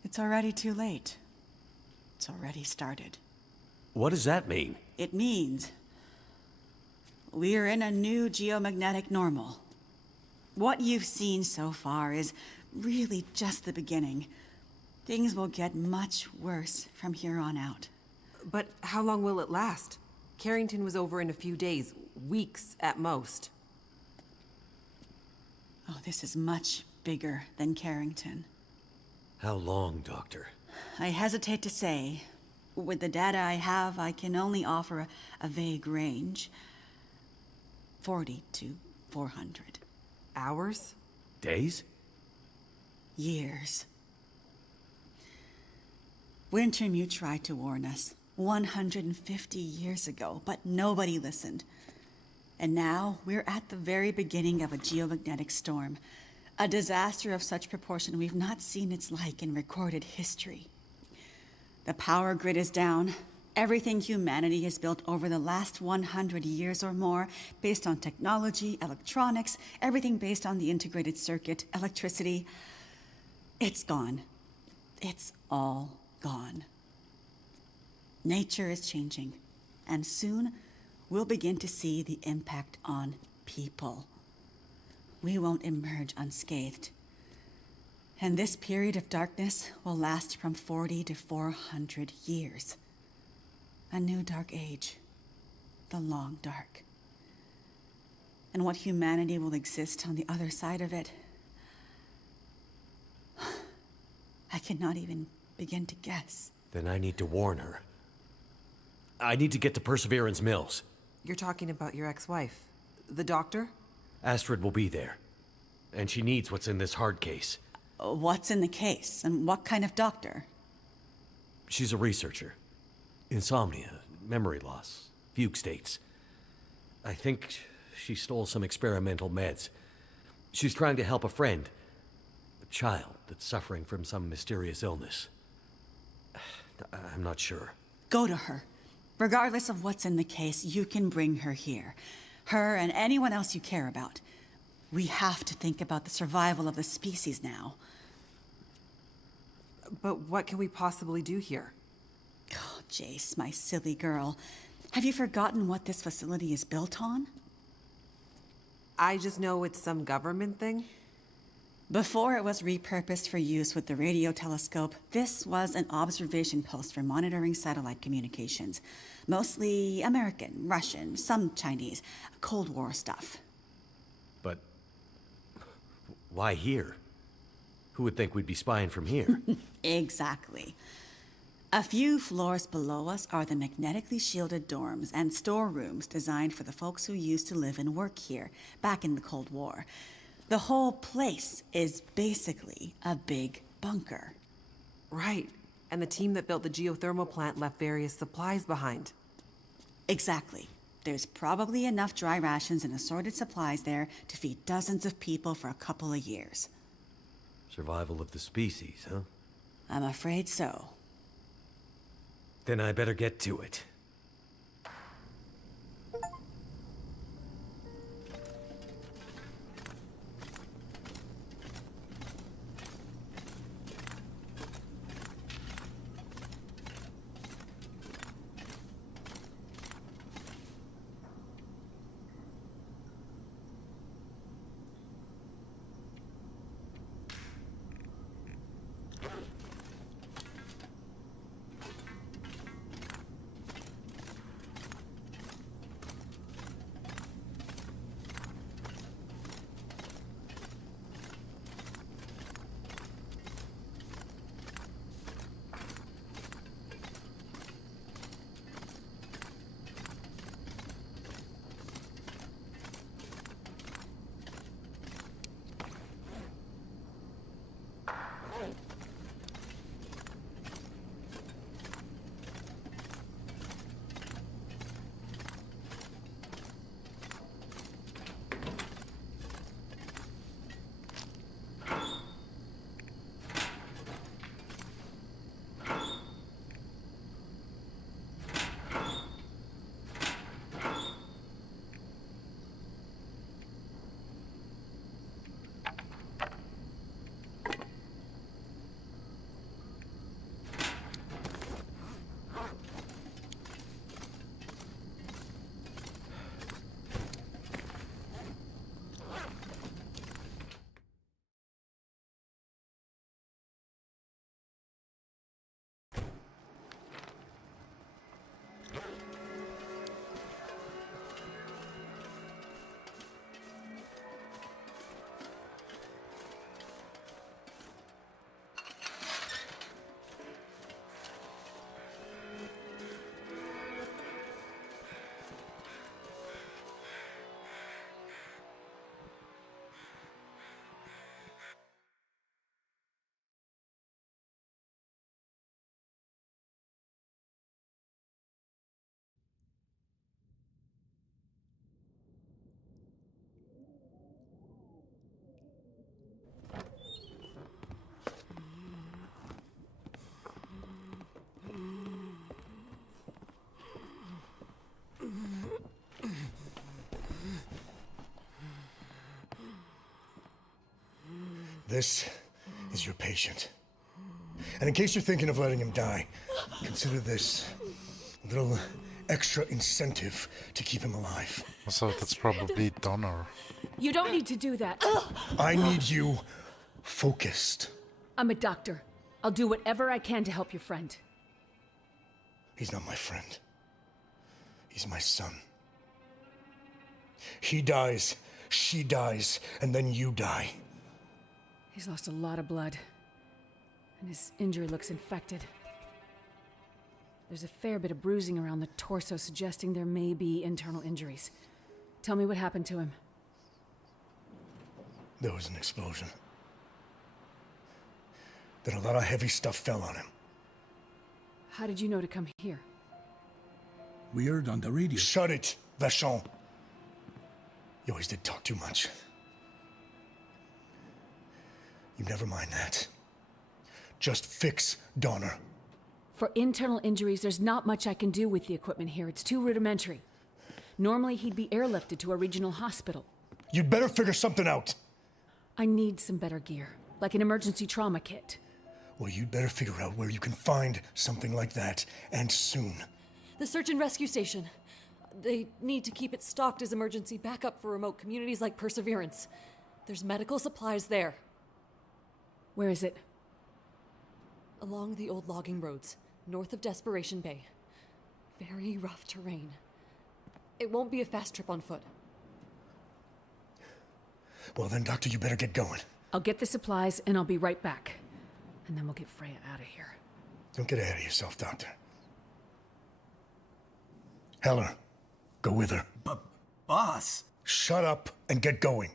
It's already too late. It's already started. What does that mean? It means we're in a new geomagnetic normal. What you've seen so far is really just the beginning. Things will get much worse from here on out. But how long will it last? Carrington was over in a few days, weeks at most. Oh, this is much bigger than Carrington. How long, Doctor? I hesitate to say. With the data I have, I can only offer a vague range. 40 to 400. Hours? Days? Years. Wintermute tried to warn us 150 years ago, but nobody listened. And now we're at the very beginning of a geomagnetic storm. A disaster of such proportion we've not seen its like in recorded history. The power grid is down. Everything humanity has built over the last 100 years or more, based on technology, electronics, everything based on the integrated circuit, electricity, it's gone. It's all gone. Nature is changing, and soon we'll begin to see the impact on people. We won't emerge unscathed. And this period of darkness will last from 40 to 400 years. A new dark age. The long dark. And what humanity will exist on the other side of it, I cannot even begin to guess. Then I need to warn her. I need to get to Perseverance Mills. You're talking about your ex-wife, the doctor? Astrid will be there. And she needs what's in this hard case. What's in the case, and what kind of doctor? She's a researcher. Insomnia, memory loss, fugue states. I think she stole some experimental meds. She's trying to help a friend. A child that's suffering from some mysterious illness. I'm not sure. Go to her. Regardless of what's in the case, you can bring her here. Her and anyone else you care about. We have to think about the survival of the species now. But what can we possibly do here? Oh, Jace, my silly girl. Have you forgotten what this facility is built on? I just know it's some government thing. Before it was repurposed for use with the radio telescope, this was an observation post for monitoring satellite communications. Mostly American, Russian, some Chinese, Cold War stuff. But why here? Who would think we'd be spying from here? Exactly. A few floors below us are the magnetically shielded dorms and storerooms designed for the folks who used to live and work here back in the Cold War. The whole place is basically a big bunker. Right. And the team that built the geothermal plant left various supplies behind. Exactly. There's probably enough dry rations and assorted supplies there to feed dozens of people for a couple of years. Survival of the species, huh? I'm afraid so. Then I better get to it. This is your patient. And in case you're thinking of letting him die, consider this a little extra incentive to keep him alive. Also, that's probably Donner. You don't need to do that. I need you focused. I'm a doctor. I'll do whatever I can to help your friend. He's not my friend. He's my son. He dies, she dies, and then you die. He's lost a lot of blood. And his injury looks infected. There's a fair bit of bruising around the torso, suggesting there may be internal injuries. Tell me what happened to him. There was an explosion. Then a lot of heavy stuff fell on him. How did you know to come here? We heard on the radio. Shut it, Vachon. You always did talk too much. You never mind that. Just fix Donner. For internal injuries, there's not much I can do with the equipment here. It's too rudimentary. Normally, he'd be airlifted to a regional hospital. You'd better figure something out. I need some better gear, like an emergency trauma kit. Well, you'd better figure out where you can find something like that, and soon. The search and rescue station. They need to keep it stocked as emergency backup for remote communities like Perseverance. There's medical supplies there. Where is it? Along the old logging roads, north of Desperation Bay. Very rough terrain. It won't be a fast trip on foot. Well then, Doctor, you better get going. I'll get the supplies and I'll be right back. And then we'll get Freya out of here. Don't get ahead of yourself, Doctor. Heller, go with her. But, boss... Shut up and get going.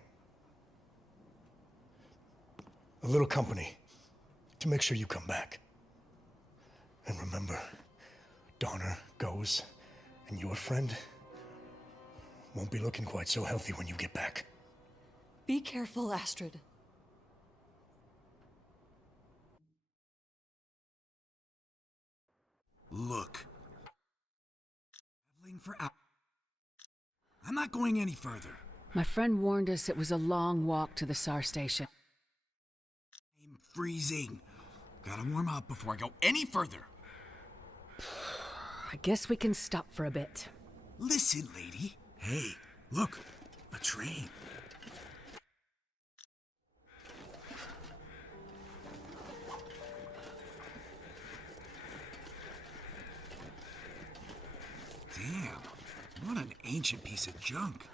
A little company to make sure you come back. And remember, Donner goes, and your friend won't be looking quite so healthy when you get back. Be careful, Astrid. Look. Traveling for hours. I'm not going any further. My friend warned us it was a long walk to the SAR station. I'm freezing. Gotta warm up before I go any further. I guess we can stop for a bit. Listen, lady. Hey, look. A train. Damn, what an ancient piece of junk.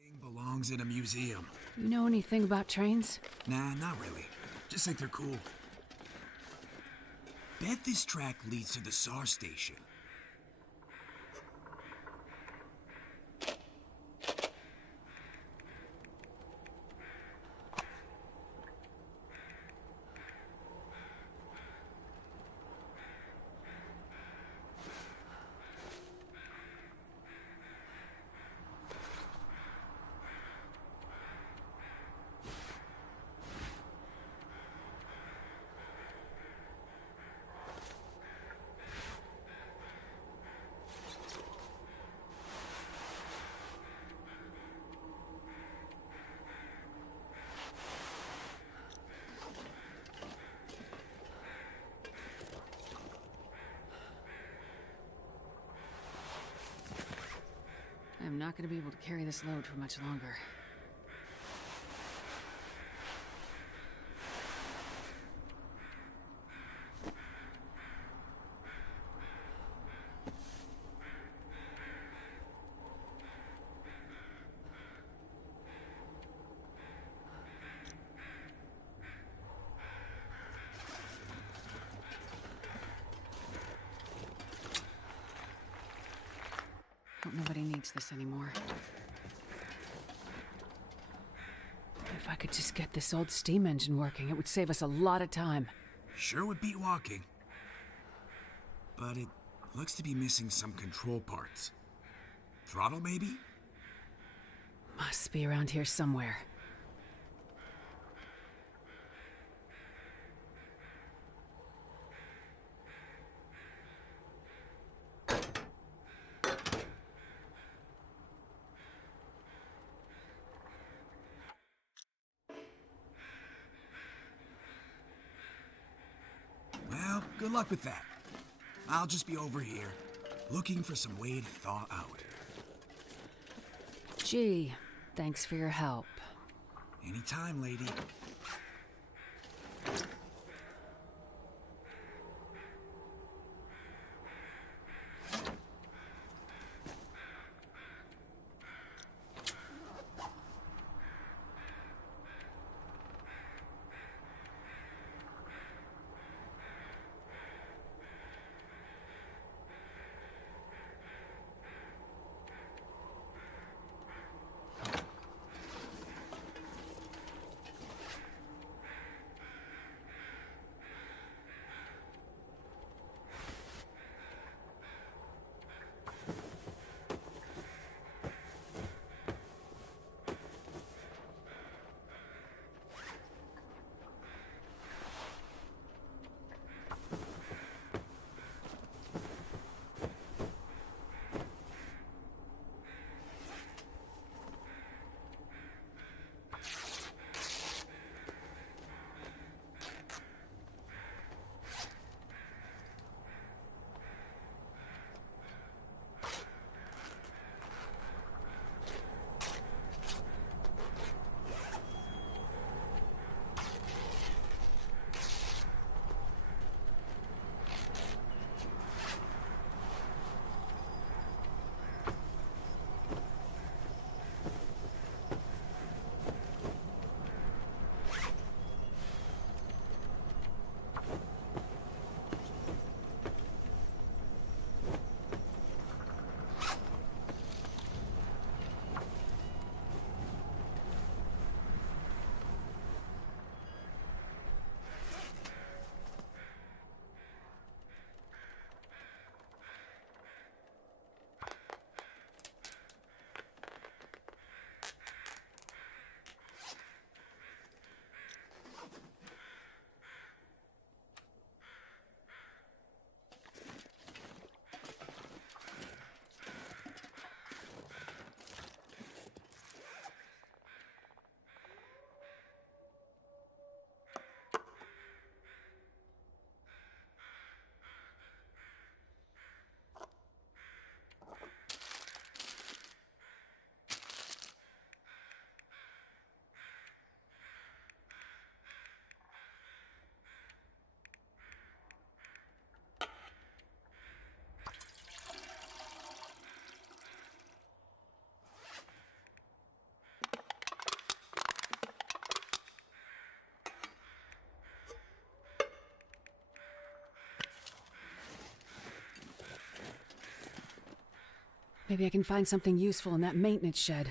Thing belongs in a museum. You know anything about trains? Nah, not really. Just think they're cool. Bet this track leads to the SAR station. I'm not going to be able to carry this load for much longer. Hope nobody needs this anymore. If I could just get this old steam engine working, it would save us a lot of time. Sure would beat walking. But it looks to be missing some control parts. Throttle, maybe? Must be around here somewhere. Good luck with that. I'll just be over here, looking for some way to thaw out. Gee, thanks for your help. Anytime, lady. Maybe I can find something useful in that maintenance shed.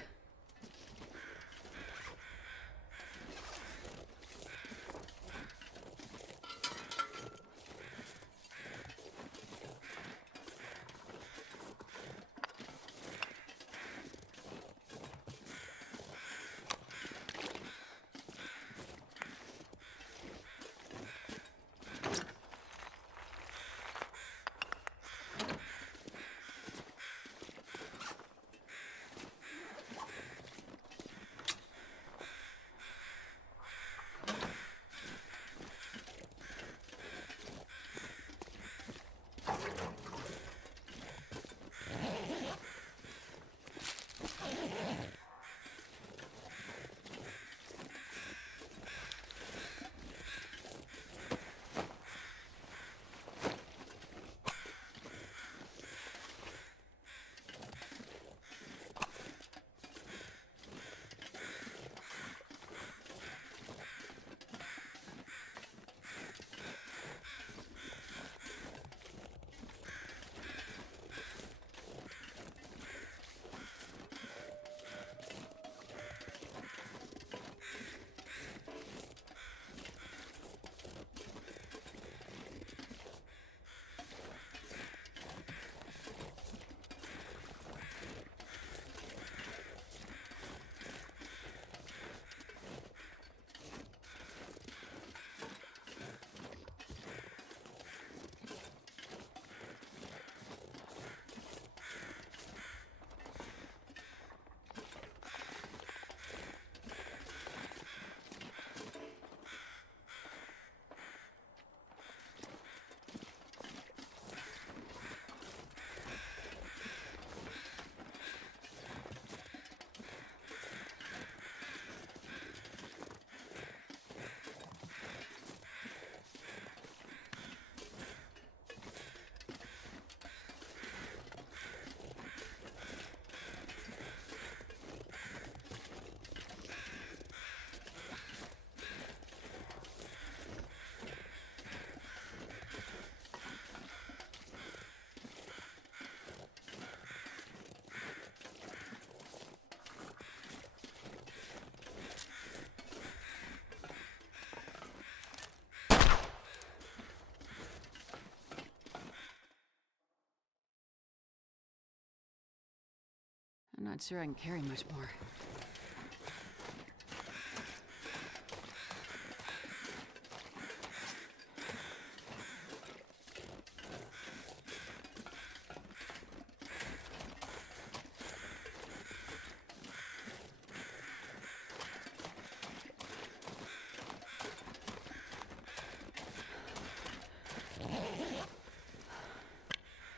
I'm not sure I can carry much more.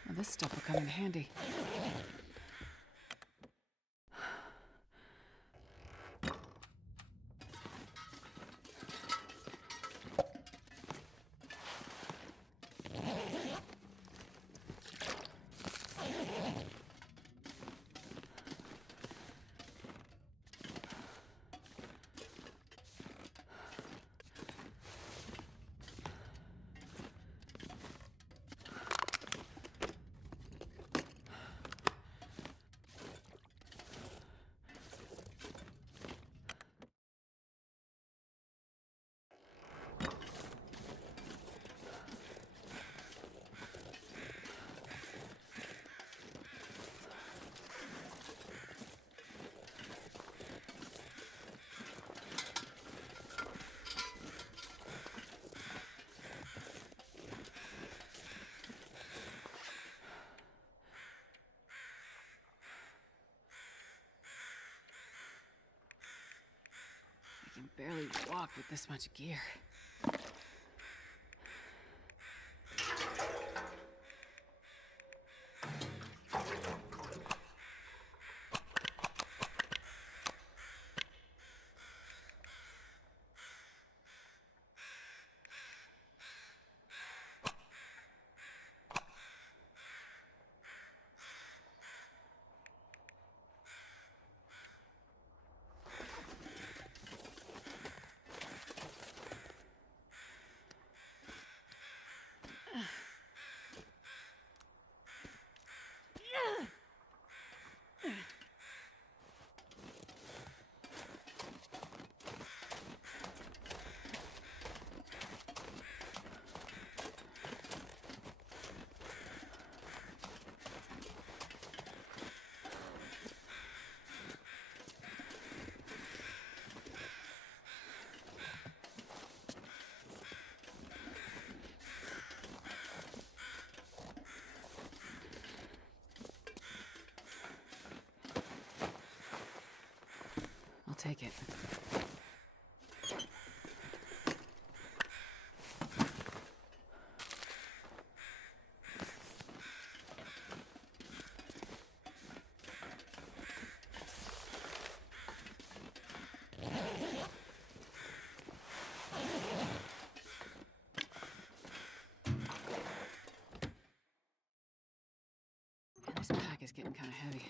Well, this stuff will come in handy. I can barely walk with this much gear. I'll take it. And this pack is getting kind of heavy.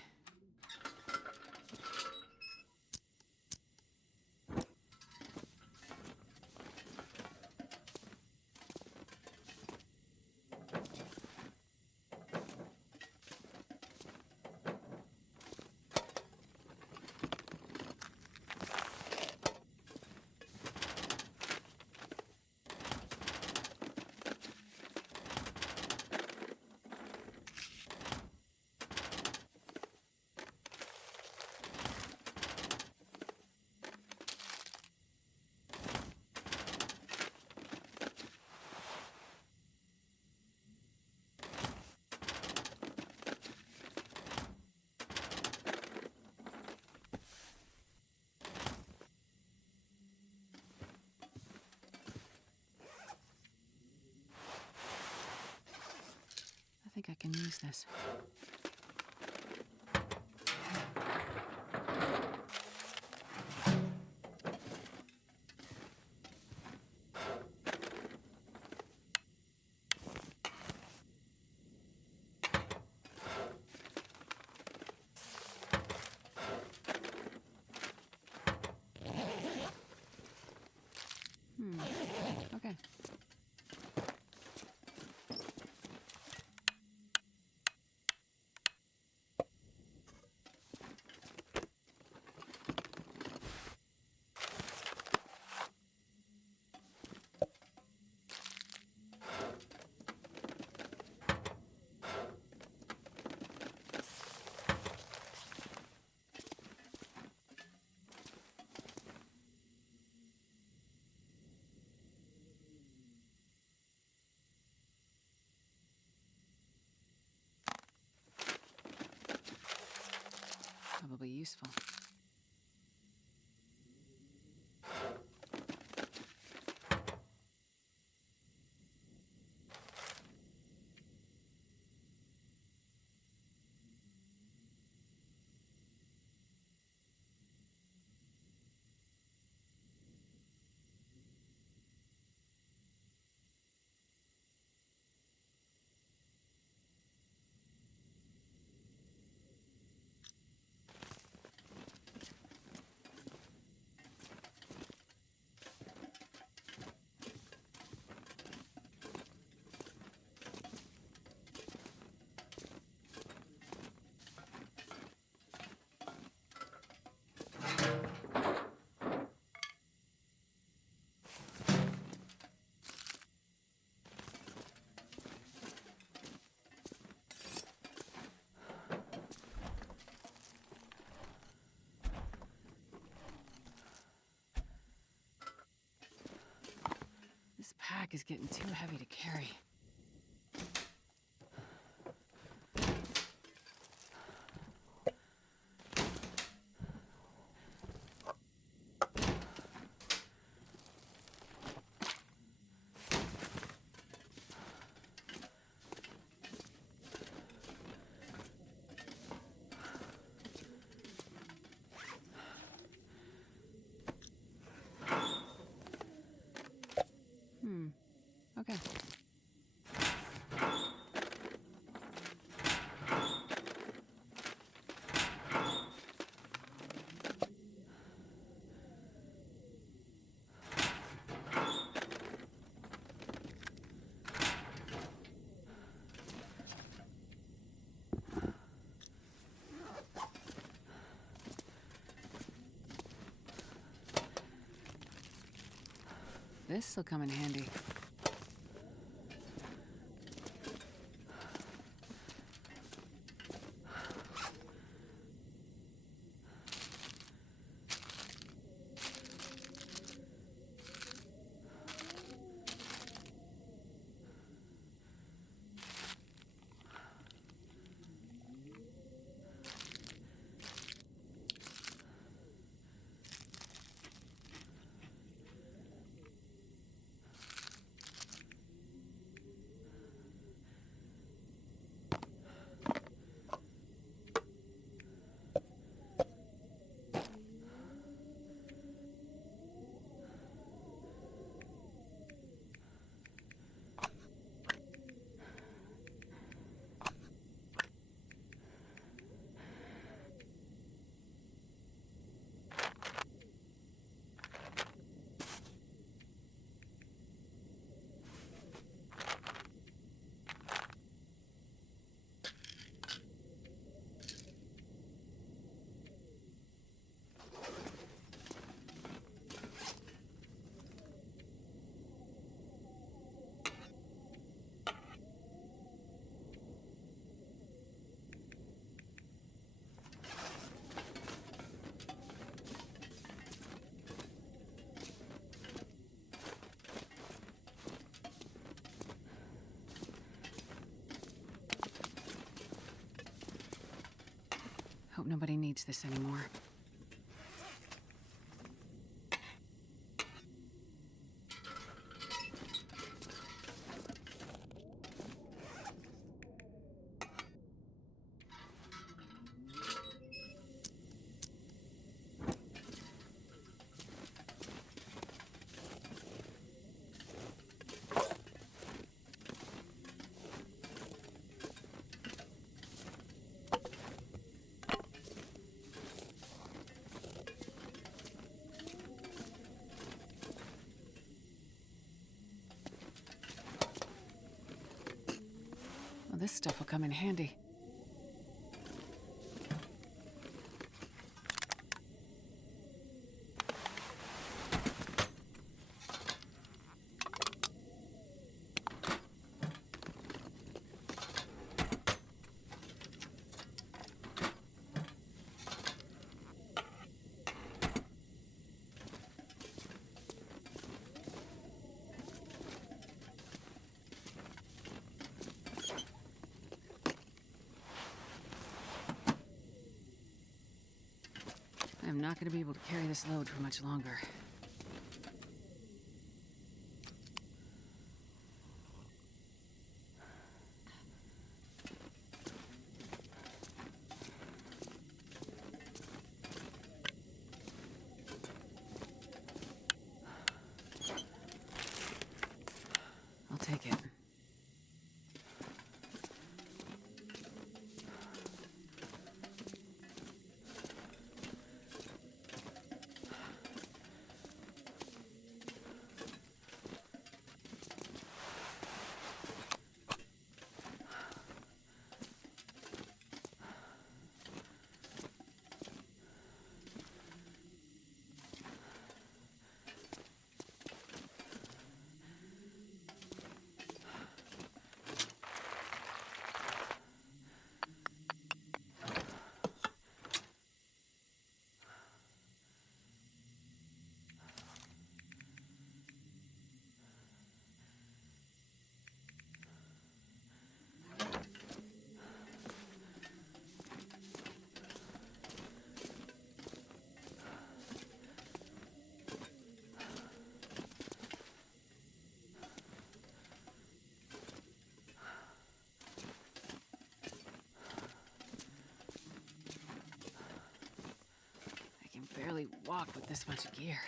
I think I can use this. Okay. probably useful. This pack is getting too heavy to carry. Okay. This'll come in handy. Hope nobody needs this anymore. Well, this stuff will come in handy. I'm not gonna be able to carry this load for much longer. I'll take it. I can barely walk with this much gear.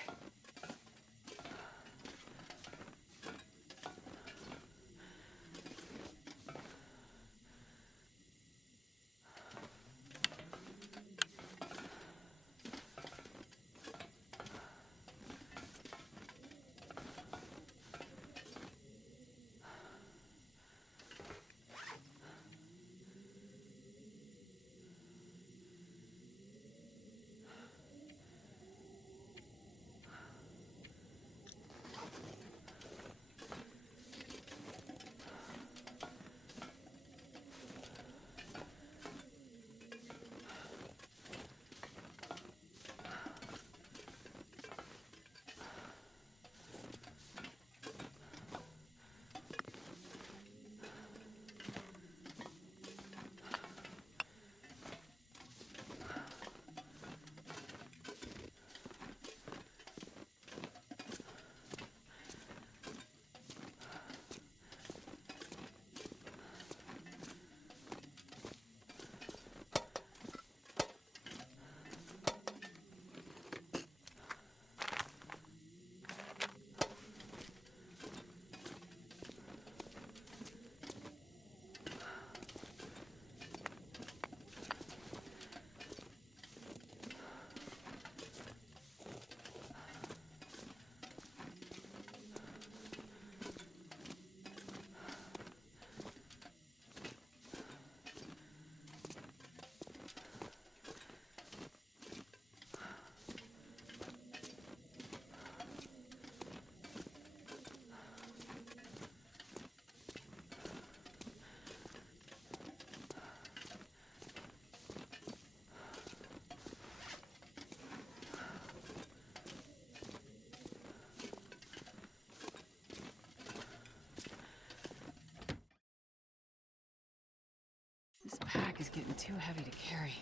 This pack is getting too heavy to carry.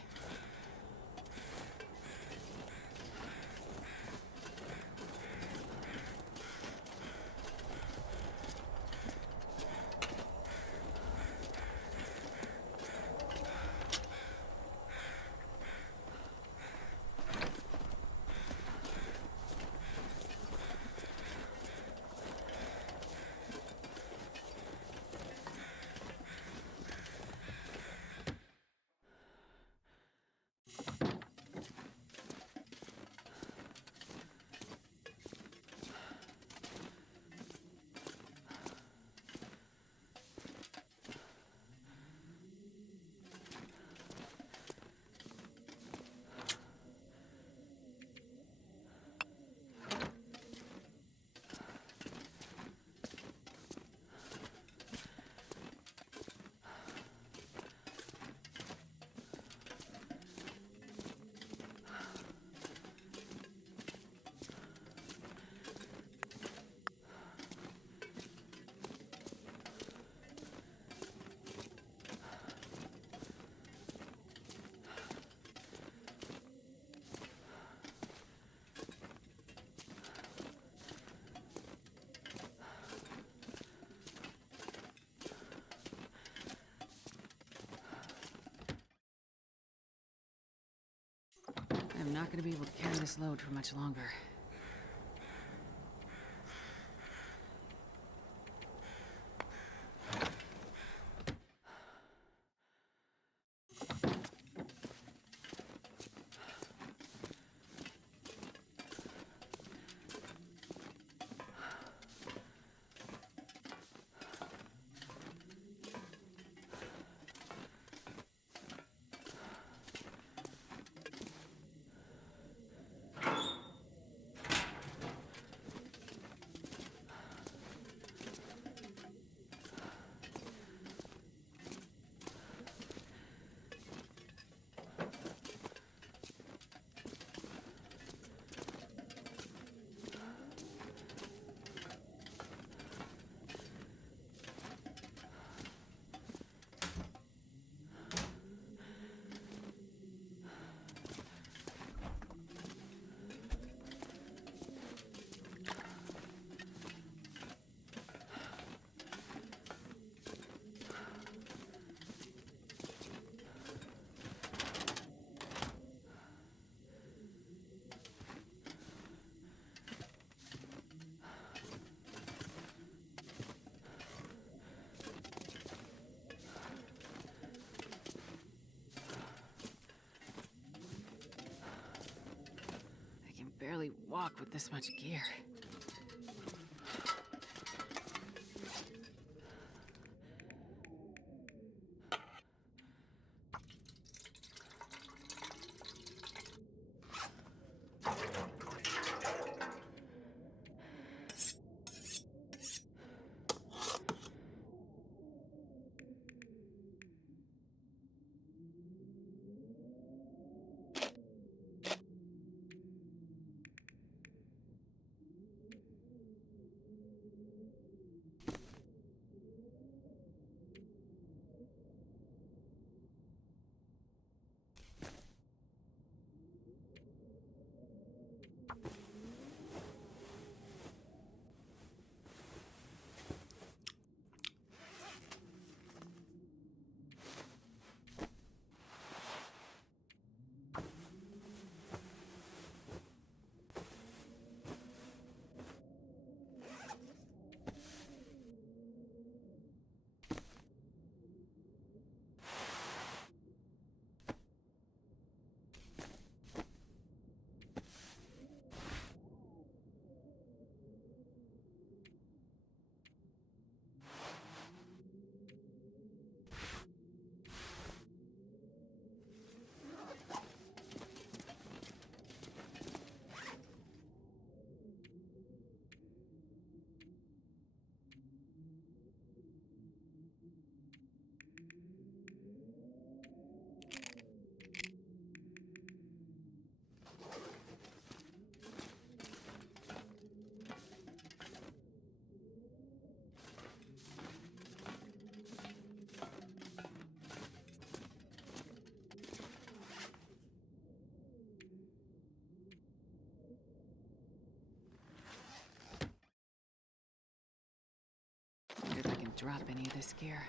not gonna be able to carry this load for much longer. I can barely walk with this much gear. Wonder if I can drop any of this gear.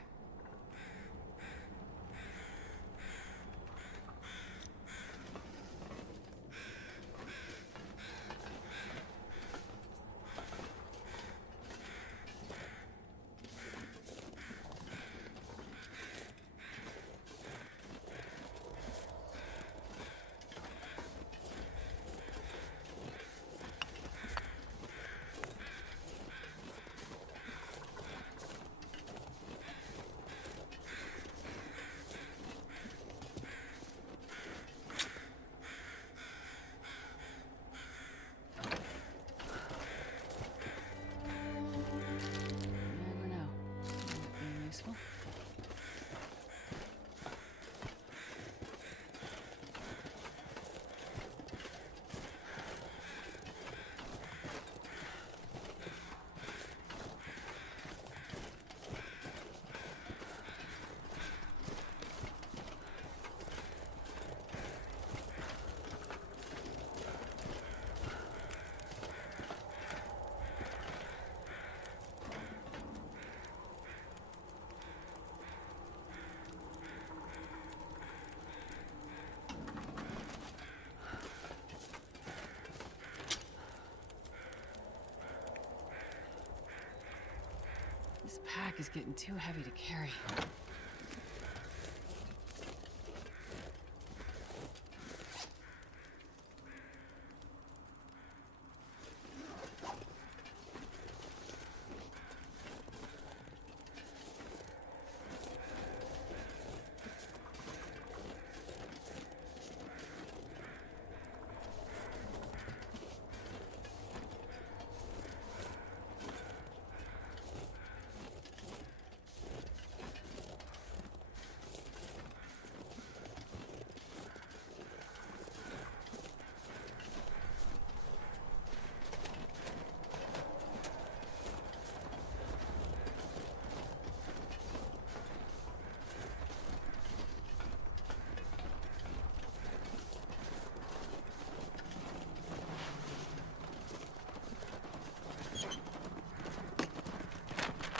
This pack is getting too heavy to carry.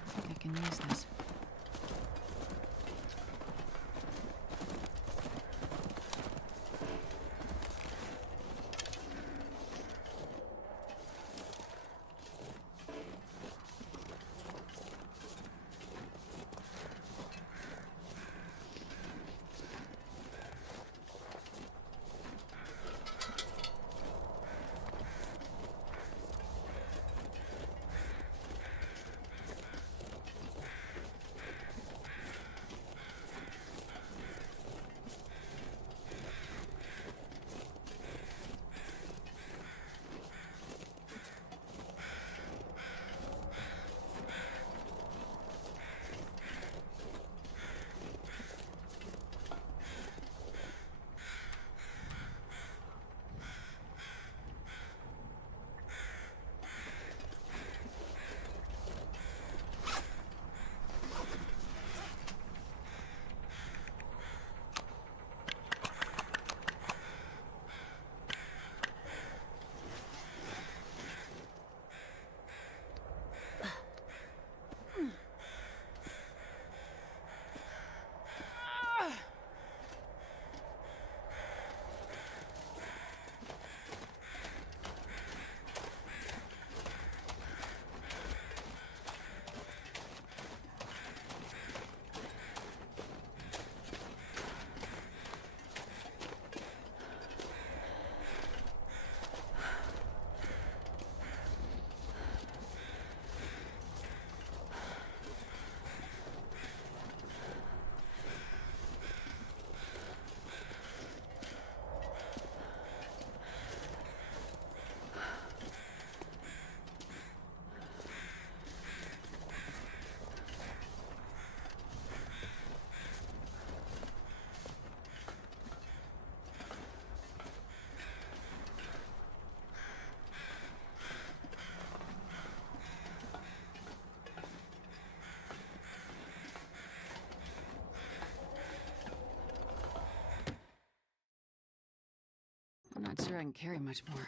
I think I can use this. I'm not sure I can carry much more.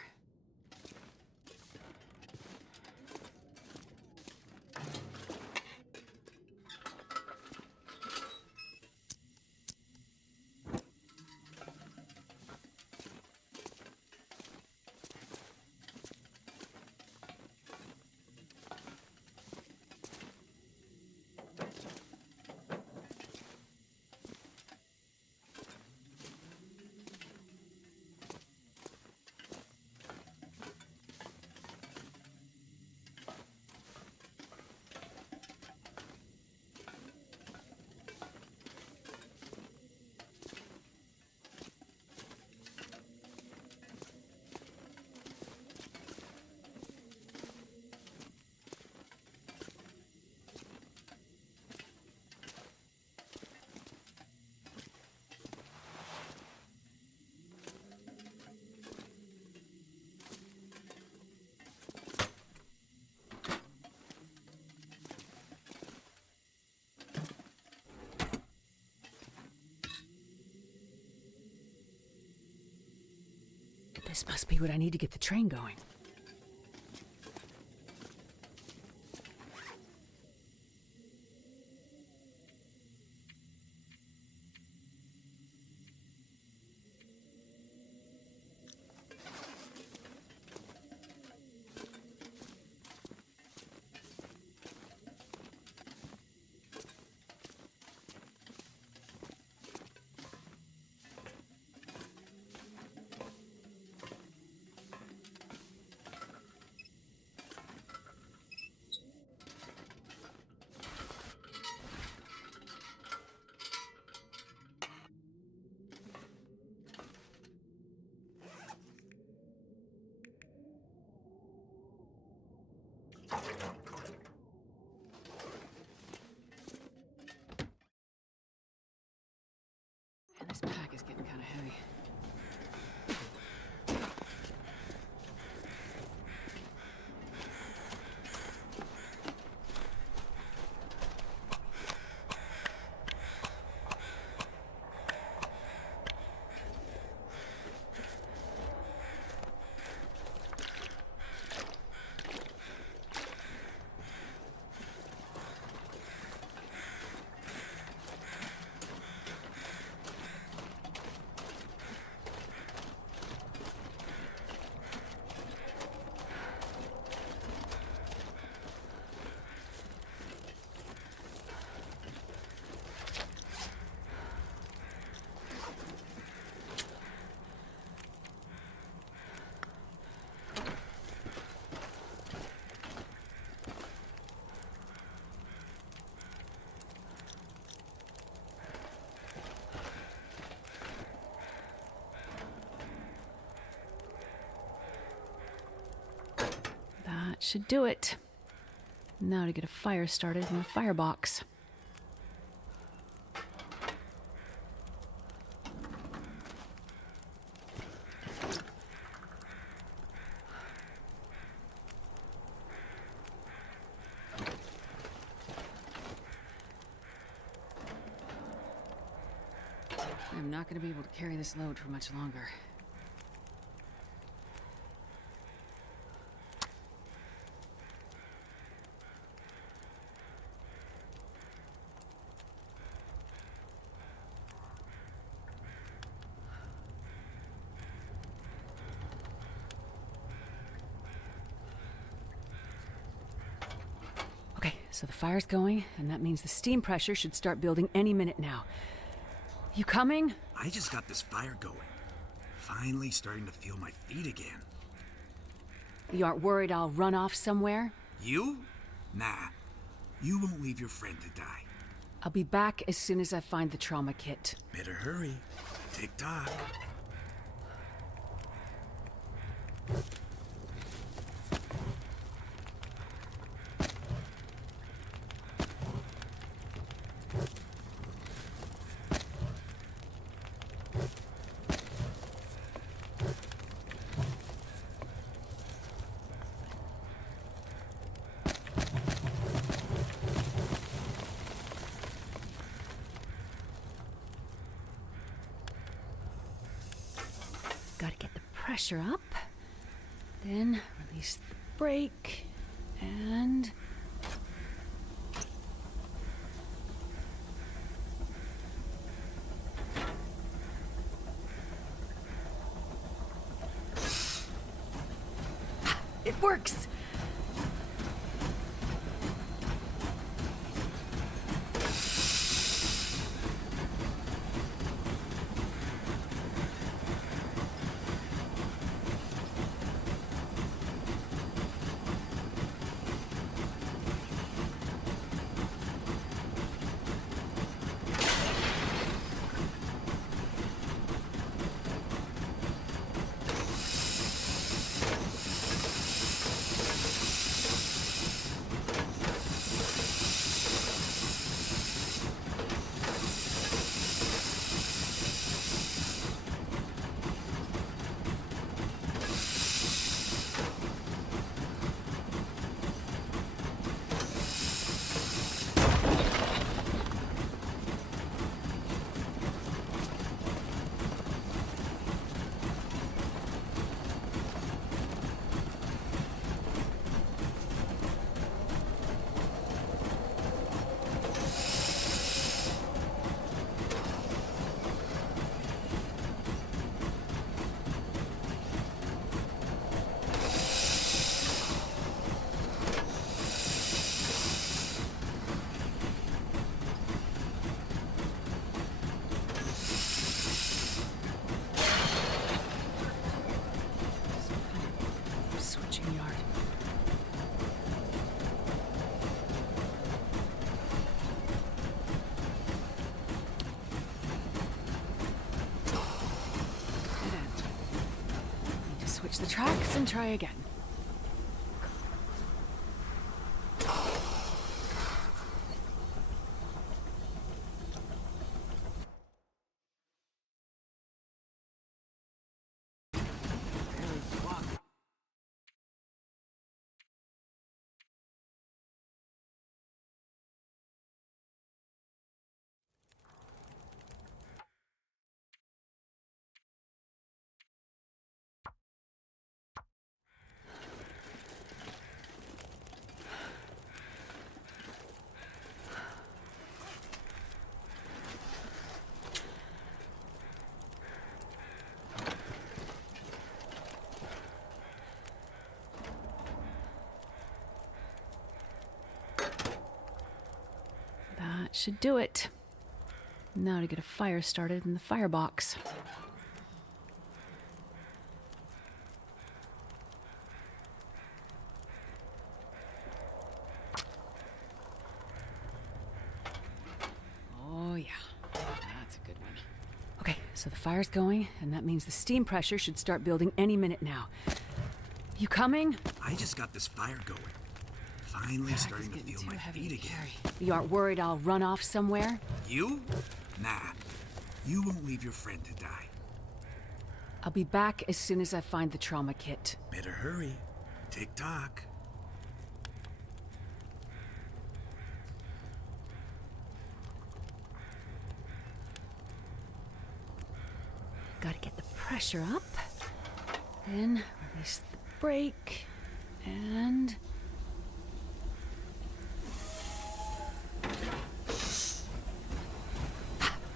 This must be what I need to get the train going. This pack is getting kind of heavy. That should do it. Now to get a fire started in the firebox. I'm not going to be able to carry this load for much longer. Okay, so the fire's going, and that means the steam pressure should start building any minute now. You coming? I just got this fire going. Finally starting to feel my feet again. You aren't worried I'll run off somewhere? You? Nah. You won't leave your friend to die. I'll be back as soon as I find the trauma kit. Better hurry. Tick-tock. Gotta get the pressure up. Then release the brake. And... it works! Switching yard. Dead end. Need to switch the tracks and try again. should do it. Now to get a fire started in the firebox. Oh yeah, that's a good one. Okay, so the fire's going, and that means the steam pressure should start building any minute now. You coming? I just got this fire going. Finally starting to feel my feet again. You aren't worried I'll run off somewhere? You? Nah. You won't leave your friend to die. I'll be back as soon as I find the trauma kit. Better hurry. Tick-tock. Gotta get the pressure up. Then release the brake. And...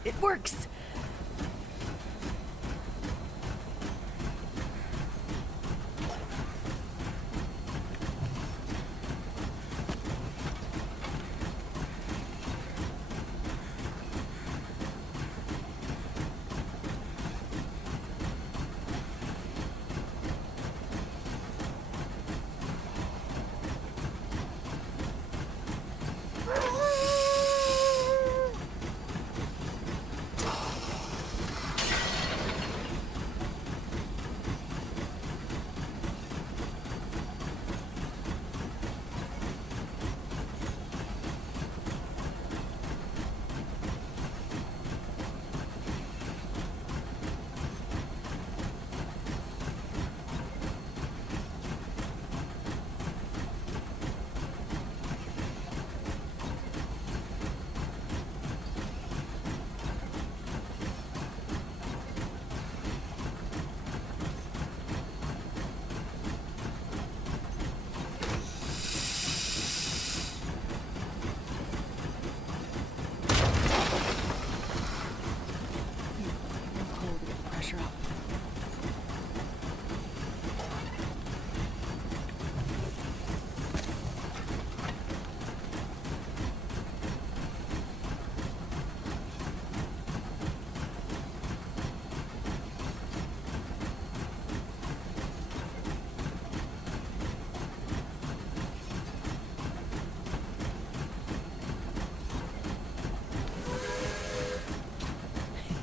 it works!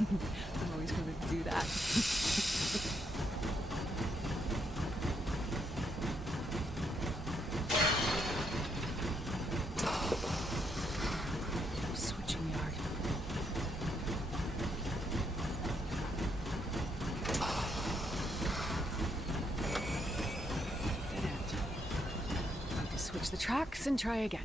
I'm always going to do that. Switching yard. Dead end. Need to switch the tracks and try again.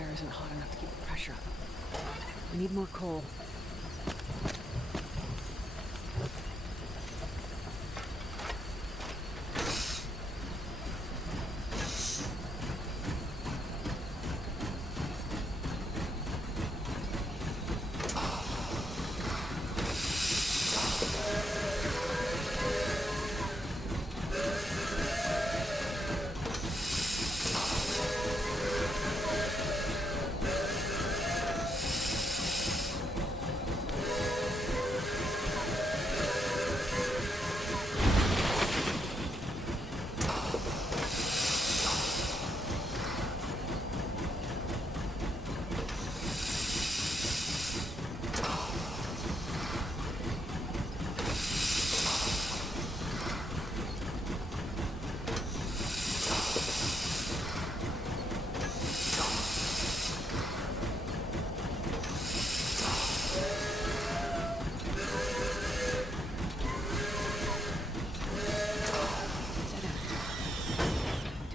fire isn't hot enough to keep the pressure up. I need more coal.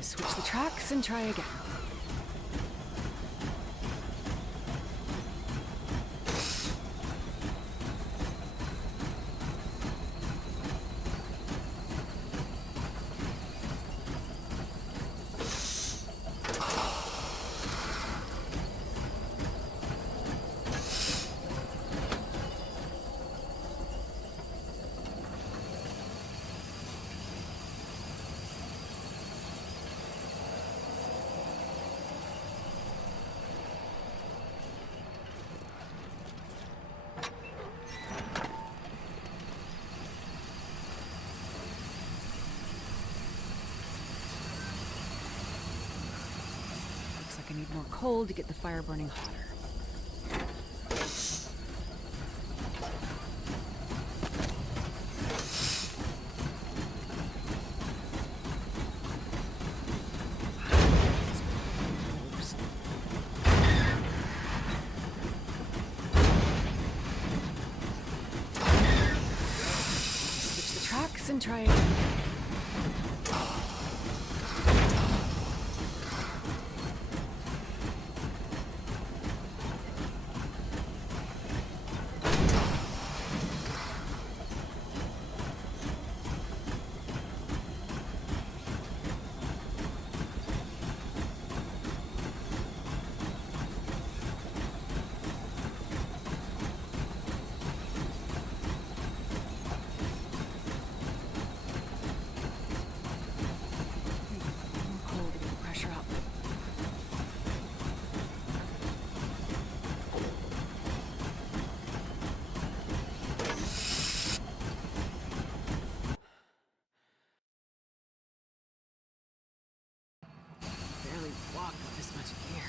Switch the tracks and try again. I need more coal to get the fire burning hotter. Switch the tracks and try again. Walk with this much gear.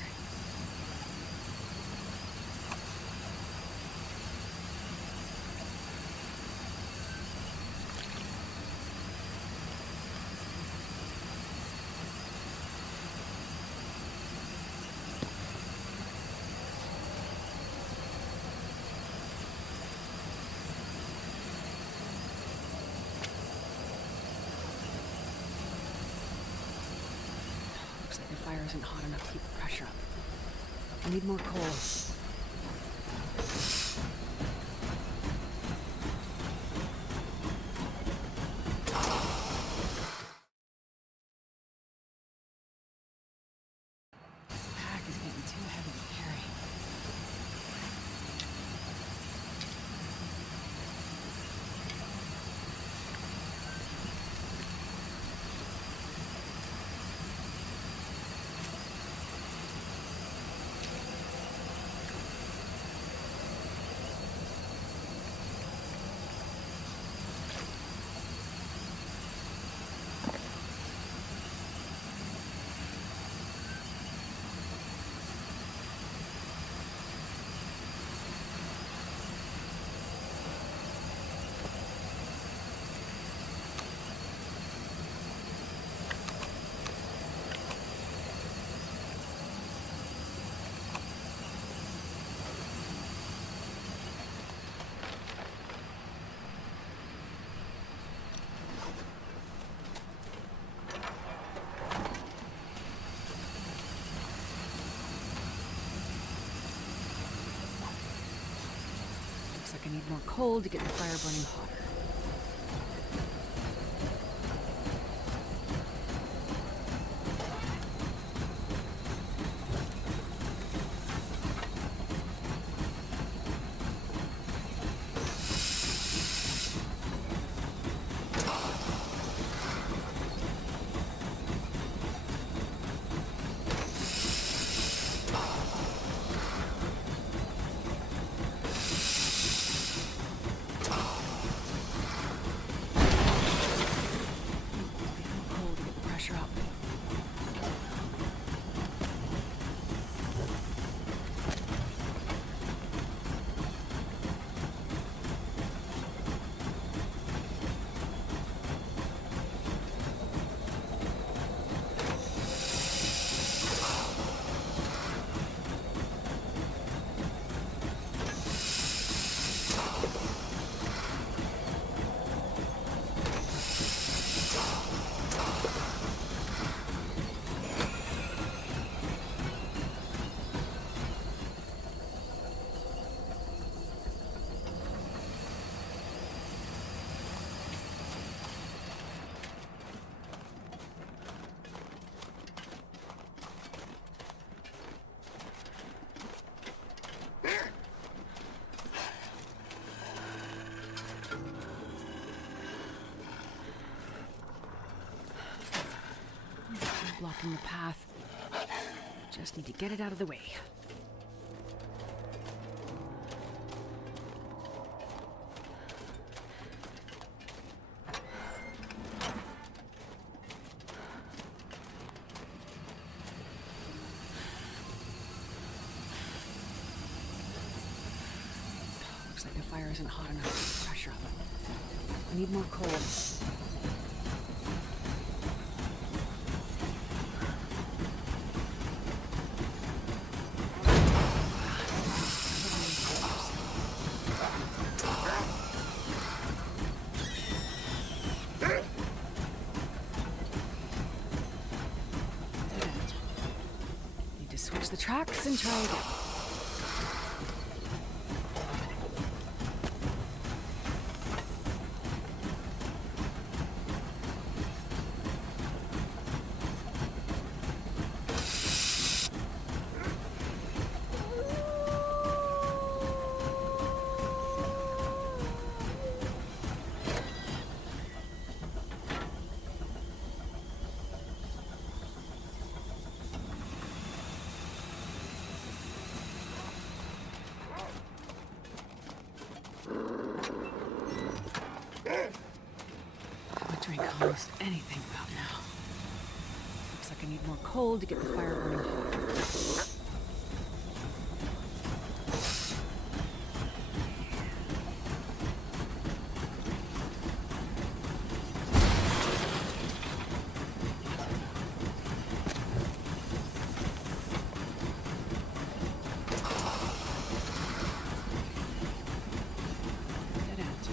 Looks like the fire isn't hot enough to keep the pressure up. I need more coal. This pack is getting too heavy to carry. like I need more coal to get the fire burning hotter. Blocking the path. Just need to get it out of the way. Looks like the fire isn't hot enough. Pressure up. I need more coal. Switch the tracks and try again. Almost anything about now. Looks like I need more coal to get the fire burning hotter. Dead end.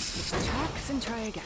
Switch the tracks and try again.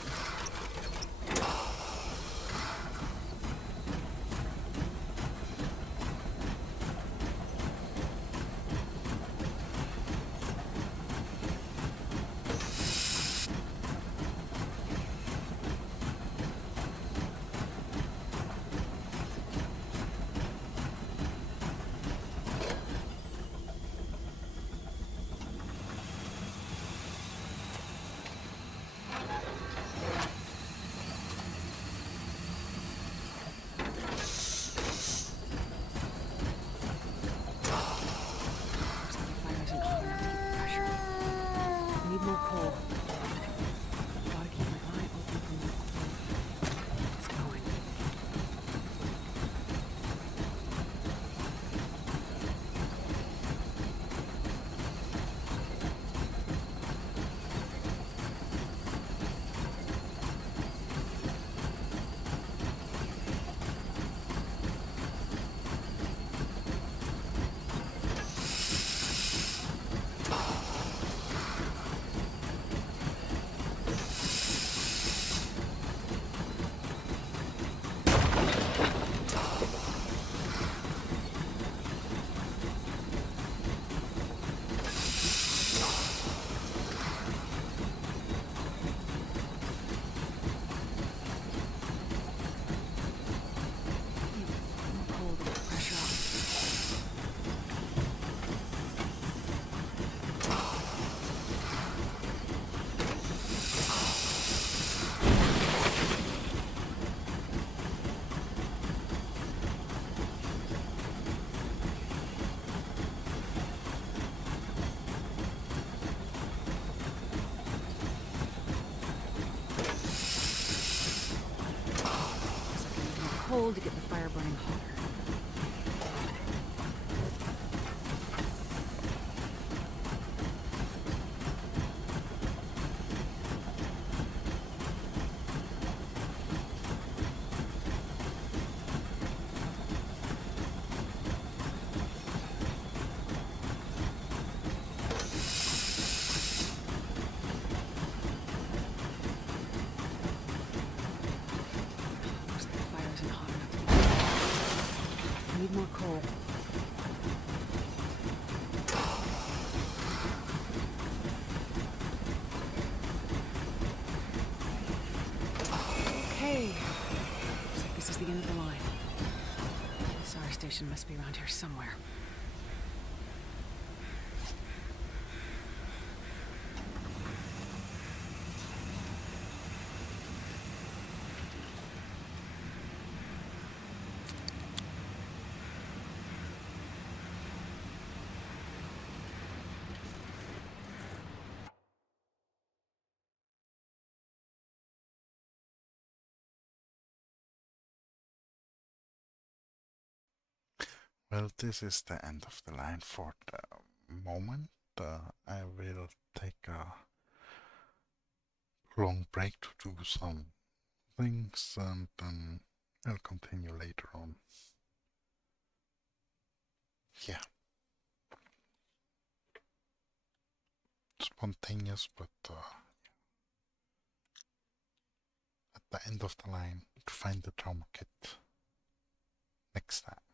coal to get the fire burning hotter. Looks like the fire isn't hot enough. I need more coal. Okay. Looks like this is the end of the line. The SAR station must be around here somewhere. Well, this is the end of the line for the moment. I will take a long break to do some things and then I'll continue later on. Yeah. Spontaneous, but at the end of the line to find the trauma kit next time.